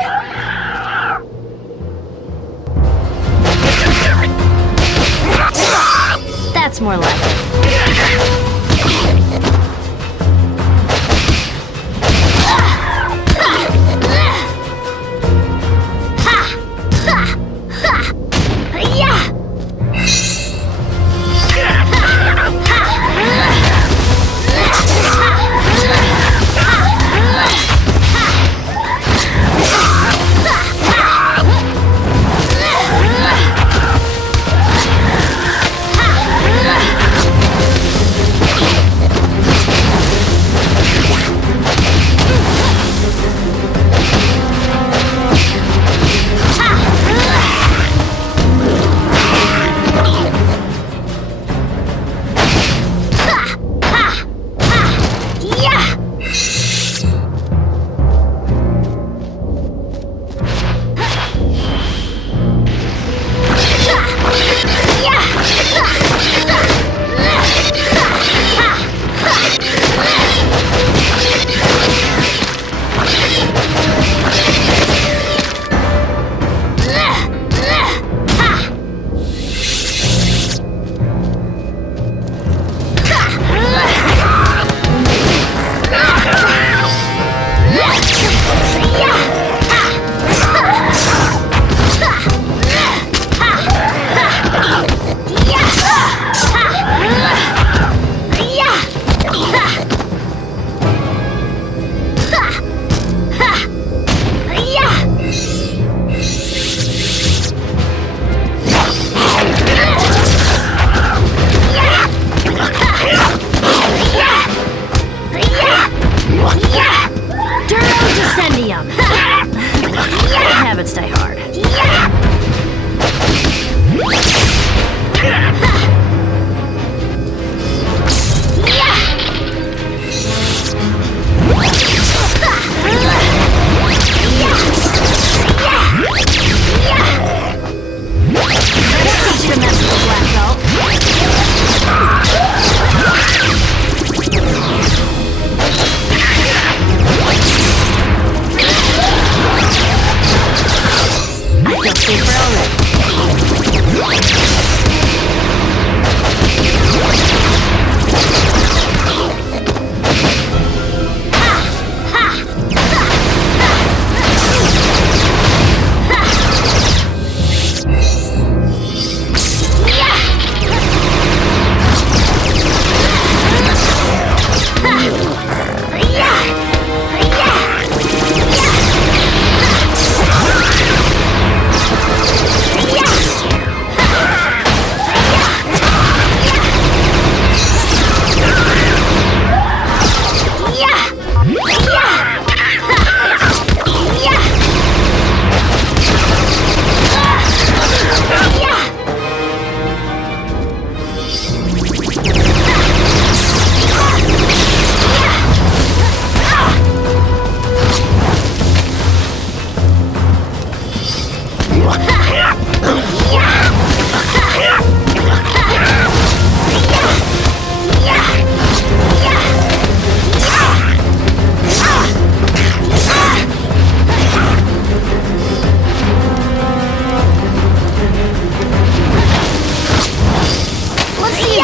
That's more like it.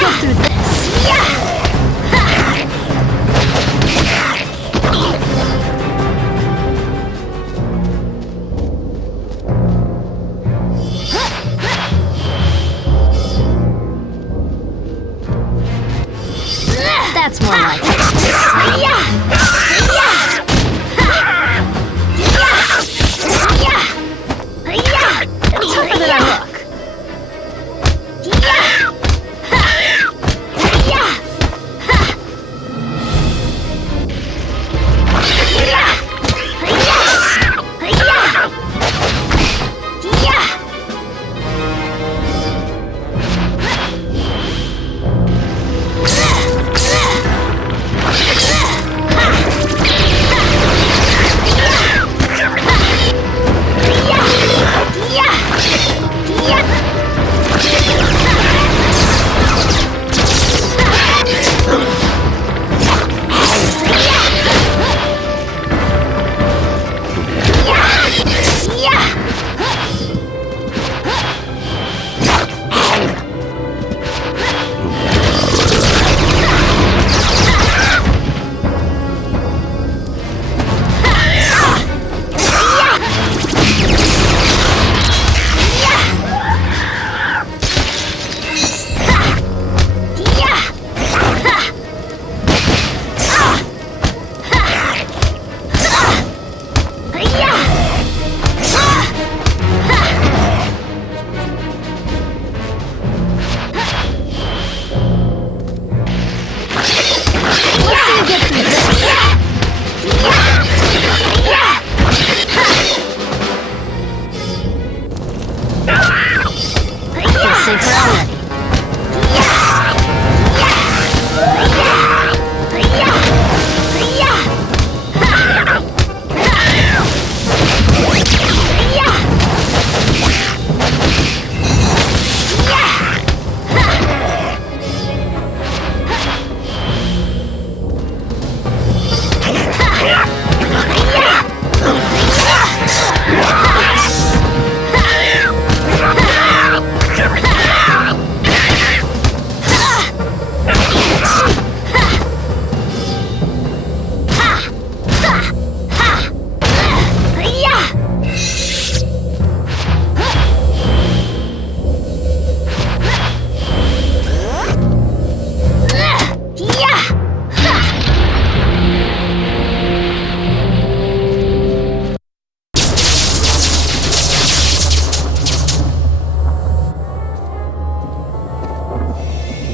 get through this. Yeah! That's more like it. I'm tougher than I look.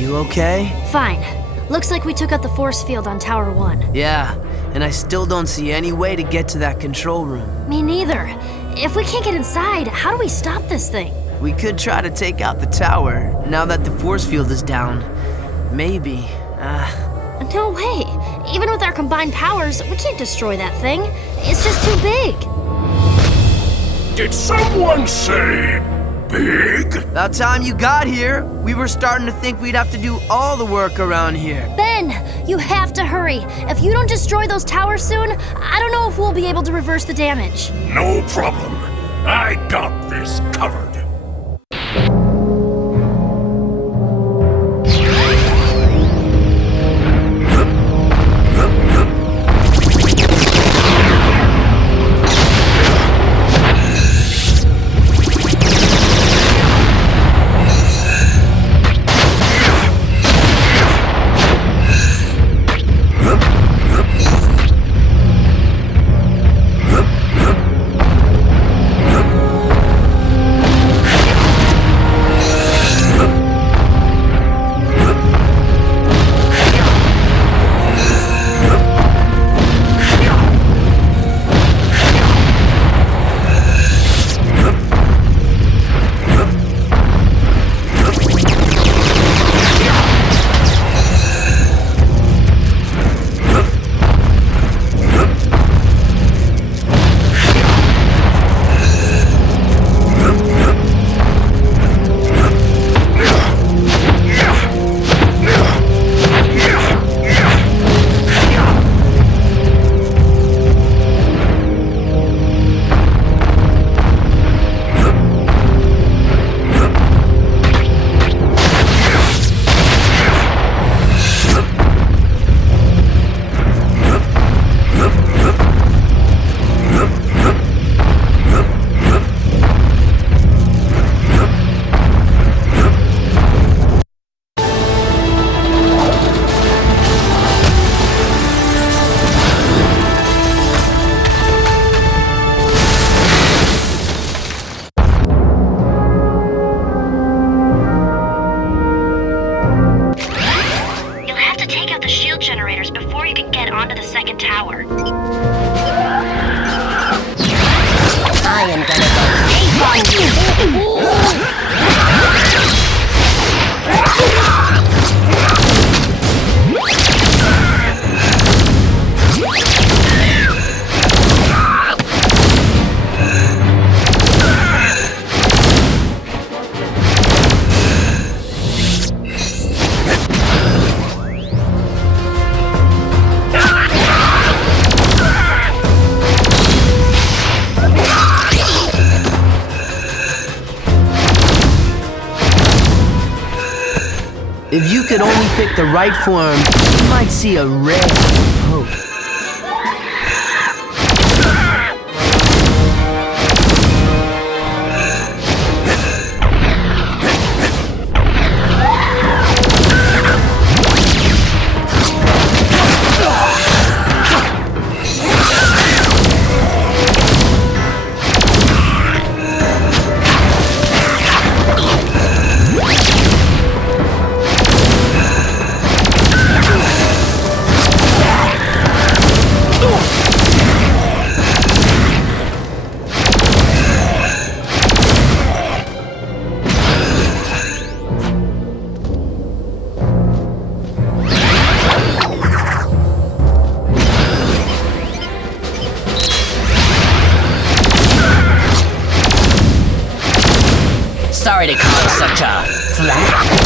Okay? Fine. Looks like we took out the force field on Tower 1. Yeah, and I still don't see any way to get to that control room. Me neither. If we can't get inside, how do we stop this thing? We could try to take out the tower, now that the force field is down. Maybe. No way. Even with our combined powers, we can't destroy that thing. It's just too big. Did someone say big? About time you got here. We were starting to think we'd have to do all the work around here. Ben, you have to hurry. If you don't destroy those towers soon, I don't know if we'll be able to reverse the damage. No problem. I got this covered. out the shield generators before you can get onto the second tower. I am gonna go deep on you! If you could only pick the right form, you might see a ray of hope. Sorry to cause such a flap.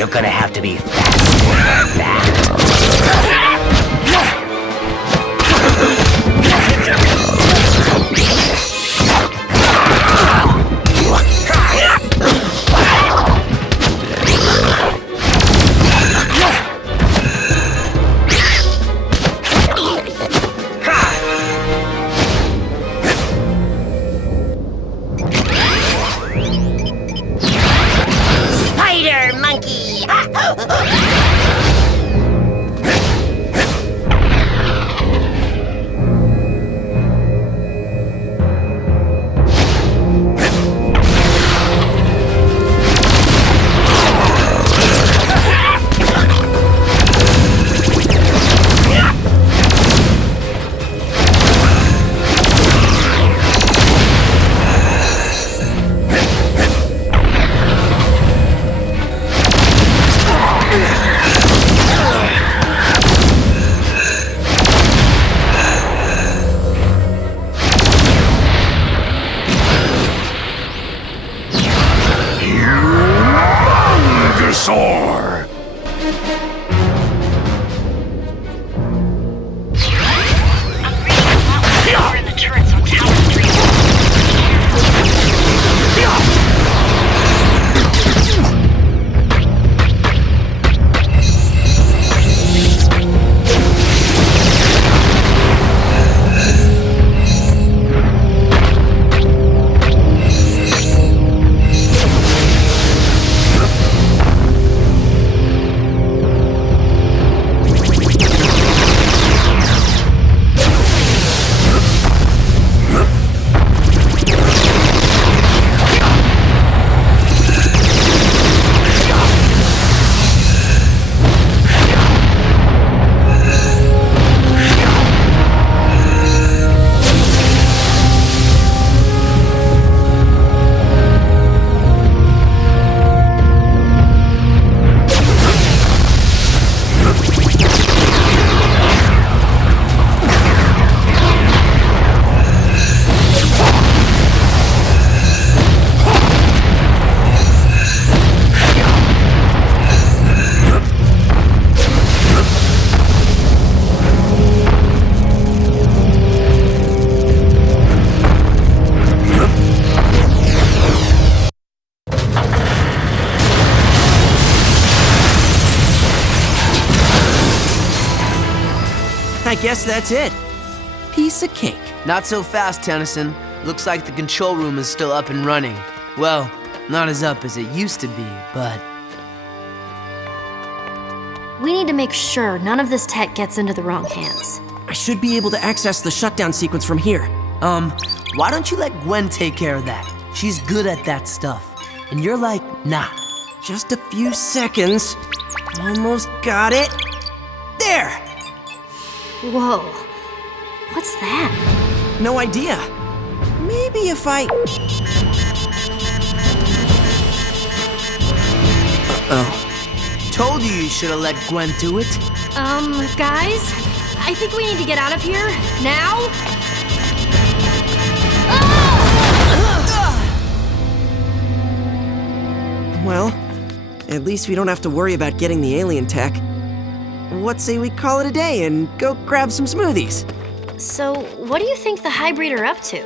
You're gonna have to be faster than that. Spider monkey! Humongousaur! I'm reading a lot more power in the turrets on Tower Street. I guess that's it. Piece of cake. Not so fast, Tennyson. Looks like the control room is still up and running. Well, not as up as it used to be, but... We need to make sure none of this tech gets into the wrong hands. I should be able to access the shutdown sequence from here. Why don't you let Gwen take care of that? She's good at that stuff. And you're like, nah. Just a few seconds. Almost got it. There! Whoa. What's that? No idea. Maybe if I... Uh-oh. Told you should have let Gwen do it. Guys? I think we need to get out of here. Now? Well, at least we don't have to worry about getting the alien tech. What say we call it a day and go grab some smoothies? So, what do you think the Highbreed are up to?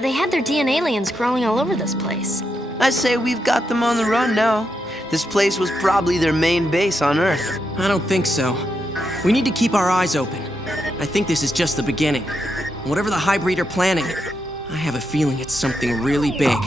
They had their DNA aliens crawling all over this place. I say we've got them on the run now. This place was probably their main base on Earth. I don't think so. We need to keep our eyes open. I think this is just the beginning. Whatever the Highbreed are planning, I have a feeling it's something really big.